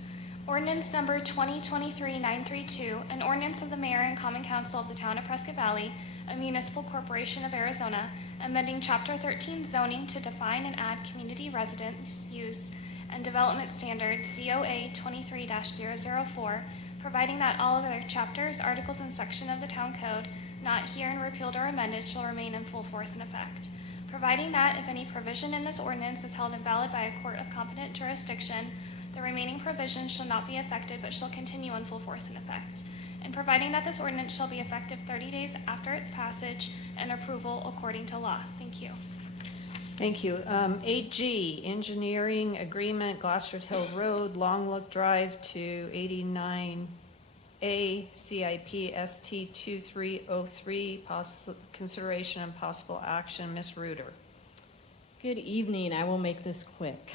Ordinance number 2023-932, an ordinance of the Mayor and Common Council of the Town of Prescott Valley, a municipal corporation of Arizona, amending Chapter 13 zoning to define and add community residence use and development standards ZOA 23-004, providing that all other chapters, articles, and section of the Town Code not herein repealed or amended shall remain in full force and effect. Providing that if any provision in this ordinance is held invalid by a court of competent jurisdiction, the remaining provisions shall not be affected but shall continue in full force and effect. And providing that this ordinance shall be effective 30 days after its passage and approval according to law. Thank you. Thank you. 8G, engineering agreement, Glassford Hill Road, Long Look Drive to 89A, CIP ST 2303, consideration and possible action. Ms. Reuter. Good evening. I will make this quick.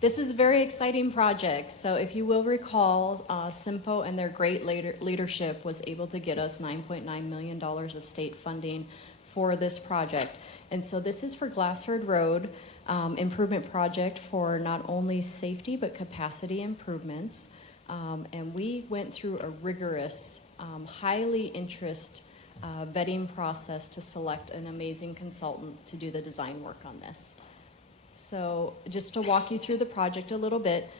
This is a very exciting project. So if you will recall, SIMPO and their great leadership was able to get us $9.9 million of state funding for this project. And so this is for Glassford Road, improvement project for not only safety but capacity improvements. And we went through a rigorous, highly vetting process to select an amazing consultant to do the design work on this. So just to walk you through the project a little bit,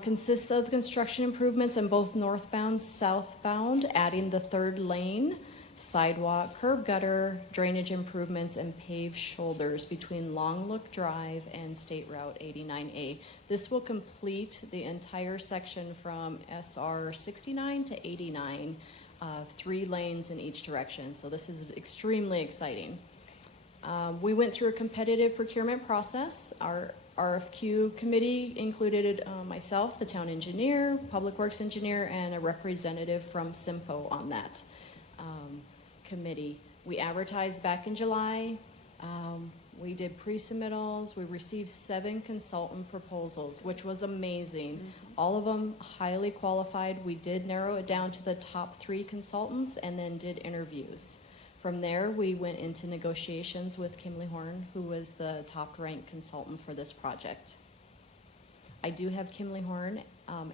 consists of construction improvements in both northbound, southbound, adding the 3rd lane, sidewalk, curb gutter, drainage improvements, and paved shoulders between Long Look Drive and State Route 89A. This will complete the entire section from SR 69 to 89, 3 lanes in each direction. So this is extremely exciting. We went through a competitive procurement process. Our RFQ committee included myself, the town engineer, public works engineer, and a representative from SIMPO on that committee. We advertised back in July. We did pre-submittals. We received 7 consultant proposals, which was amazing. All of them highly qualified. We did narrow it down to the top 3 consultants and then did interviews. From there, we went into negotiations with Kimley Horn, who was the top-ranked consultant for this project. I do have Kimley Horn,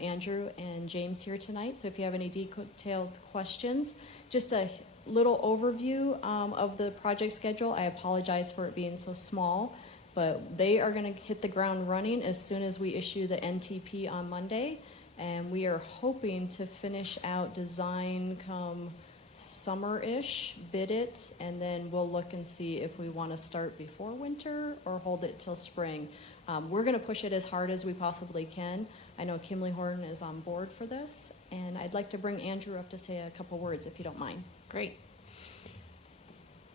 Andrew, and James here tonight, so if you have any detailed questions, just a little overview of the project schedule. I apologize for it being so small, but they are going to hit the ground running as soon as we issue the NTP on Monday, and we are hoping to finish out design come summer-ish, bid it, and then we'll look and see if we want to start before winter or hold it till spring. We're going to push it as hard as we possibly can. I know Kimley Horn is on board for this, and I'd like to bring Andrew up to say a couple words if you don't mind. Great.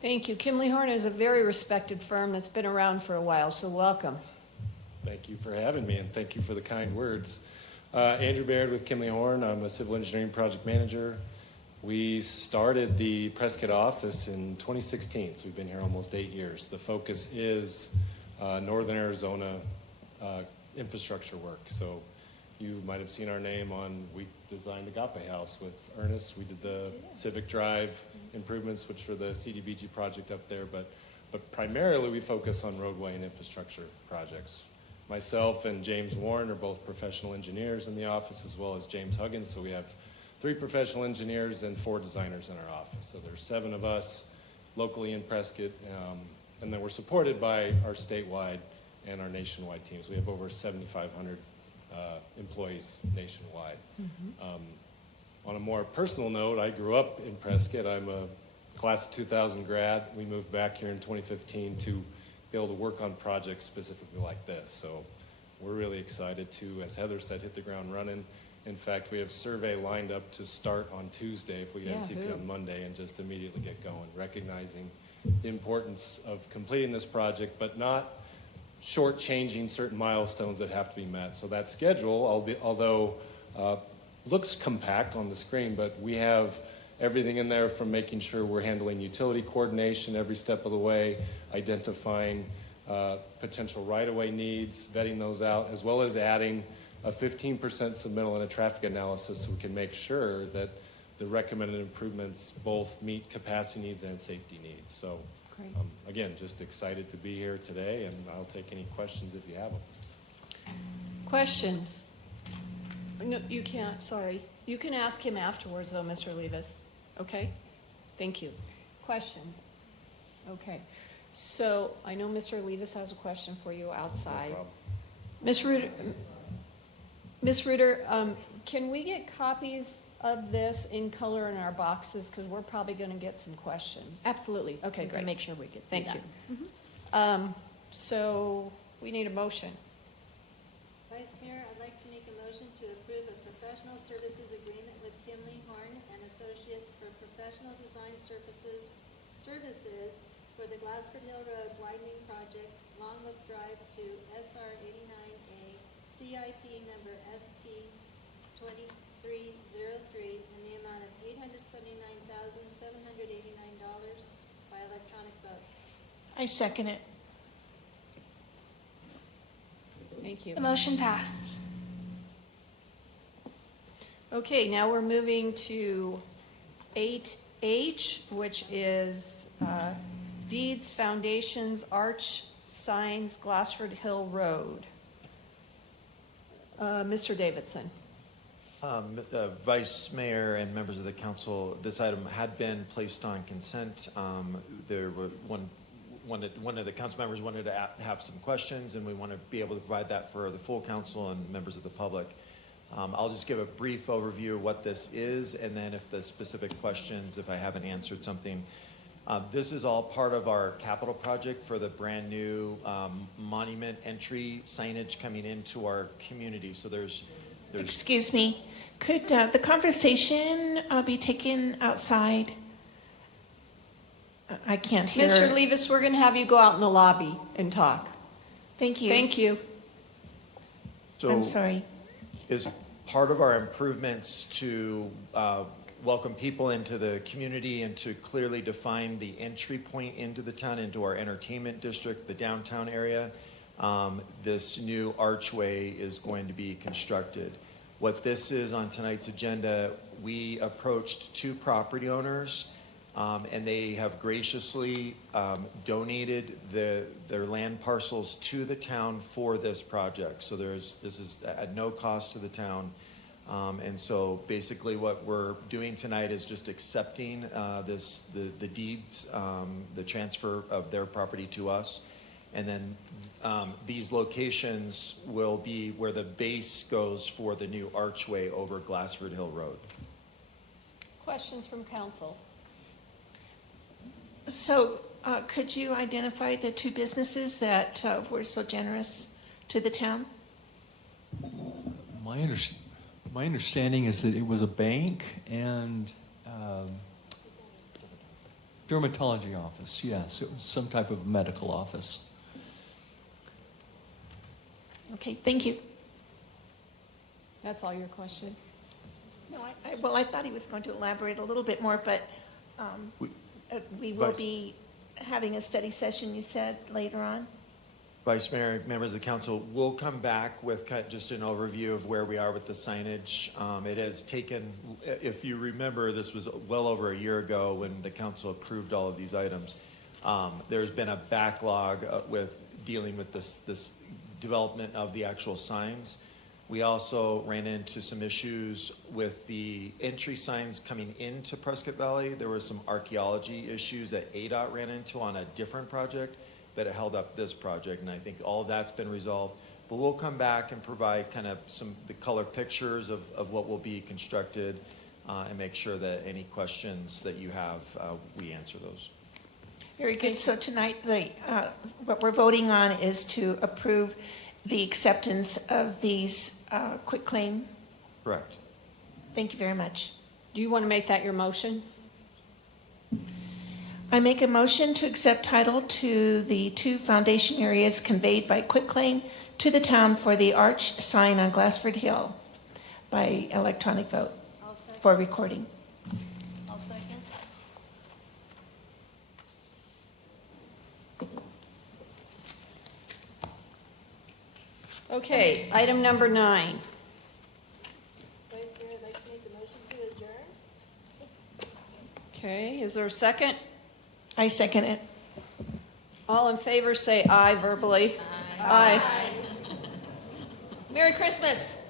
Thank you. Kimley Horn is a very respected firm that's been around for a while, so welcome. Thank you for having me, and thank you for the kind words. Andrew Baird with Kimley Horn. I'm a civil engineering project manager. We started the Prescott office in 2016, so we've been here almost 8 years. The focus is Northern Arizona infrastructure work. So you might have seen our name we designed Agape House with Ernest. We did the Civic Drive improvements, which were the CDBG project up there, but primarily we focus on roadway and infrastructure projects. Myself and James Warren are both professional engineers in the office, as well as James Huggins, so we have 3 professional engineers and 4 designers in our office. So there's 7 of us locally in Prescott, and then we're supported by our statewide and our nationwide teams. We have over 7,500 employees nationwide. On a more personal note, I grew up in Prescott. I'm a class of 2000 grad. We moved back here in 2015 to be able to work on projects specifically like this. So we're really excited to, as Heather said, hit the ground running. In fact, we have survey lined up to start on Tuesday if we get NTP on Monday, and just immediately get going, recognizing the importance of completing this project, but not shortchanging certain milestones that have to be met. So that schedule, although looks compact on the screen, but we have everything in there from making sure we're handling utility coordination every step of the way, identifying potential right-of-way needs, vetting those out, as well as adding a 15% submittal and a traffic analysis so we can make sure that the recommended improvements both meet capacity needs and safety needs. So again, just excited to be here today, and I'll take any questions if you have them. Questions? No, you can't, sorry. You can ask him afterwards though, Mr. Olivas. Okay? Thank you. Questions? Okay. So I know Mr. Olivas has a question for you outside. No problem. Ms. Reuter, can we get copies of this in color in our boxes? Because we're probably going to get some questions. Absolutely. Okay, We can great. make sure we get through Thank that. you. So we need a motion. Vice Mayor, I'd like to make a motion to approve a professional services agreement with Kimley Horn and Associates for professional design services for the Glassford Hill Road widening project, Longlook Drive to SR 89A, CIP number ST 2303, in the amount of $879,789 by electronic vote. I second it. Thank you. The motion passed. Okay, now we're moving to 8H, which is deeds, foundations, arch, signs, Glassford Hill Road. Mr. Davidson. Vice Mayor and members of the council, this item had been placed on consent. There were one of the council members wanted to have some questions, and we want to be able to provide that for the full council and members of the public. I'll just give a brief overview of what this is, and then if the specific questions, if I haven't answered something. This is all part of our capital project for the brand new monument entry signage coming into our community. So there's Excuse me, could the conversation be taken outside? I can't hear. Mr. Olivas, we're going to have you go out in the lobby and talk. Thank you. Thank you. So I'm sorry. is part of our improvements to welcome people into the community and to clearly define the entry point into the town, into our entertainment district, the downtown area. This new archway is going to be constructed. What this is on tonight's agenda, we approached two property owners, and they have graciously donated their land parcels to the town for this project. So this is at no cost to the town. And so basically what we're doing tonight is just accepting the deeds, the transfer of their property to us. And then these locations will be where the base goes for the new archway over Glassford Hill Road. Questions from council? So could you identify the two businesses that were so generous to the town? My understanding is that it was a bank and dermatology office. Yes, it was some type of medical office. Okay, thank you. That's all your questions? No, I thought he was going to elaborate a little bit more, but we will be having a study session, you said, later on? Vice Mayor, members of the council, we'll come back with just an overview of where we are with the signage. It has taken, if you remember, this was well over a year ago when the council approved all of these items. There's been a backlog with dealing with this development of the actual signs. We also ran into some issues with the entry signs coming into Prescott Valley. There were some archaeology issues that ADOT ran into on a different project that it held up this project, and I think all of that's been resolved. But we'll come back and provide kind of the color pictures of what will be constructed and make sure that any questions that you have, we answer those. Very good. So tonight, what we're voting on is to approve the acceptance of these quitclaim. Correct. Thank you very much. Do you want to make that your motion? I make a motion to accept title to the two foundation areas conveyed by quitclaim to the town for the arch sign on Glassford Hill by electronic vote for recording. I'll second. Okay, item number 9. Vice Mayor, I'd like to make a motion to adjourn. Okay, is there a second? I second it. All in favor say aye verbally. Aye. Merry Christmas.